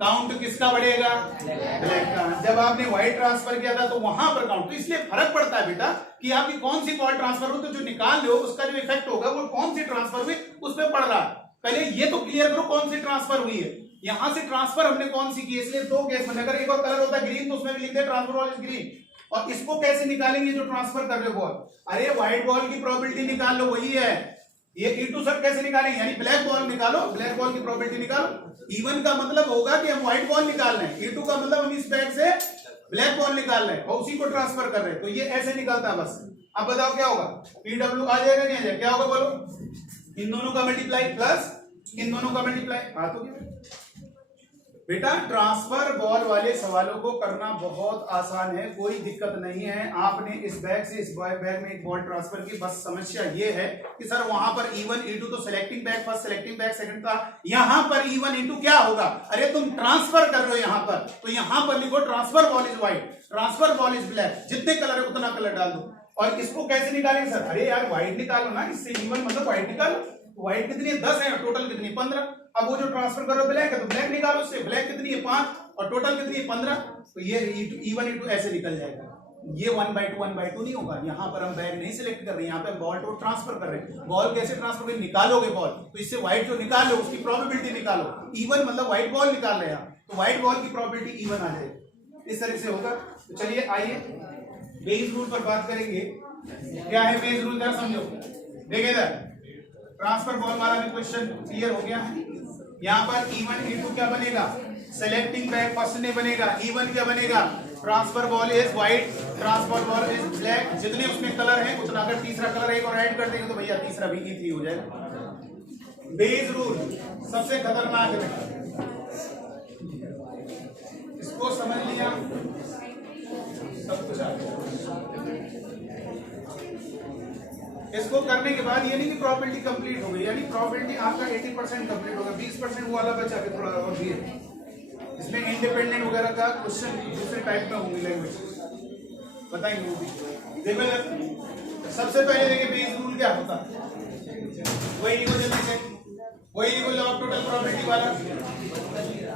काउंट किसका बढ़ेगा, ब्लैक का। जब आपने व्हाइट ट्रांसफर किया था तो वहां पर काउंट, तो इसलिए फर्क पड़ता है बेटा कि आपकी कौन सी बॉल ट्रांसफर हो, तो जो निकाल लो उसका जो इफेक्ट होगा वो कौन सी ट्रांसफर हुई उस पर पड़ रहा है। पहले ये तो क्लियर करो कौन सी ट्रांसफर हुई है, यहां से ट्रांसफर हमने कौन सी की, इसलिए दो केस में, अगर एक और कलर होता ग्रीन तो उसमें भी लिख they transfer ball is green. और इसको कैसे निकालेंगे जो ट्रांसफर कर रहे हो बॉल, अरे व्हाइट बॉल की प्रॉपर्टी निकाल लो, वही है ये E2 सर कैसे निकालेंगे, यानी ब्लैक बॉल निकालो, ब्लैक बॉल की प्रॉपर्टी निकालो। E1 का मतलब होगा कि हम व्हाइट बॉल निकाल रहे हैं, E2 का मतलब हम इस बैग से ब्लैक बॉल निकाल रहे हैं और उसी को ट्रांसफर कर रहे हैं, तो ये ऐसे निकलता है बस। अब बताओ क्या होगा, PW आ जाएगा नहीं आ जाएगा, क्या होगा बोलो, इन दोनों का मल्टीप्लाई प्लस इन दोनों का मल्टीप्लाई, हाँ तो बेटा ट्रांसफर बॉल वाले सवालों को करना बहुत आसान है, कोई दिक्कत नहीं है। आपने इस बैग से इस बैग में एक बॉल ट्रांसफर की, बस समस्या ये है कि सर वहां पर E1 E2 तो selecting bag first, selecting bag second था, यहां पर E1 E2 क्या होगा, अरे तुम ट्रांसफर कर रहे हो यहां पर, तो यहां पर लिखो transfer ball is white, transfer ball is black, जितने कलर है उतना कलर डाल दो। और इसको कैसे निकालेंगे सर, अरे यार व्हाइट निकालो ना, इससे E1 मतलब व्हाइट निकालो, व्हाइट कितनी है 10 है, टोटल कितनी 15, अब वो जो ट्रांसफर करो ब्लैक है तो ब्लैक निकालो, उससे ब्लैक कितनी है 5 और टोटल कितनी है 15, तो ये E1 E2 ऐसे निकल जाएगा। ये 1/2 1/2 नहीं होगा, यहाँ पर हम बैग नहीं सिलेक्ट कर रहे हैं, यहाँ पे बॉल तो ट्रांसफर कर रहे हैं। बॉल कैसे ट्रांसफर करें, निकालोगे बॉल, तो इससे व्हाइट जो निकाल लो उसकी प्रोबेबिलिटी निकालो, E1 मतलब व्हाइट बॉल निकाल रहे हैं, तो व्हाइट बॉल की प्रोबेबिलिटी E1 आ जाएगी, इस तरह से होगा। तो चलिए आइए बेस रूल पर बात करेंगे। क्या है बेस रूल, जरा समझो, देखिए इधर ट्रांसफर बॉल वाला भी क्वेश्चन क्लियर हो गया है। यहाँ पर E1 E2 क्या बनेगा, सेलेक्टिंग बैग फर्स्ट नहीं बनेगा, E1 क्या बनेगा, transfer ball is white, transfer ball is black, जितने उसमें कलर है उतना, अगर तीसरा कलर एक और ऐड कर देंगे तो भैया तीसरा भी E3 हो जाएगा। बेस रूल सबसे खतरनाक है, इसको समझ लिया सब कुछ आ गया। इसको करने के बाद ये नहीं कि प्रॉपर्टी कंप्लीट हो गई, यानी प्रॉपर्टी आपका 80% कंप्लीट होगा, 20% वो वाला बचा के थोड़ा और भी है। इसमें इंडिपेंडेंट वगैरह का क्वेश्चन दूसरे टाइप का होंगे, लैंग्वेज बताएंगे वो भी। देखो सबसे पहले देखिए बेस रूल क्या होता है, वही लिखो जल्दी से, वही लिखो लॉ ऑफ टोटल प्रोबेबिलिटी वाला।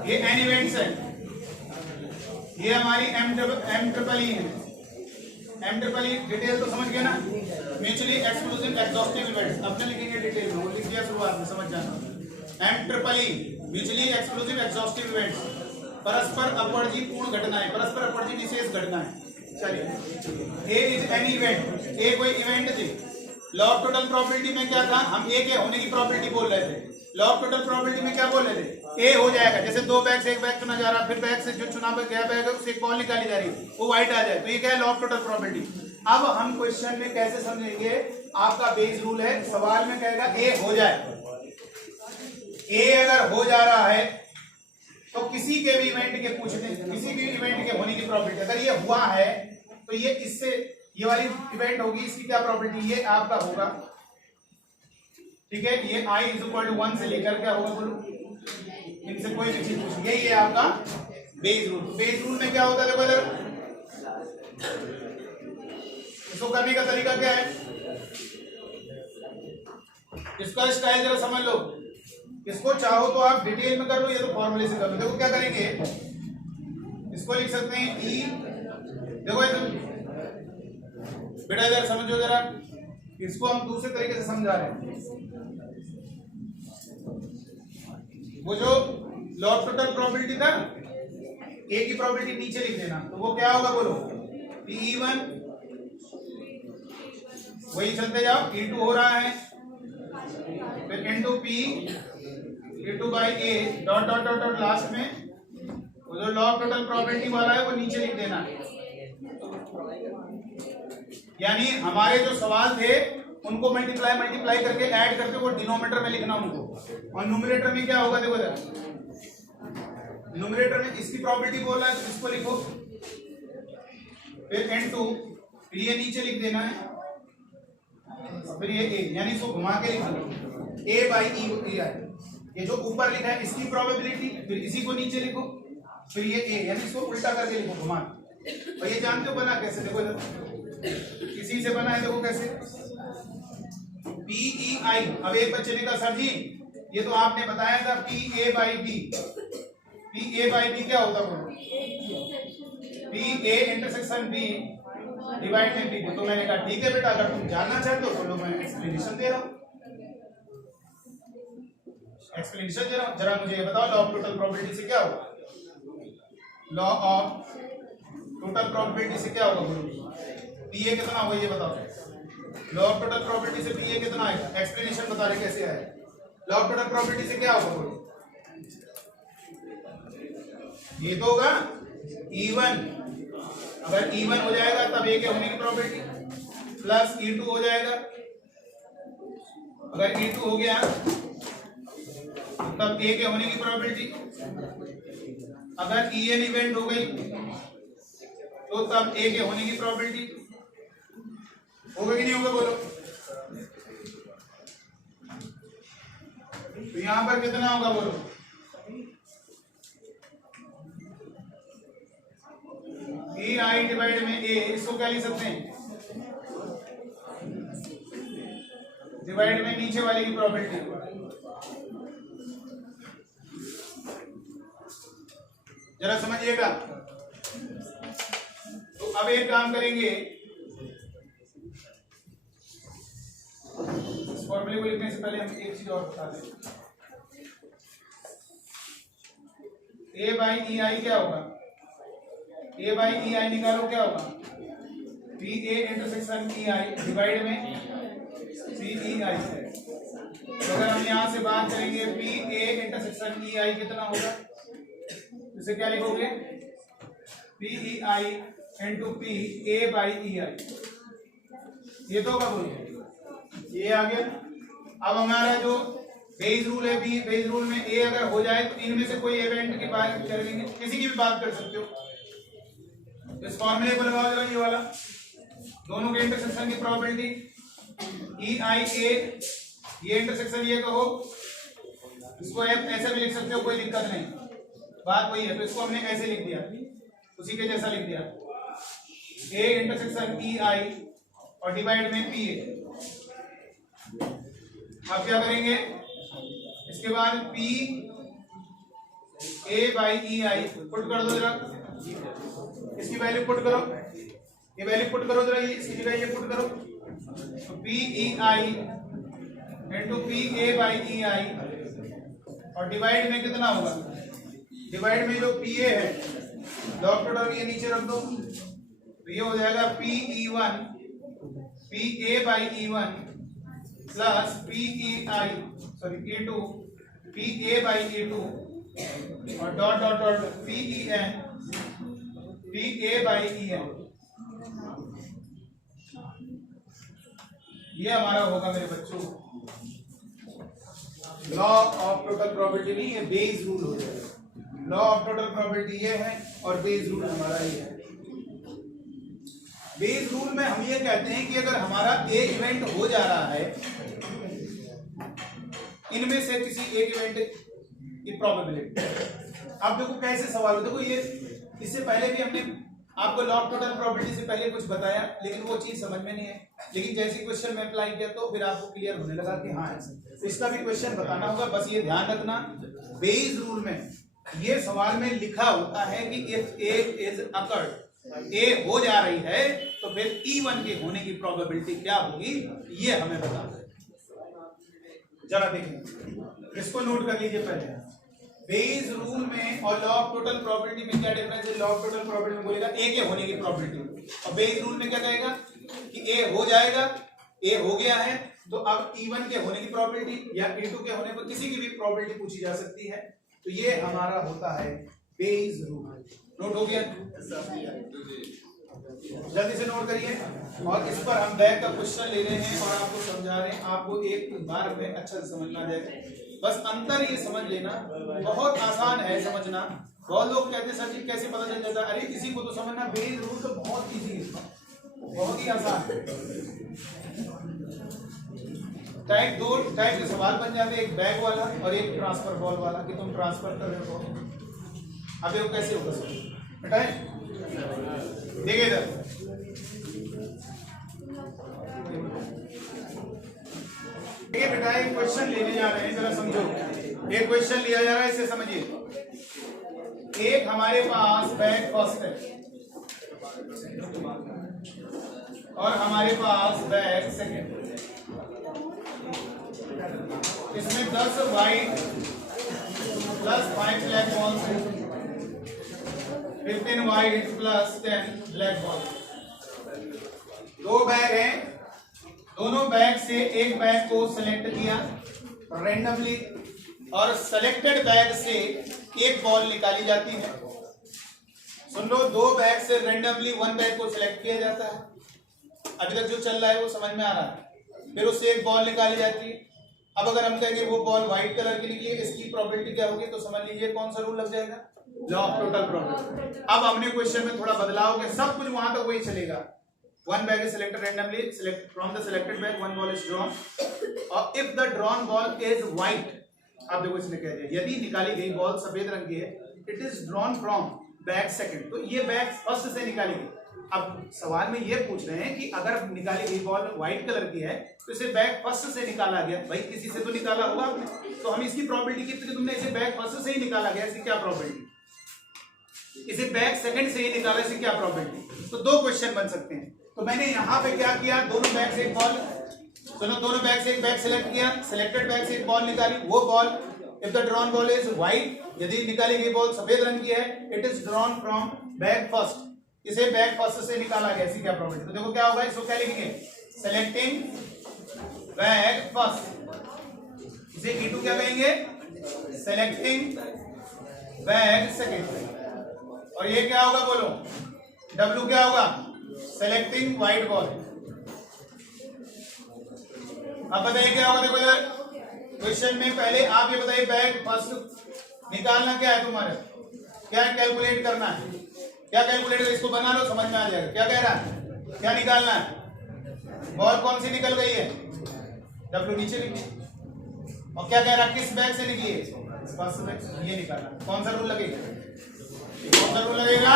ये एन इवेंट्स है, ये हमारी M है, M डिटेल तो समझ गया ना, म्यूचुअली एक्सक्लूसिव एग्जॉस्टिव इवेंट्स, अपने लिखेंगे डिटेल में, वो लिख दिया शुरुआत में, समझ जाना। M mutually exclusive exhaustive events, परस्पर अपवर्जी पूर्ण घटनाएं, परस्पर अपवर्जी विशेष घटनाएं। चलिए ए इज एनी इवेंट, ए कोई इवेंट थी। लॉ ऑफ टोटल प्रोबेबिलिटी में क्या था, हम ए के होने की प्रोबेबिलिटी बोल रहे थे, लॉ ऑफ टोटल प्रोबेबिलिटी में क्या बोल रहे थे, ए हो जाएगा, जैसे दो बैग से एक बैग चुना जा रहा, फिर बैग से जो चुना गया बैग है उससे एक बॉल निकाली जा रही है, वो व्हाइट आ जाए, तो ये क्या है लॉ ऑफ टोटल प्रोबेबिलिटी। अब हम क्वेश्चन में कैसे समझेंगे, आपका बेस रूल है, सवाल में कहेगा ए हो जाए, ए अगर हो जा रहा है तो किसी के भी इवेंट के पूछने, किसी भी इवेंट के होने की प्रोबेबिलिटी, अगर ये हुआ है तो ये इससे ये वाली इवेंट होगी, इसकी क्या प्रोबेबिलिटी, ये आपका होगा, ठीक है। ये I = 1 से लेकर क्या होगा बोलो, इनसे कोई भी चीज पूछ, यही है आपका बेस रूल। बेस रूल में क्या होता है, देखो इधर इसको करने का तरीका क्या है, इसका स्टाइल जरा समझ लो, इसको चाहो तो आप डिटेल में कर लो, ये तो फॉर्मूले से कर लो। देखो क्या करेंगे, इसको लिख सकते हैं E, देखो बेटा इधर समझो जरा, इसको हम दूसरे तरीके से समझा रहे हैं। वो जो लॉ ऑफ टोटल प्रोबेबिलिटी था, ए की प्रोबेबिलिटी नीचे लिख देना, तो वो क्या होगा बोलो, E1, वही चलते जाओ, E2 हो रहा है, फिर into P E2/A dot dot dot dot last में वो जो लॉ ऑफ टोटल प्रोबेबिलिटी वाला है वो नीचे लिख देना। यानी हमारे जो सवाल थे उनको मल्टीप्लाई करके ऐड करके वो डिनोमिनेटर में लिखना उनको, और न्यूमरेटर में क्या होगा, देखो न्यूमरेटर में इसकी प्रोबेबिलिटी बोल रहा है तो इसको लिखो, फिर N2, फिर ये नीचे लिख देना है, फिर ये ए, यानी इसको घुमा के लिख दो ए बाई ई आई। ये जो ऊपर लिखा है इसकी प्रोबेबिलिटी, फिर इसी को नीचे लिखो, फिर ये ए, यानी इसको उल्टा करके लिखो घुमा। और ये जानते हो बना कैसे, देखो इसी से बना है, देखो कैसे पी ई आई। अब एक बच्चे ने कहा सर जी ये तो आपने बताया था P A by B, P A by B क्या होता है? P A intersection B divide में बी। तो मैंने कहा ठीक है बेटा, अगर तुम जानना चाहते हो तो लो मैं एक्सप्लेनेशन दे रहा हूं, एक्सप्लेनेशन दे रहा हूं। जरा मुझे ये बताओ लॉ ऑफ टोटल प्रोबेबिलिटी से क्या होगा? लॉ ऑफ टोटल प्रोबेबिलिटी से क्या होगा बोलो? पी ए कितना होगा ये बताओ। लॉ ऑफ टोटल प्रोबेबिलिटी से पी ए कितना आएगा? एक्सप्लेनेशन बता रहे कैसे आएगा। लॉ ऑफ टोटल प्रोबेबिलिटी से क्या होगा बोलो? ये तो होगा E1। अगर E1 हो जाएगा तब ए के होने की प्रोबेबिलिटी प्लस E2 हो जाएगा। अगर E2 हो गया तब ए के होने की प्रोबेबिलिटी। अगर En इवेंट हो गई तो तब ए के होने की प्रोबेबिलिटी होगा कि नहीं होगा बोलो? तो यहां पर कितना होगा बोलो? ए आई डिवाइड में ए, इसको क्या लिख सकते हैं? डिवाइड में नीचे वाले की प्रोबेबिलिटी। जरा समझिएगा। तो अब एक काम करेंगे, इस फॉर्मूले को लिखने से पहले हम एक चीज और बता दें। ए बाई ई आई क्या होगा? ए बाई ई आई निकालो क्या होगा? P A intersection E I divide में पी ई आई। तो अगर हम यहां से बात करेंगे पी ए इंटरसेक्शन ई आई कितना होगा, इसे क्या लिखोगे? P E I into P A by E I. ये तो होगा बोलिए, ये आ गया। अब हमारा जो बेस रूल है, बेस रूल में ए अगर हो जाए तो इनमें से कोई इवेंट की बात करेंगे, किसी की भी बात कर सकते हो। इस फॉर्मूले को लगाओ जरा, ये वाला दोनों के इंटरसेक्शन की प्रोबेबिलिटी ई आई ए, ये इंटरसेक्शन ये कहो, इसको ऐसे भी लिख सकते हो, कोई दिक्कत नहीं, बात वही है। तो इसको हमने ऐसे लिख दिया, उसी के जैसा लिख दिया, ए इंटरसेक्शन ई आई और डिवाइड में पी ए। अब क्या करेंगे, इसके बाद P A by E I put कर दो जरा, इसकी वैल्यू पुट करो, ये वैल्यू पुट करो जरा, ये इसकी जगह ये पुट करो। तो P E I into P A by E I और डिवाइड में कितना होगा? डिवाइड में जो पी ए है लॉग टोटल ये नीचे रख दो, तो ये हो जाएगा P E one P A by E one plus P E I sorry E two P A by E two और dot dot dot P E N P A by E N. ये हमारा होगा मेरे बच्चों law of total probability, नहीं ये base rule हो जाएगा। लॉ ऑफ टोटल प्रोबेबिलिटी ये है और बेस रूल हमारा ये है। बेस रूल में हम ये कहते हैं कि अगर हमारा ए इवेंट हो जा रहा है, इनमें से किसी एक इवेंट की प्रोबेबिलिटी। अब देखो कैसे सवाल हो, देखो ये इससे पहले भी हमने आपको लॉ ऑफ टोटल प्रोबेबिलिटी से पहले कुछ बताया, लेकिन वो चीज समझ में नहीं है। लेकिन जैसे क्वेश्चन में अप्लाई किया तो फिर आपको क्लियर होने लगा कि हाँ तो इसका भी क्वेश्चन बताना होगा। बस ये ध्यान रखना, बेस रूल में ये सवाल में लिखा होता है कि इफ ए इज अकर्ड, ए हो जा रही है तो फिर E1 के होने की प्रोबेबिलिटी क्या होगी, ये हमें बताना है। जरा देखें, इसको नोट कर लीजिए पहले। बेस रूल में और लॉ ऑफ टोटल प्रोबेबिलिटी में क्या डिफरेंस है? लॉ ऑफ टोटल प्रोबेबिलिटी में बोलेगा ए के होने की प्रोबेबिलिटी, और बेस रूल में क्या कहेगा कि ए हो जाएगा, ए हो गया है तो अब E1 के होने की प्रोबेबिलिटी या E2 के होने पर किसी की भी प्रोबेबिलिटी पूछी जा सकती है। तो ये हमारा होता है बेस रूल। नोट हो गया? जल्दी से नोट करिए। और इस पर हम बैक का क्वेश्चन ले रहे हैं और आपको समझा रहे हैं, आपको एक बार में अच्छा से समझना जाएगा। बस अंतर ये समझ लेना, बहुत आसान है समझना। बहुत लोग कहते हैं सर जी कैसे पता चल जाता है? अरे किसी को तो समझना, बेस रूल तो बहुत इजी है, बहुत ही आसान है। दो टाइप के सवाल बन जाते हैं, एक बैग वाला और एक ट्रांसफर बॉल वाला, कि तुम ट्रांसफर कर रहे हो। अब ये कैसे होगा सर, बताएं। देखिए इधर, देखिए बेटा एक क्वेश्चन लेने जा रहे हैं, जरा समझो। एक क्वेश्चन लिया जा रहा है, इसे समझिए। एक हमारे पास बैग फर्स्ट है और हमारे पास बैग सेकंड। इसमें 10 व्हाइट प्लस 5 ब्लैक बॉल्स है, 15 व्हाइट प्लस 10 ब्लैक बॉल्स। दो बैग हैं, दोनों बैग से एक बैग को सिलेक्ट किया रेंडमली और सेलेक्टेड बैग से एक बॉल निकाली जाती है। सुन लो, दो बैग से रेंडमली वन बैग को सिलेक्ट किया जाता है। अभी तक जो चल रहा है वो समझ में आ रहा है। फिर उससे एक बॉल निकाली जाती है। अब अगर हम कहेंगे वो बॉल व्हाइट कलर की निकली है, इसकी प्रोबेबिलिटी क्या होगी, तो समझ लीजिए कौन सा रूल लग जाएगा, लॉ ऑफ टोटल प्रोबेबिलिटी। अब हमने क्वेश्चन में थोड़ा बदलाव किया, सब कुछ वहां तक वही चलेगा। One bag is selected randomly, from the selected bag one ball is drawn, और if the drawn ball is white, आप देखो इसने कह दिया यदि निकाली गई बॉल सफेद रंग की है, it is drawn from bag second, तो ये बैग फर्स्ट से निकाली गई। अब सवाल में ये पूछ रहे हैं कि अगर निकाली गई बॉल व्हाइट कलर की है तो इसे बैग फर्स्ट से निकाला गया, भाई किसी से तो निकाला होगा आपने, तो हम इसकी प्रोबेबिलिटी कितनी, तुमने इसे बैग फर्स्ट से ही निकाला गया, इसकी क्या प्रोबेबिलिटी, इसे बैग सेकंड से ही निकाला, इसकी क्या प्रोबेबिलिटी। तो दो क्वेश्चन बन सकते हैं। तो मैंने यहाँ पे क्या किया, दोनों बैग से एक बॉल, चलो दोनों बैग से एक बैग सिलेक्ट किया, सिलेक्टेड बैग से एक बॉल निकाली, वो ball if the drawn ball is white, यदि निकाली गई बॉल सफेद रंग की है, it is drawn from bag first, इसे बैग फर्स्ट से निकाला गया, इसकी क्या प्रोबेबिलिटी। तो देखो क्या होगा, इसको क्या लिखेंगे, सेलेक्टिंग बैग फर्स्ट, इसे E2 क्या कहेंगे, सेलेक्टिंग बैग सेकंड, और ये क्या होगा बोलो, W क्या होगा, सेलेक्टिंग व्हाइट बॉल। अब बताइए क्या होगा, देखो यार क्वेश्चन में पहले आप ये बताइए बैग फर्स्ट निकालना क्या है तुम्हारे, क्या कैलकुलेट करना है, क्या कैलकुलेट, इसको बना लो समझ में आ जाएगा। क्या कह रहा है, क्या निकालना है, बॉल कौन सी निकल गई है, W नीचे लिखिए, और क्या कह रहा है, किस बैग से निकली है, फर्स्ट बैग से, ये निकालना। कौन सा रूल लगेगा, कौन सा रूल लगेगा,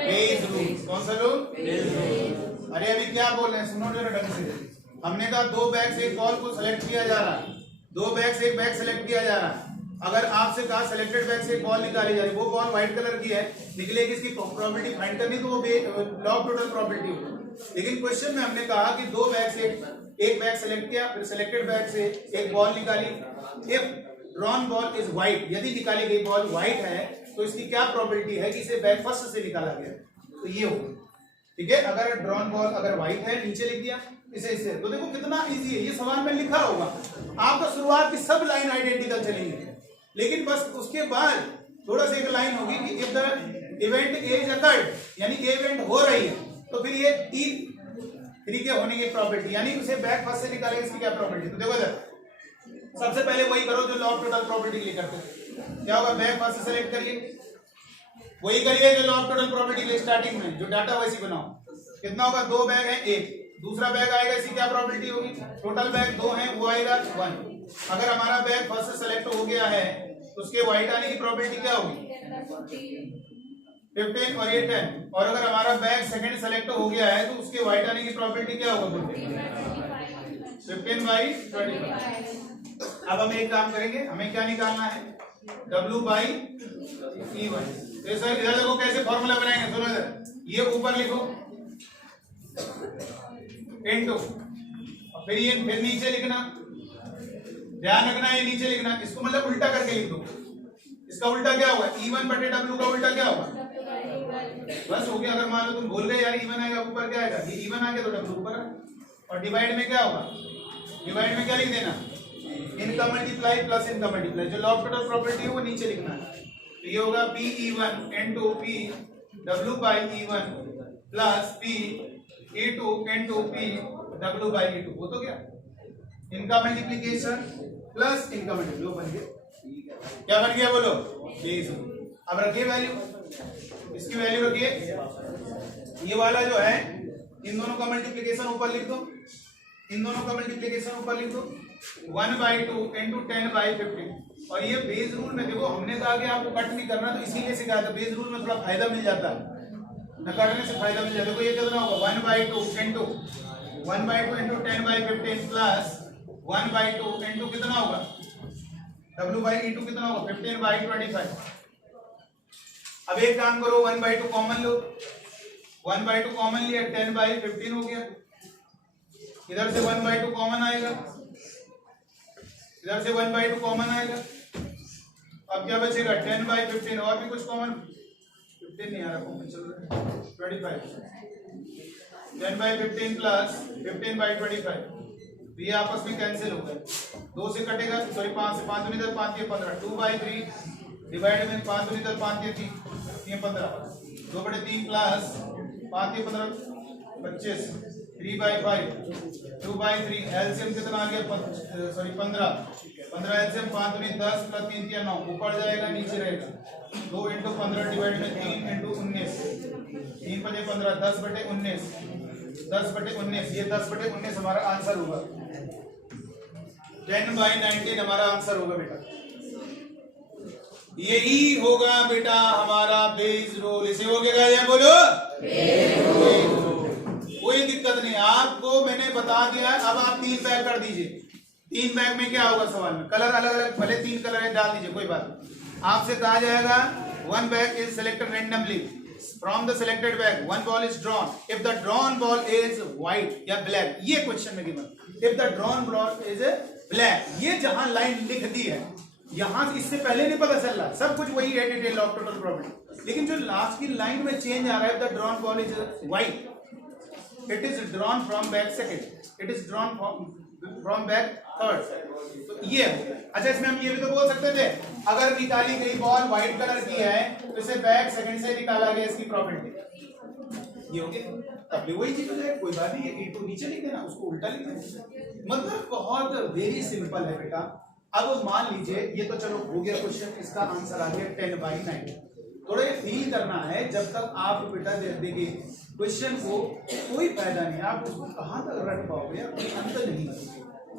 बेस रूल। कौन सा रूल, अरे अभी क्या बोल रहे हैं, सुनो जरा ढंग से। हमने कहा दो बैग से एक बॉल को सिलेक्ट किया जा रहा है, दो बैग से एक बैग सिलेक्ट किया जा रहा है। अगर आपसे कहा सिलेक्टेड बैग से एक बॉल निकाली जा रही है, वो बॉल व्हाइट कलर की है, निकलेगी, इसकी प्रोबेबिलिटी फाइंड करनी, तो वो लॉ ऑफ टोटल प्रोबेबिलिटी होगी। लेकिन क्वेश्चन में हमने कहा कि दो बैग से एक बैग सिलेक्ट किया, फिर सिलेक्टेड बैग से एक बॉल निकाली, if drawn ball is white, यदि निकाली गई बॉल व्हाइट है तो इसकी क्या प्रोबेबिलिटी है कि इसे बैग फर्स्ट से निकाला गया, तो ये होगा। ठीक है, अगर ड्रॉन बॉल अगर व्हाइट है, नीचे लिख दिया इसे, तो देखो कितना इजी है, ये सवाल में लिखा होगा। आपका शुरुआत की सब लाइन आइडेंटिकल चलेंगी, लेकिन बस उसके बाद थोड़ा सा एक लाइन होगी कि if the event is occurred, यानी इवेंट हो रही है, तो फिर ये T3 के होने की प्रोबेबिलिटी, यानी उसे बैक फर्स्ट से निकालेंगे, इसकी क्या प्रोबेबिलिटी। तो देखो इधर सबसे पहले वही करो जो लॉ ऑफ टोटल प्रोबेबिलिटी के लिए करते हैं। क्या होगा, बैक फर्स्ट से सेलेक्ट करिए, वही करिए जो लॉ ऑफ टोटल प्रोबेबिलिटी के लिए स्टार्टिंग में जो डाटा वैसी बनाओ। कितना होगा, दो बैग है, एक दूसरा बैग आएगा, इसकी क्या प्रोबेबिलिटी होगी, टोटल बैग दो हैं, वो आएगा 1। अगर हमारा बैग फर्स्ट से सेलेक्ट हो गया है तो उसके व्हाइट आने की प्रोबेबिलिटी क्या होगी, 15 और ये 10। और अगर हमारा बैग सेकंड सेलेक्ट हो गया है तो उसके व्हाइट आने की प्रोबेबिलिटी क्या होगा, 15/25। अब हम एक काम करेंगे, हमें क्या निकालना है, W/E1। तो सर इधर देखो कैसे फॉर्मूला बनाएंगे, सुनो इधर, ये ऊपर लिखो इनटू, और फिर ये फिर नीचे लिखना, ध्यान रखना ये नीचे लिखना, इसको मतलब उल्टा करके लिख दो। इसका उल्टा क्या होगा, E1/W का उल्टा क्या होगा, बस हो गया। अगर मान लो तुम भूल गए यार E1 आएगा, ऊपर क्या आएगा, ये E1 आ गया तो W ऊपर, और डिवाइड में क्या होगा, डिवाइड में क्या लिख देना, इनका मल्टीप्लाई प्लस इनका मल्टीप्लाई, जो लॉ ऑफ टोटल प्रॉपर्टी है वो नीचे लिखना है। तो ये होगा P/E1 into P/W/E1 plus P/E2 into P/W/E2, वो तो क्या, इनका मल्टीप्लीकेशन प्लस इनका मल्टीप्लाई बन गया, क्या बन गया बोलो, बेस। अब रखिए वैल्यू, इसकी वैल्यू रखिए, ये वाला जो है इन दोनों का मल्टीप्लीकेशन ऊपर लिख दो, इन दोनों का मल्टीप्लीकेशन ऊपर लिख दो 1/2 इंटू 10/15। और ये बेस रूल में देखो हमने कहा कि आपको कट नहीं करना, तो इसीलिए सिखाया था। बेस रूल में थोड़ा फायदा मिल जाता है, न काटने से फायदा मिल जाता है। तो ये कितना होगा 1/2 इंटू 10/15 प्लस 1/2 इंटू कितना होगा w/e2 कितना होगा 15/25। अब एक काम करो 1/2 कॉमन लो, 1/2 कॉमन लिया 10/15 हो गया। इधर से 1/2 कॉमन आएगा, इधर से 1/2 कॉमन आएगा। अब क्या बचेगा 10/15 और भी कुछ कॉमन 15 नहीं आ रहा कॉमन चल रहा है 25 10/15 प्लस 15/25। तो ये आपस में कैंसिल हो गए, 2 से कटेगा सॉरी 5 से 5 दूनी 10 5 15 2/3 डिवाइड में 5 दूनी 10 5 3 3 15 2/3 प्लस 5 15 25 3/5 2/3 एलसीएम कितना आ गया सॉरी 15 एलसीएम 5 दूनी 10 प्लस 3 3 9 ऊपर जाएगा नीचे रहेगा 2 इंटू 15 डिवाइड में 3 इंटू 19 3 5 15 10/19 10/19 ये 10/19 हमारा आंसर होगा। 10/19 हमारा आंसर होगा बेटा, यही होगा बेटा हमारा बेस रूल। इसे हो गया या बोलो कोई दिक्कत नहीं, आपको मैंने बता दिया। अब आप 3 बैग कर दीजिए। 3 बैग में क्या होगा सवाल में कलर अलग अलग, भले 3 कलर है डाल दीजिए कोई बात नहीं। आपसे कहा जाएगा 1 bag is selected randomly from the selected bag, 1 ball is drawn. If the drawn ball is white या black, ये क्वेश्चन में given. If the drawn ball is black, ये जहां लाइन लिख दी है यहां इससे पहले नहीं पता चल रहा, सब कुछ वही है डिटेल ऑफ टोटल प्रॉपर्टी, लेकिन जो लास्ट की लाइन में चेंज आ रहा है the drawn ball is white, it is drawn from back second, it is drawn from back third. तो ये अच्छा, इसमें हम ये भी तो बोल सकते थे अगर निकाली गई बॉल व्हाइट कलर की है तो इसे बैक सेकंड से निकाला गया इसकी प्रॉपर्टी ये हो गया। तब भी वही चीज हो जाए, कोई बात नहीं, ये तो नीचे लिख देना उसको उल्टा लिख देना, मतलब बहुत वेरी सिंपल है बेटा। अब मान लीजिए ये तो चलो हो गया क्वेश्चन, इसका आंसर आ गया 10/9। थोड़ा ये फील करना है, जब तक आप बेटा देखिए क्वेश्चन को कोई फायदा नहीं, आप उसको कहां तक रख पाओगे, कोई अंत नहीं है।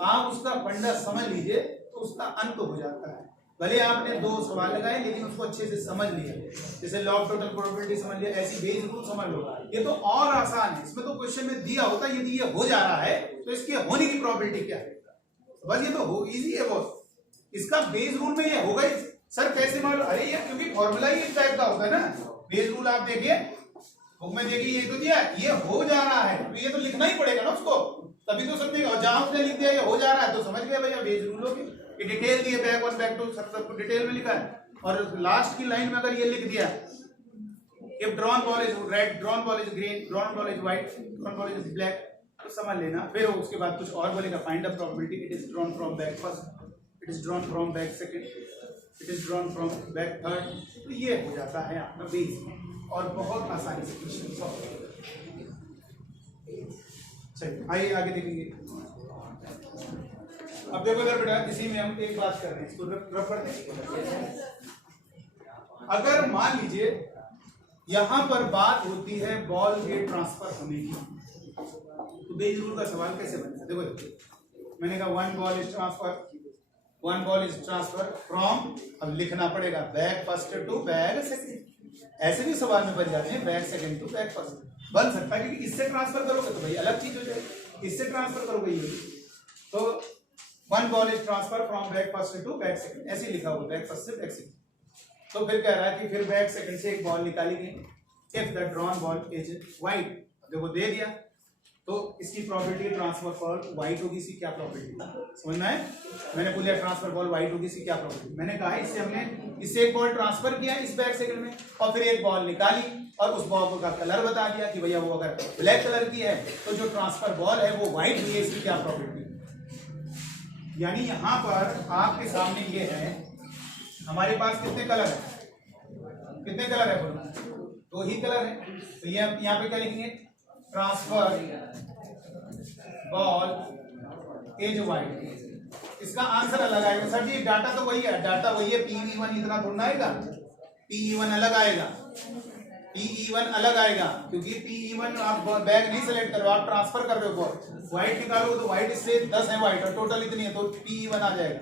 आप उसका फंडा समझ लीजिए तो उसका अंत हो जाता है। भले आपने 2 सवाल लगाए लेकिन उसको अच्छे से समझ लिया, जैसे लॉ ऑफ टोटल प्रोबेबिलिटी समझ लिया, ऐसी बेस रूल समझ लो। ये तो और आसान है, इसमें तो क्वेश्चन में दिया होता है यदि ये हो जा रहा है तो इसके होने की प्रोबेबिलिटी क्या है, बस ये तो हो इजी है बॉस। इसका बेस रूल में ये होगा सर कैसे मालूम, अरे यार क्योंकि फॉर्मूला ही इस टाइप का होता है ना। बेस रूल आप देखिए बुक में देखिए, ये तो दिया ये हो जा रहा है तो ये तो लिखना ही पड़ेगा ना उसको, तभी तो समझेगा। और जहां उसने लिख दिया ये हो जा रहा है तो समझ गया भैया बेस रूल हो गया, ये डिटेल दिए बैक 1 बैक 2 सब कुछ डिटेल में लिखा है। और लास्ट की लाइन में अगर ये लिख दिया if drawn ball is red, drawn ball is green, drawn ball is white, drawn ball is black, तो समझ लेना। फिर उसके बाद कुछ और बोलेगा find the probability, it is drawn from bag first, it is drawn from back second, it is drawn from back third. तो ये हो जाता है आपका बेस और बहुत आसानी से क्वेश्चन सॉल्व। चलिए आइए आगे देखेंगे। अब देखो इधर बेटा इसी में हम एक बात कर रहे हैं, इसको रफ कर दें। अगर मान लीजिए यहां पर बात होती है बॉल के ट्रांसफर होने की, तो बेस रूल का सवाल कैसे बनता है? देखो मैंने कहा 1 ball is transfer, 1 ball is transfer from, अब लिखना पड़ेगा bag first to bag second. ऐसे भी सवाल में बन जाते हैं bag second to bag first, बन सकता है क्योंकि इससे ट्रांसफर करोगे तो भाई अलग चीज हो जाएगी, इससे ट्रांसफर करोगे ये तो 1 ball is transfer from bag first to bag second, ऐसे लिखा हुआ बैक फर्स्ट से बैक सेकंड। तो फिर कह रहा है कि फिर बैक सेकंड से एक बॉल निकाली गई if the drawn ball is white, देखो दे दिया तो इसकी प्रोबेबिलिटी ट्रांसफर बॉल व्हाइट होगी, इसकी क्या प्रोबेबिलिटी समझना है। मैंने बोला ट्रांसफर बॉल व्हाइट होगी, इसकी क्या प्रोबेबिलिटी, मैंने कहा इससे हमने इससे एक बॉल ट्रांसफर किया इस बैक सेकंड में और फिर एक बॉल निकाली और उस बॉल का कलर बता दिया कि भैया वो अगर ब्लैक कलर की है तो जो ट्रांसफर बॉल है वो व्हाइट हुई है, इसकी क्या प्रोबेबिलिटी। यानी यहां पर आपके सामने ये है, हमारे पास कितने कलर है, कितने कलर है बोलो, 2 ही कलर है। तो ये यहाँ पे क्या लिखेंगे, ट्रांसफर बॉल इज व्हाइट, इसका आंसर अलग आएगा। सर जी डाटा तो वही है, डाटा वही है, PV1 इतना थोड़ा आएगा, PV1 अलग आएगा, PE1 अलग आएगा क्योंकि PE1 आप बैग नहीं सेलेक्ट करो, आप ट्रांसफर कर रहे हो बॉल। व्हाइट निकालो तो व्हाइट इससे 10 है व्हाइट और टोटल इतनी है तो PE1 आ जाएगा।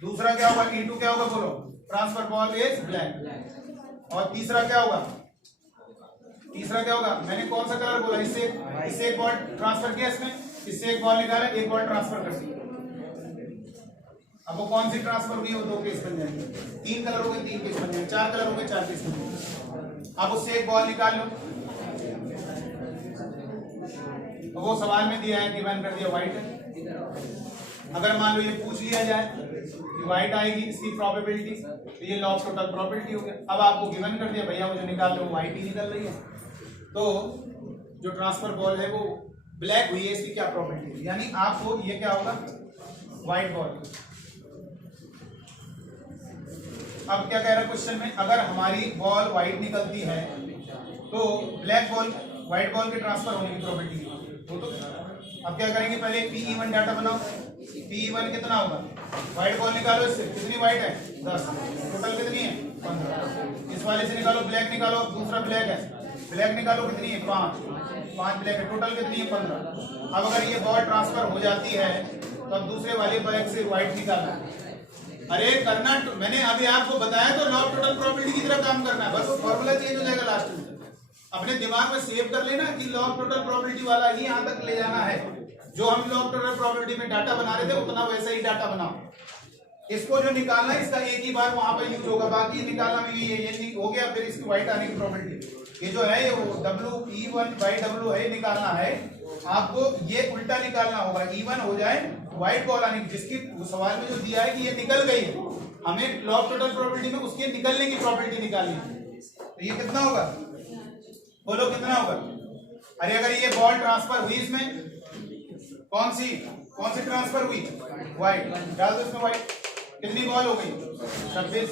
दूसरा क्या होगा, E2 क्या होगा बोलो, ट्रांसफर बॉल इज ब्लैक। और तीसरा क्या होगा, तीसरा क्या होगा, मैंने कौन सा कलर बोला, इससे एक बॉल ट्रांसफर किया, इससे एक बॉल निकाला, एक बॉल ट्रांसफर कर दी। अब वो कौन सी ट्रांसफर हुई, वो 2 केस बन जाएंगे। 3 कलर हो गए 3 केस बन जाएंगे, 4 कलर हो गए 4 केस बन जाएंगे। अब उससे एक बॉल निकाल लो, तो वो सवाल में दिया है कि गिवन कर दिया व्हाइट है। अगर मान लो ये पूछ लिया जाए कि व्हाइट आएगी इसकी प्रोबेबिलिटी, तो ये लॉ ऑफ टोटल प्रोबेबिलिटी हो गया। अब आपको गिवन कर दिया भैया वो जो निकाल लो व्हाइट ही निकल रही है, तो जो ट्रांसफर बॉल है वो ब्लैक हुई है, इसकी क्या प्रोबेबिलिटी है, यानी आपको ये क्या होगा व्हाइट बॉल। अब क्या कह रहा है क्वेश्चन में, अगर हमारी बॉल व्हाइट निकलती है तो ब्लैक बॉल व्हाइट बॉल के ट्रांसफर होने की प्रोबेबिलिटी वो तो। अब क्या करेंगे, पहले PE1 डाटा बनाओ, PE1 कितना होगा, व्हाइट बॉल निकालो, इससे कितनी व्हाइट है 10, टोटल कितनी है 15। इस वाले से निकालो ब्लैक निकालो, दूसरा ब्लैक है, ब्लैक निकालो कितनी है 5 ब्लैक है, टोटल कितनी है 15। अब अगर ये बॉल ट्रांसफर हो जाती है तो अब दूसरे वाले ब्लैक से व्हाइट निकालना। अरे करना मैंने अभी आपको बताया तो लॉ ऑफ टोटल प्रोबेबिलिटी की तरह काम करना है, बस फॉर्मूला चेंज हो जाएगा लास्ट में। अपने दिमाग में सेव कर लेना कि लॉ ऑफ टोटल प्रोबेबिलिटी वाला ही यहां तक ले जाना है। जो हम लॉ ऑफ टोटल प्रोबेबिलिटी में डाटा बना रहे थे उतना वैसा ही डाटा बनाओ। इसको जो निकालना है इसका एक ही बार वहां पर यूज होगा, बाकी निकालना में ये हो गया। फिर इसकी व्हाइट आने की प्रोबेबिलिटी ये जो है ये WE1/W है, निकालना है आपको, ये उल्टा निकालना होगा, E1 हो जाए व्हाइट बॉल आने की, जिसकी सवाल में जो दिया है कि ये निकल गई है, हमें लॉ ऑफ टोटल प्रोबेबिलिटी में उसके निकलने की प्रोबेबिलिटी निकालनी है। तो ये कितना होगा बोलो, कितना होगा। अरे अगर ये बॉल ट्रांसफर हुई इसमें कौन सी ट्रांसफर हुई, व्हाइट, डाल दो इसमें व्हाइट, कितनी बॉल हो गई 26।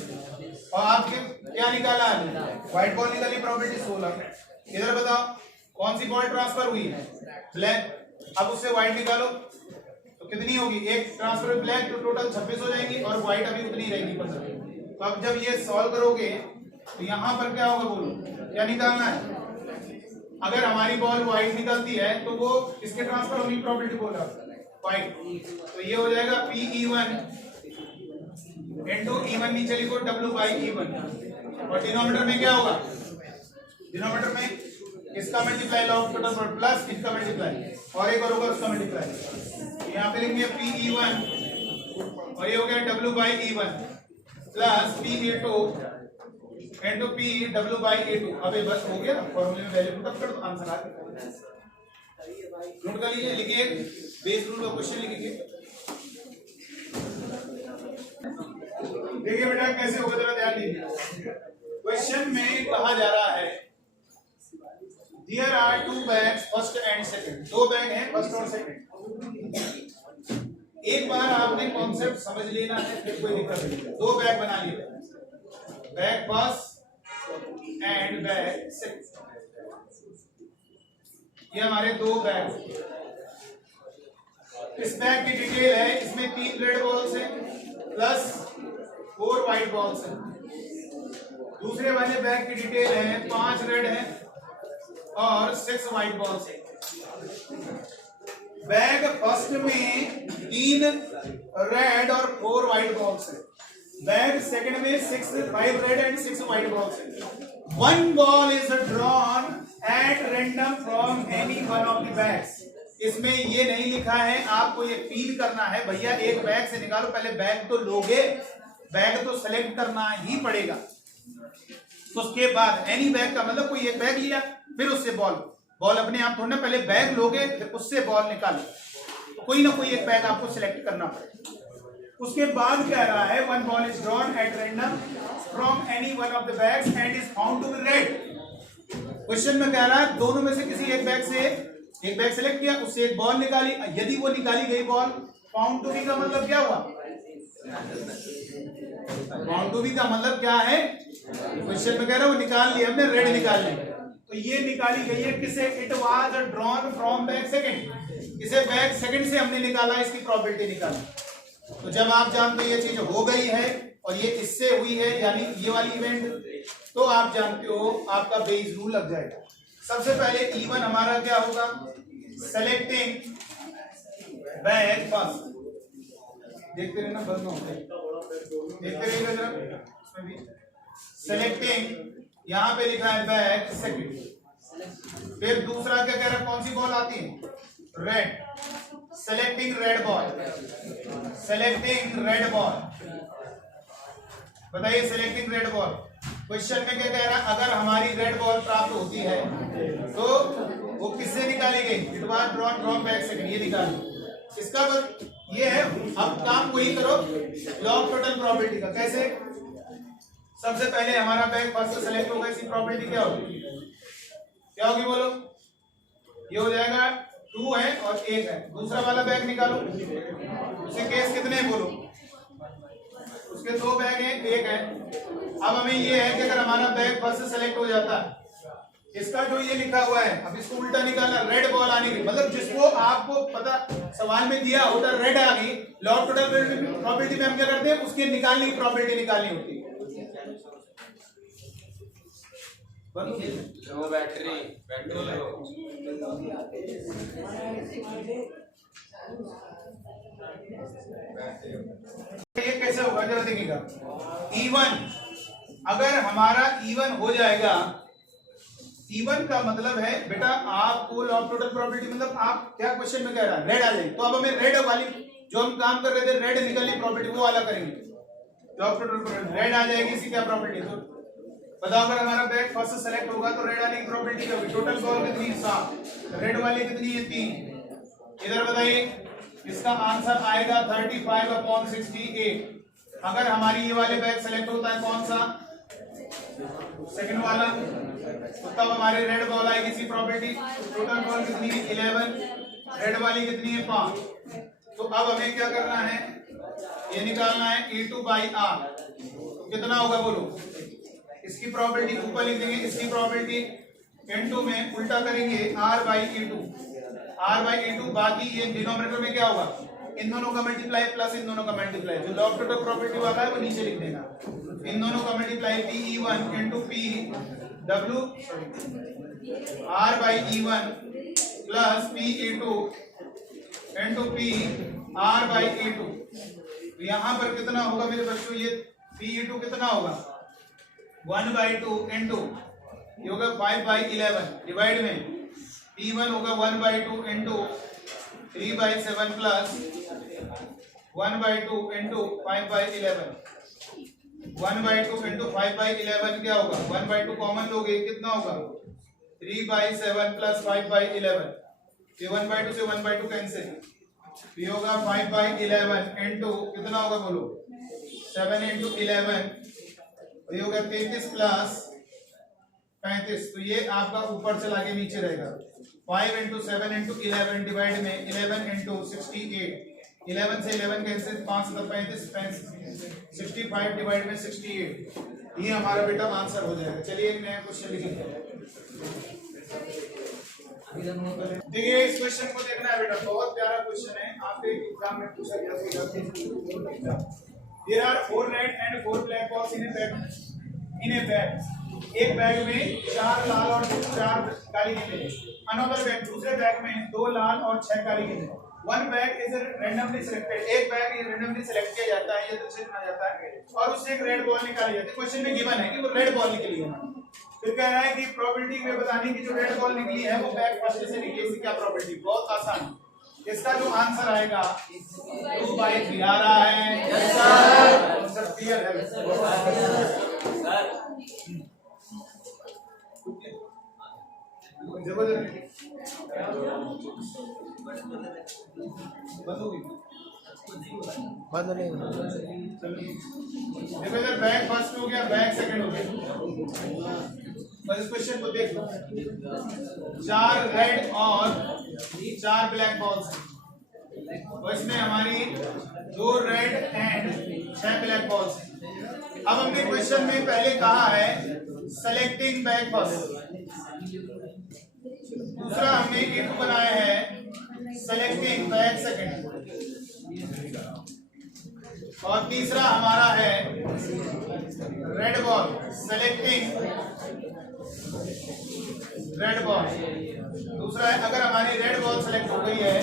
और आपके क्या निकाला है, व्हाइट बॉल निकाली, प्रोबेबिलिटी 16। इधर बताओ कौन सी बॉल ट्रांसफर हुई है, ब्लैक। अब उससे व्हाइट निकालो तो कितनी होगी, एक ट्रांसफर ब्लैक तो टोटल 26 हो जाएंगी और व्हाइट अभी उतनी रहेगी 15। तो अब जब ये सॉल्व करोगे तो यहां पर क्या होगा बोलो, क्या निकालना है। अगर हमारी बॉल व्हाइट निकलती है तो वो इसके ट्रांसफर होने की प्रोबेबिलिटी बोल रहा है व्हाइट, तो ये हो जाएगा PE1 * E1 नीचे लिखो W/E1। और डिनोमिनेटर में क्या होगा, डिनोमिनेटर में इसका multiply law of total plus इसका मल्टीप्लाई और एक और होगा उसका मल्टीप्लाई। यहाँ पे लिखेंगे PE1 और ये हो गया W/E1 प्लस PE2 * PW/E2। अबे बस हो गया, फॉर्मूले में वैल्यू पुट कर दो, आंसर आ गया। नोट कर लीजिए, लिखिए बेस रूल का क्वेश्चन लिखिए। देखिए बेटा कैसे होगा जरा ध्यान दीजिए। क्वेश्चन में कहा जा रहा है there are 2 bags first and second, 2 bag हैं फर्स्ट और सेकंड। एक बार आपने कॉन्सेप्ट समझ लेना है फिर कोई दिक्कत नहीं। 2 बैग बना लिए, bag first and bag second, ये हमारे 2 बैग। इस बैग की डिटेल है, इसमें 3 रेड बॉल्स हैं प्लस 4 व्हाइट बॉल्स हैं। दूसरे वाले बैग की डिटेल है 5 रेड हैं और 6 व्हाइट बॉल्स हैं। बैग फर्स्ट में 3 रेड और 4 व्हाइट बॉल्स हैं, बैग सेकंड में 5 रेड एंड 6 व्हाइट बॉल्स हैं। 1 ball is drawn at random from any one of the bags। इसमें ये नहीं लिखा है, आपको ये फील करना है भैया एक बैग से निकालो, पहले बैग तो लोगे, बैग तो सेलेक्ट करना ही पड़ेगा। तो उसके बाद एनी बैग का मतलब कोई एक बैग लिया फिर उससे बॉल अपने आप थोड़ा, पहले बैग लोगे फिर उससे बॉल निकालो, कोई ना कोई एक बैग आपको सिलेक्ट करना पड़ेगा। उसके बाद कह रहा है 1 ball is drawn at random from any one of the bags and is found to be red। Question में कह रहा है दोनों में से किसी एक बैग सेलेक्ट किया, उससे एक बॉल निकाली, यदि वो निकाली गई बॉल फाउंड टू बी का मतलब क्या हुआ, फाउंड टू बी का मतलब क्या है, क्वेश्चन में कह रहा है वो निकाल लिया हमने, रेड निकाल ली, तो ये निकाली गई है किसे, it was drawn from bag second, इसे बैग सेकंड से हमने निकाला, इसकी प्रोबेबिलिटी निकाली। तो जब आप जानते ये चीज हो गई है और ये इससे हुई है, यानी ये वाली इवेंट तो आप जानते हो आपका बेस रूल लग जाएगा। सबसे पहले E1 हमारा क्या होगा, सेलेक्टिंग बैग फर्स्ट, देखते रहना बंद ना हो जाए, देखते रहिएगा जरा इसमें भी। सेलेक्टिंग यहाँ पे लिखा है बैग सेकंड। फिर दूसरा क्या कह रहा है, कौन सी बॉल आती है, red, selecting red ball, selecting red ball. बताइए सेलेक्टिंग रेड बॉल, क्वेश्चन में क्या कह रहा है, अगर हमारी रेड बॉल प्राप्त होती है तो वो किससे निकाली गई, it was drawn from back second, ये निकाली। इसका ये है, अब काम वही करो लॉ ऑफ टोटल प्रोबेबिलिटी का। कैसे, सबसे पहले हमारा बैग फर्स्ट से सेलेक्ट होगा, इसकी प्रोबेबिलिटी क्या होगी, क्या होगी बोलो, ये हो जाएगा 2 है और 1 है। दूसरा वाला बैग निकालो, उसके केस कितने हैं बोलो, उसके 2 बैग हैं, 1 है। अब हमें ये है कि अगर हमारा बैग फर्स्ट से सेलेक्ट हो जाता है, इसका जो ये लिखा हुआ है, अब इसको उल्टा निकालना, रेड बॉल आने की, मतलब जिसको आपको पता सवाल में दिया होता रेड आ गई, लॉ ऑफ टोटल प्रोबेबिलिटी में हम क्या करते हैं, उसकी निकालनी प्रोबेबिलिटी निकालनी होती है। बैटरी ये कैसे होगा जरा देखिएगा। E1 अगर हमारा E1 हो जाएगा, E1 का मतलब है बेटा आपको लॉ ऑफ टोटल प्रोबेबिलिटी, मतलब आप क्या क्वेश्चन में कह रहा है, रेड आ जाएगी, तो अब हमें रेड वाली जो हम काम कर रहे थे रेड निकलनी प्रोबेबिलिटी, वो वाला करेंगे। Law of total probability red आ जाएगी, इसकी क्या प्रोबेबिलिटी, तो बताओ अगर हमारा बैग फर्स्ट से सेलेक्ट होगा तो रेड वाली की प्रोबेबिलिटी क्या होगी, टोटल बॉल कितनी है 7, रेड वाली कितनी है 3। इधर बताइए, इसका आंसर आएगा 35/68। अगर हमारी ये वाले बैग सेलेक्ट होता है कौन सा, सेकंड वाला, तो तब हमारे रेड बॉल आएगी, इसी प्रोबेबिलिटी, टोटल बॉल कितनी है 11, रेड वाली कितनी है 5। तो अब हमें क्या करना है, ये निकालना है E2/R, तो कितना होगा बोलो, इसकी प्रोबेबिलिटी ऊपर लिख देंगे, इसकी प्रोबेबिलिटी इनटू में उल्टा करेंगे R/E2, R/E2, बाकी ये डिनोमिनेटर में क्या होगा, इन दोनों का मल्टीप्लाई प्लस इन दोनों का मल्टीप्लाई, जो लॉ ऑफ टोटल प्रोबेबिलिटी वाला है वो नीचे लिख देना, इन दोनों का multiply PE1 into PW R/E1 plus PE2 into PR/E2। यहाँ पर कितना होगा मेरे बच्चों, ये PE2 कितना होगा 1/2 इनटू ये होगा 5/11 डिवाइड में P1 होगा 1/2 इनटू 3/7 प्लस 1/2 इनटू 5/11, 1/2 इनटू 5/11 क्या होगा, 1/2 कॉमन लोगे कितना होगा 3/7 प्लस 5/11, ये 1/2 से 1/2 कैंसिल, ये होगा 5/11 इनटू कितना होगा बोलो 7 इनटू 11, ये होगा 33 प्लस 35, तो ये आपका ऊपर से लाके नीचे रहेगा 5 इंटू 7 इंटू 11 डिवाइड में 11 इंटू 68, 11 से 11 कैंसिल, 5 से 35, 65 डिवाइड में 68, ये हमारा बेटा आंसर हो जाएगा। चलिए एक नया क्वेश्चन लिखेंगे। देखिए इस क्वेश्चन को देखना है बेटा, बहुत प्यारा क्वेश्चन है, आपके एग्जाम में पूछा गया। There are 4 red and 4 black balls in a bag. एक बैग में 4 लाल और 4 काली गेंदें, अनदर बैग दूसरे बैग में 2 लाल और 6 काली गेंदें। One bag is randomly selected, एक बैग ये रैंडमली सिलेक्ट किया जाता है, ये तो चुना जाता है और उससे एक रेड बॉल निकाली जाती है। क्वेश्चन में गिवन है कि वो रेड बॉल निकली है, फिर कह रहा है कि प्रोबेबिलिटी में बताने की जो रेड बॉल निकली है वो बैग फर्स्ट से निकली, इसकी क्या प्रोबेबिलिटी, बहुत आसान। इसका जो आंसर आएगा 2/3 आ रहा है। यस सर, सर क्लियर है सर, बंद नहीं देखो इधर बैग फर्स्ट हो गया, बैग सेकंड हो गया। बस इस क्वेश्चन को देख लो, 4 रेड और 4 ब्लैक बॉल्स हैं, तो इसमें हमारी 2 रेड एंड 6 ब्लैक बॉल्स हैं। अब हमने क्वेश्चन में पहले कहा है सेलेक्टिंग बैग फर्स्ट, दूसरा हमने एक बनाया है सेलेक्टिंग बैग सेकंड, और तीसरा हमारा है red ball. Ball selecting red ball. दूसरा है अगर हमारी रेड बॉल सेलेक्ट हो गई है,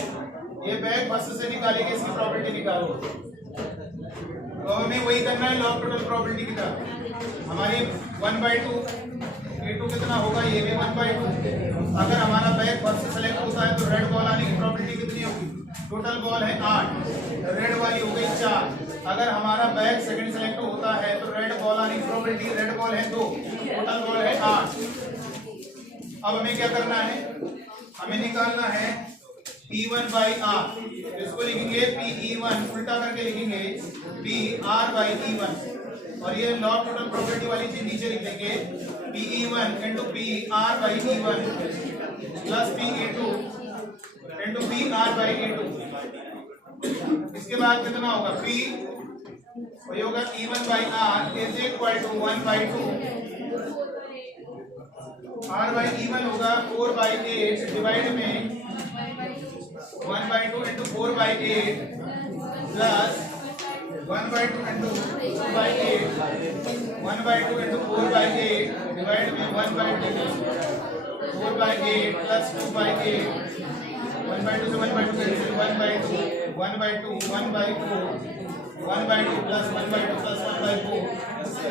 ये बैग फर्स्ट से निकालेंगे, इसकी प्रॉपर्टी निकालो। तो हमें वही करना है लॉग टोटल प्रॉपर्टी की तरह। हमारी 1/2 A2 कितना होगा, ये भी 1/2। अगर हमारा बैग फर्स्ट सेलेक्ट होता है तो रेड बॉल आने की प्रॉपर्टी कितनी होगी, टोटल बॉल है 8, रेड वाली हो गई 4। अगर हमारा बैग सेकंड सेलेक्ट होता है तो रेड बॉल आने की प्रॉपर्टी, रेड बॉल है 2, टोटल बॉल है 8। अब हमें क्या करना है, हमें निकालना है P1/R। इसको लिखेंगे PE1, उल्टा करके लिखेंगे PR/E1। और ये लॉग टोटल प्रॉपर्टी वाली चीज नीचे लिख देंगे PE1 into PR/E1 plus PE2 into PR/E2। इसके बाद कितना होगा, P वही होगा E1/R is equal to 1/2, R/E1 होगा 4/8 डिवाइड में 1/2 into 4/8 plus 1/2 into 2/8, 1/2 into 4/8 divide में 1/2 4/8 प्लस 2/8, 1/2 से 1/2 कैंसिल, 1/2 1/2 1/4 1/2 प्लस 1/2 प्लस 1/4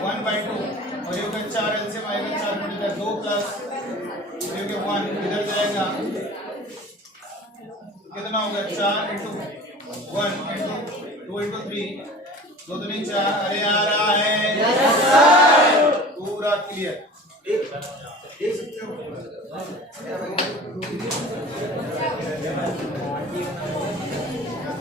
1/2 और ये होगा 4 एलसीएम आएगा, 4 गुणित 2 प्लस ये होगा 1 इधर जाएगा, कितना होगा 4 into 1 into 2 into 3 2 3 4। अरे आ रहा है पूरा क्लियर।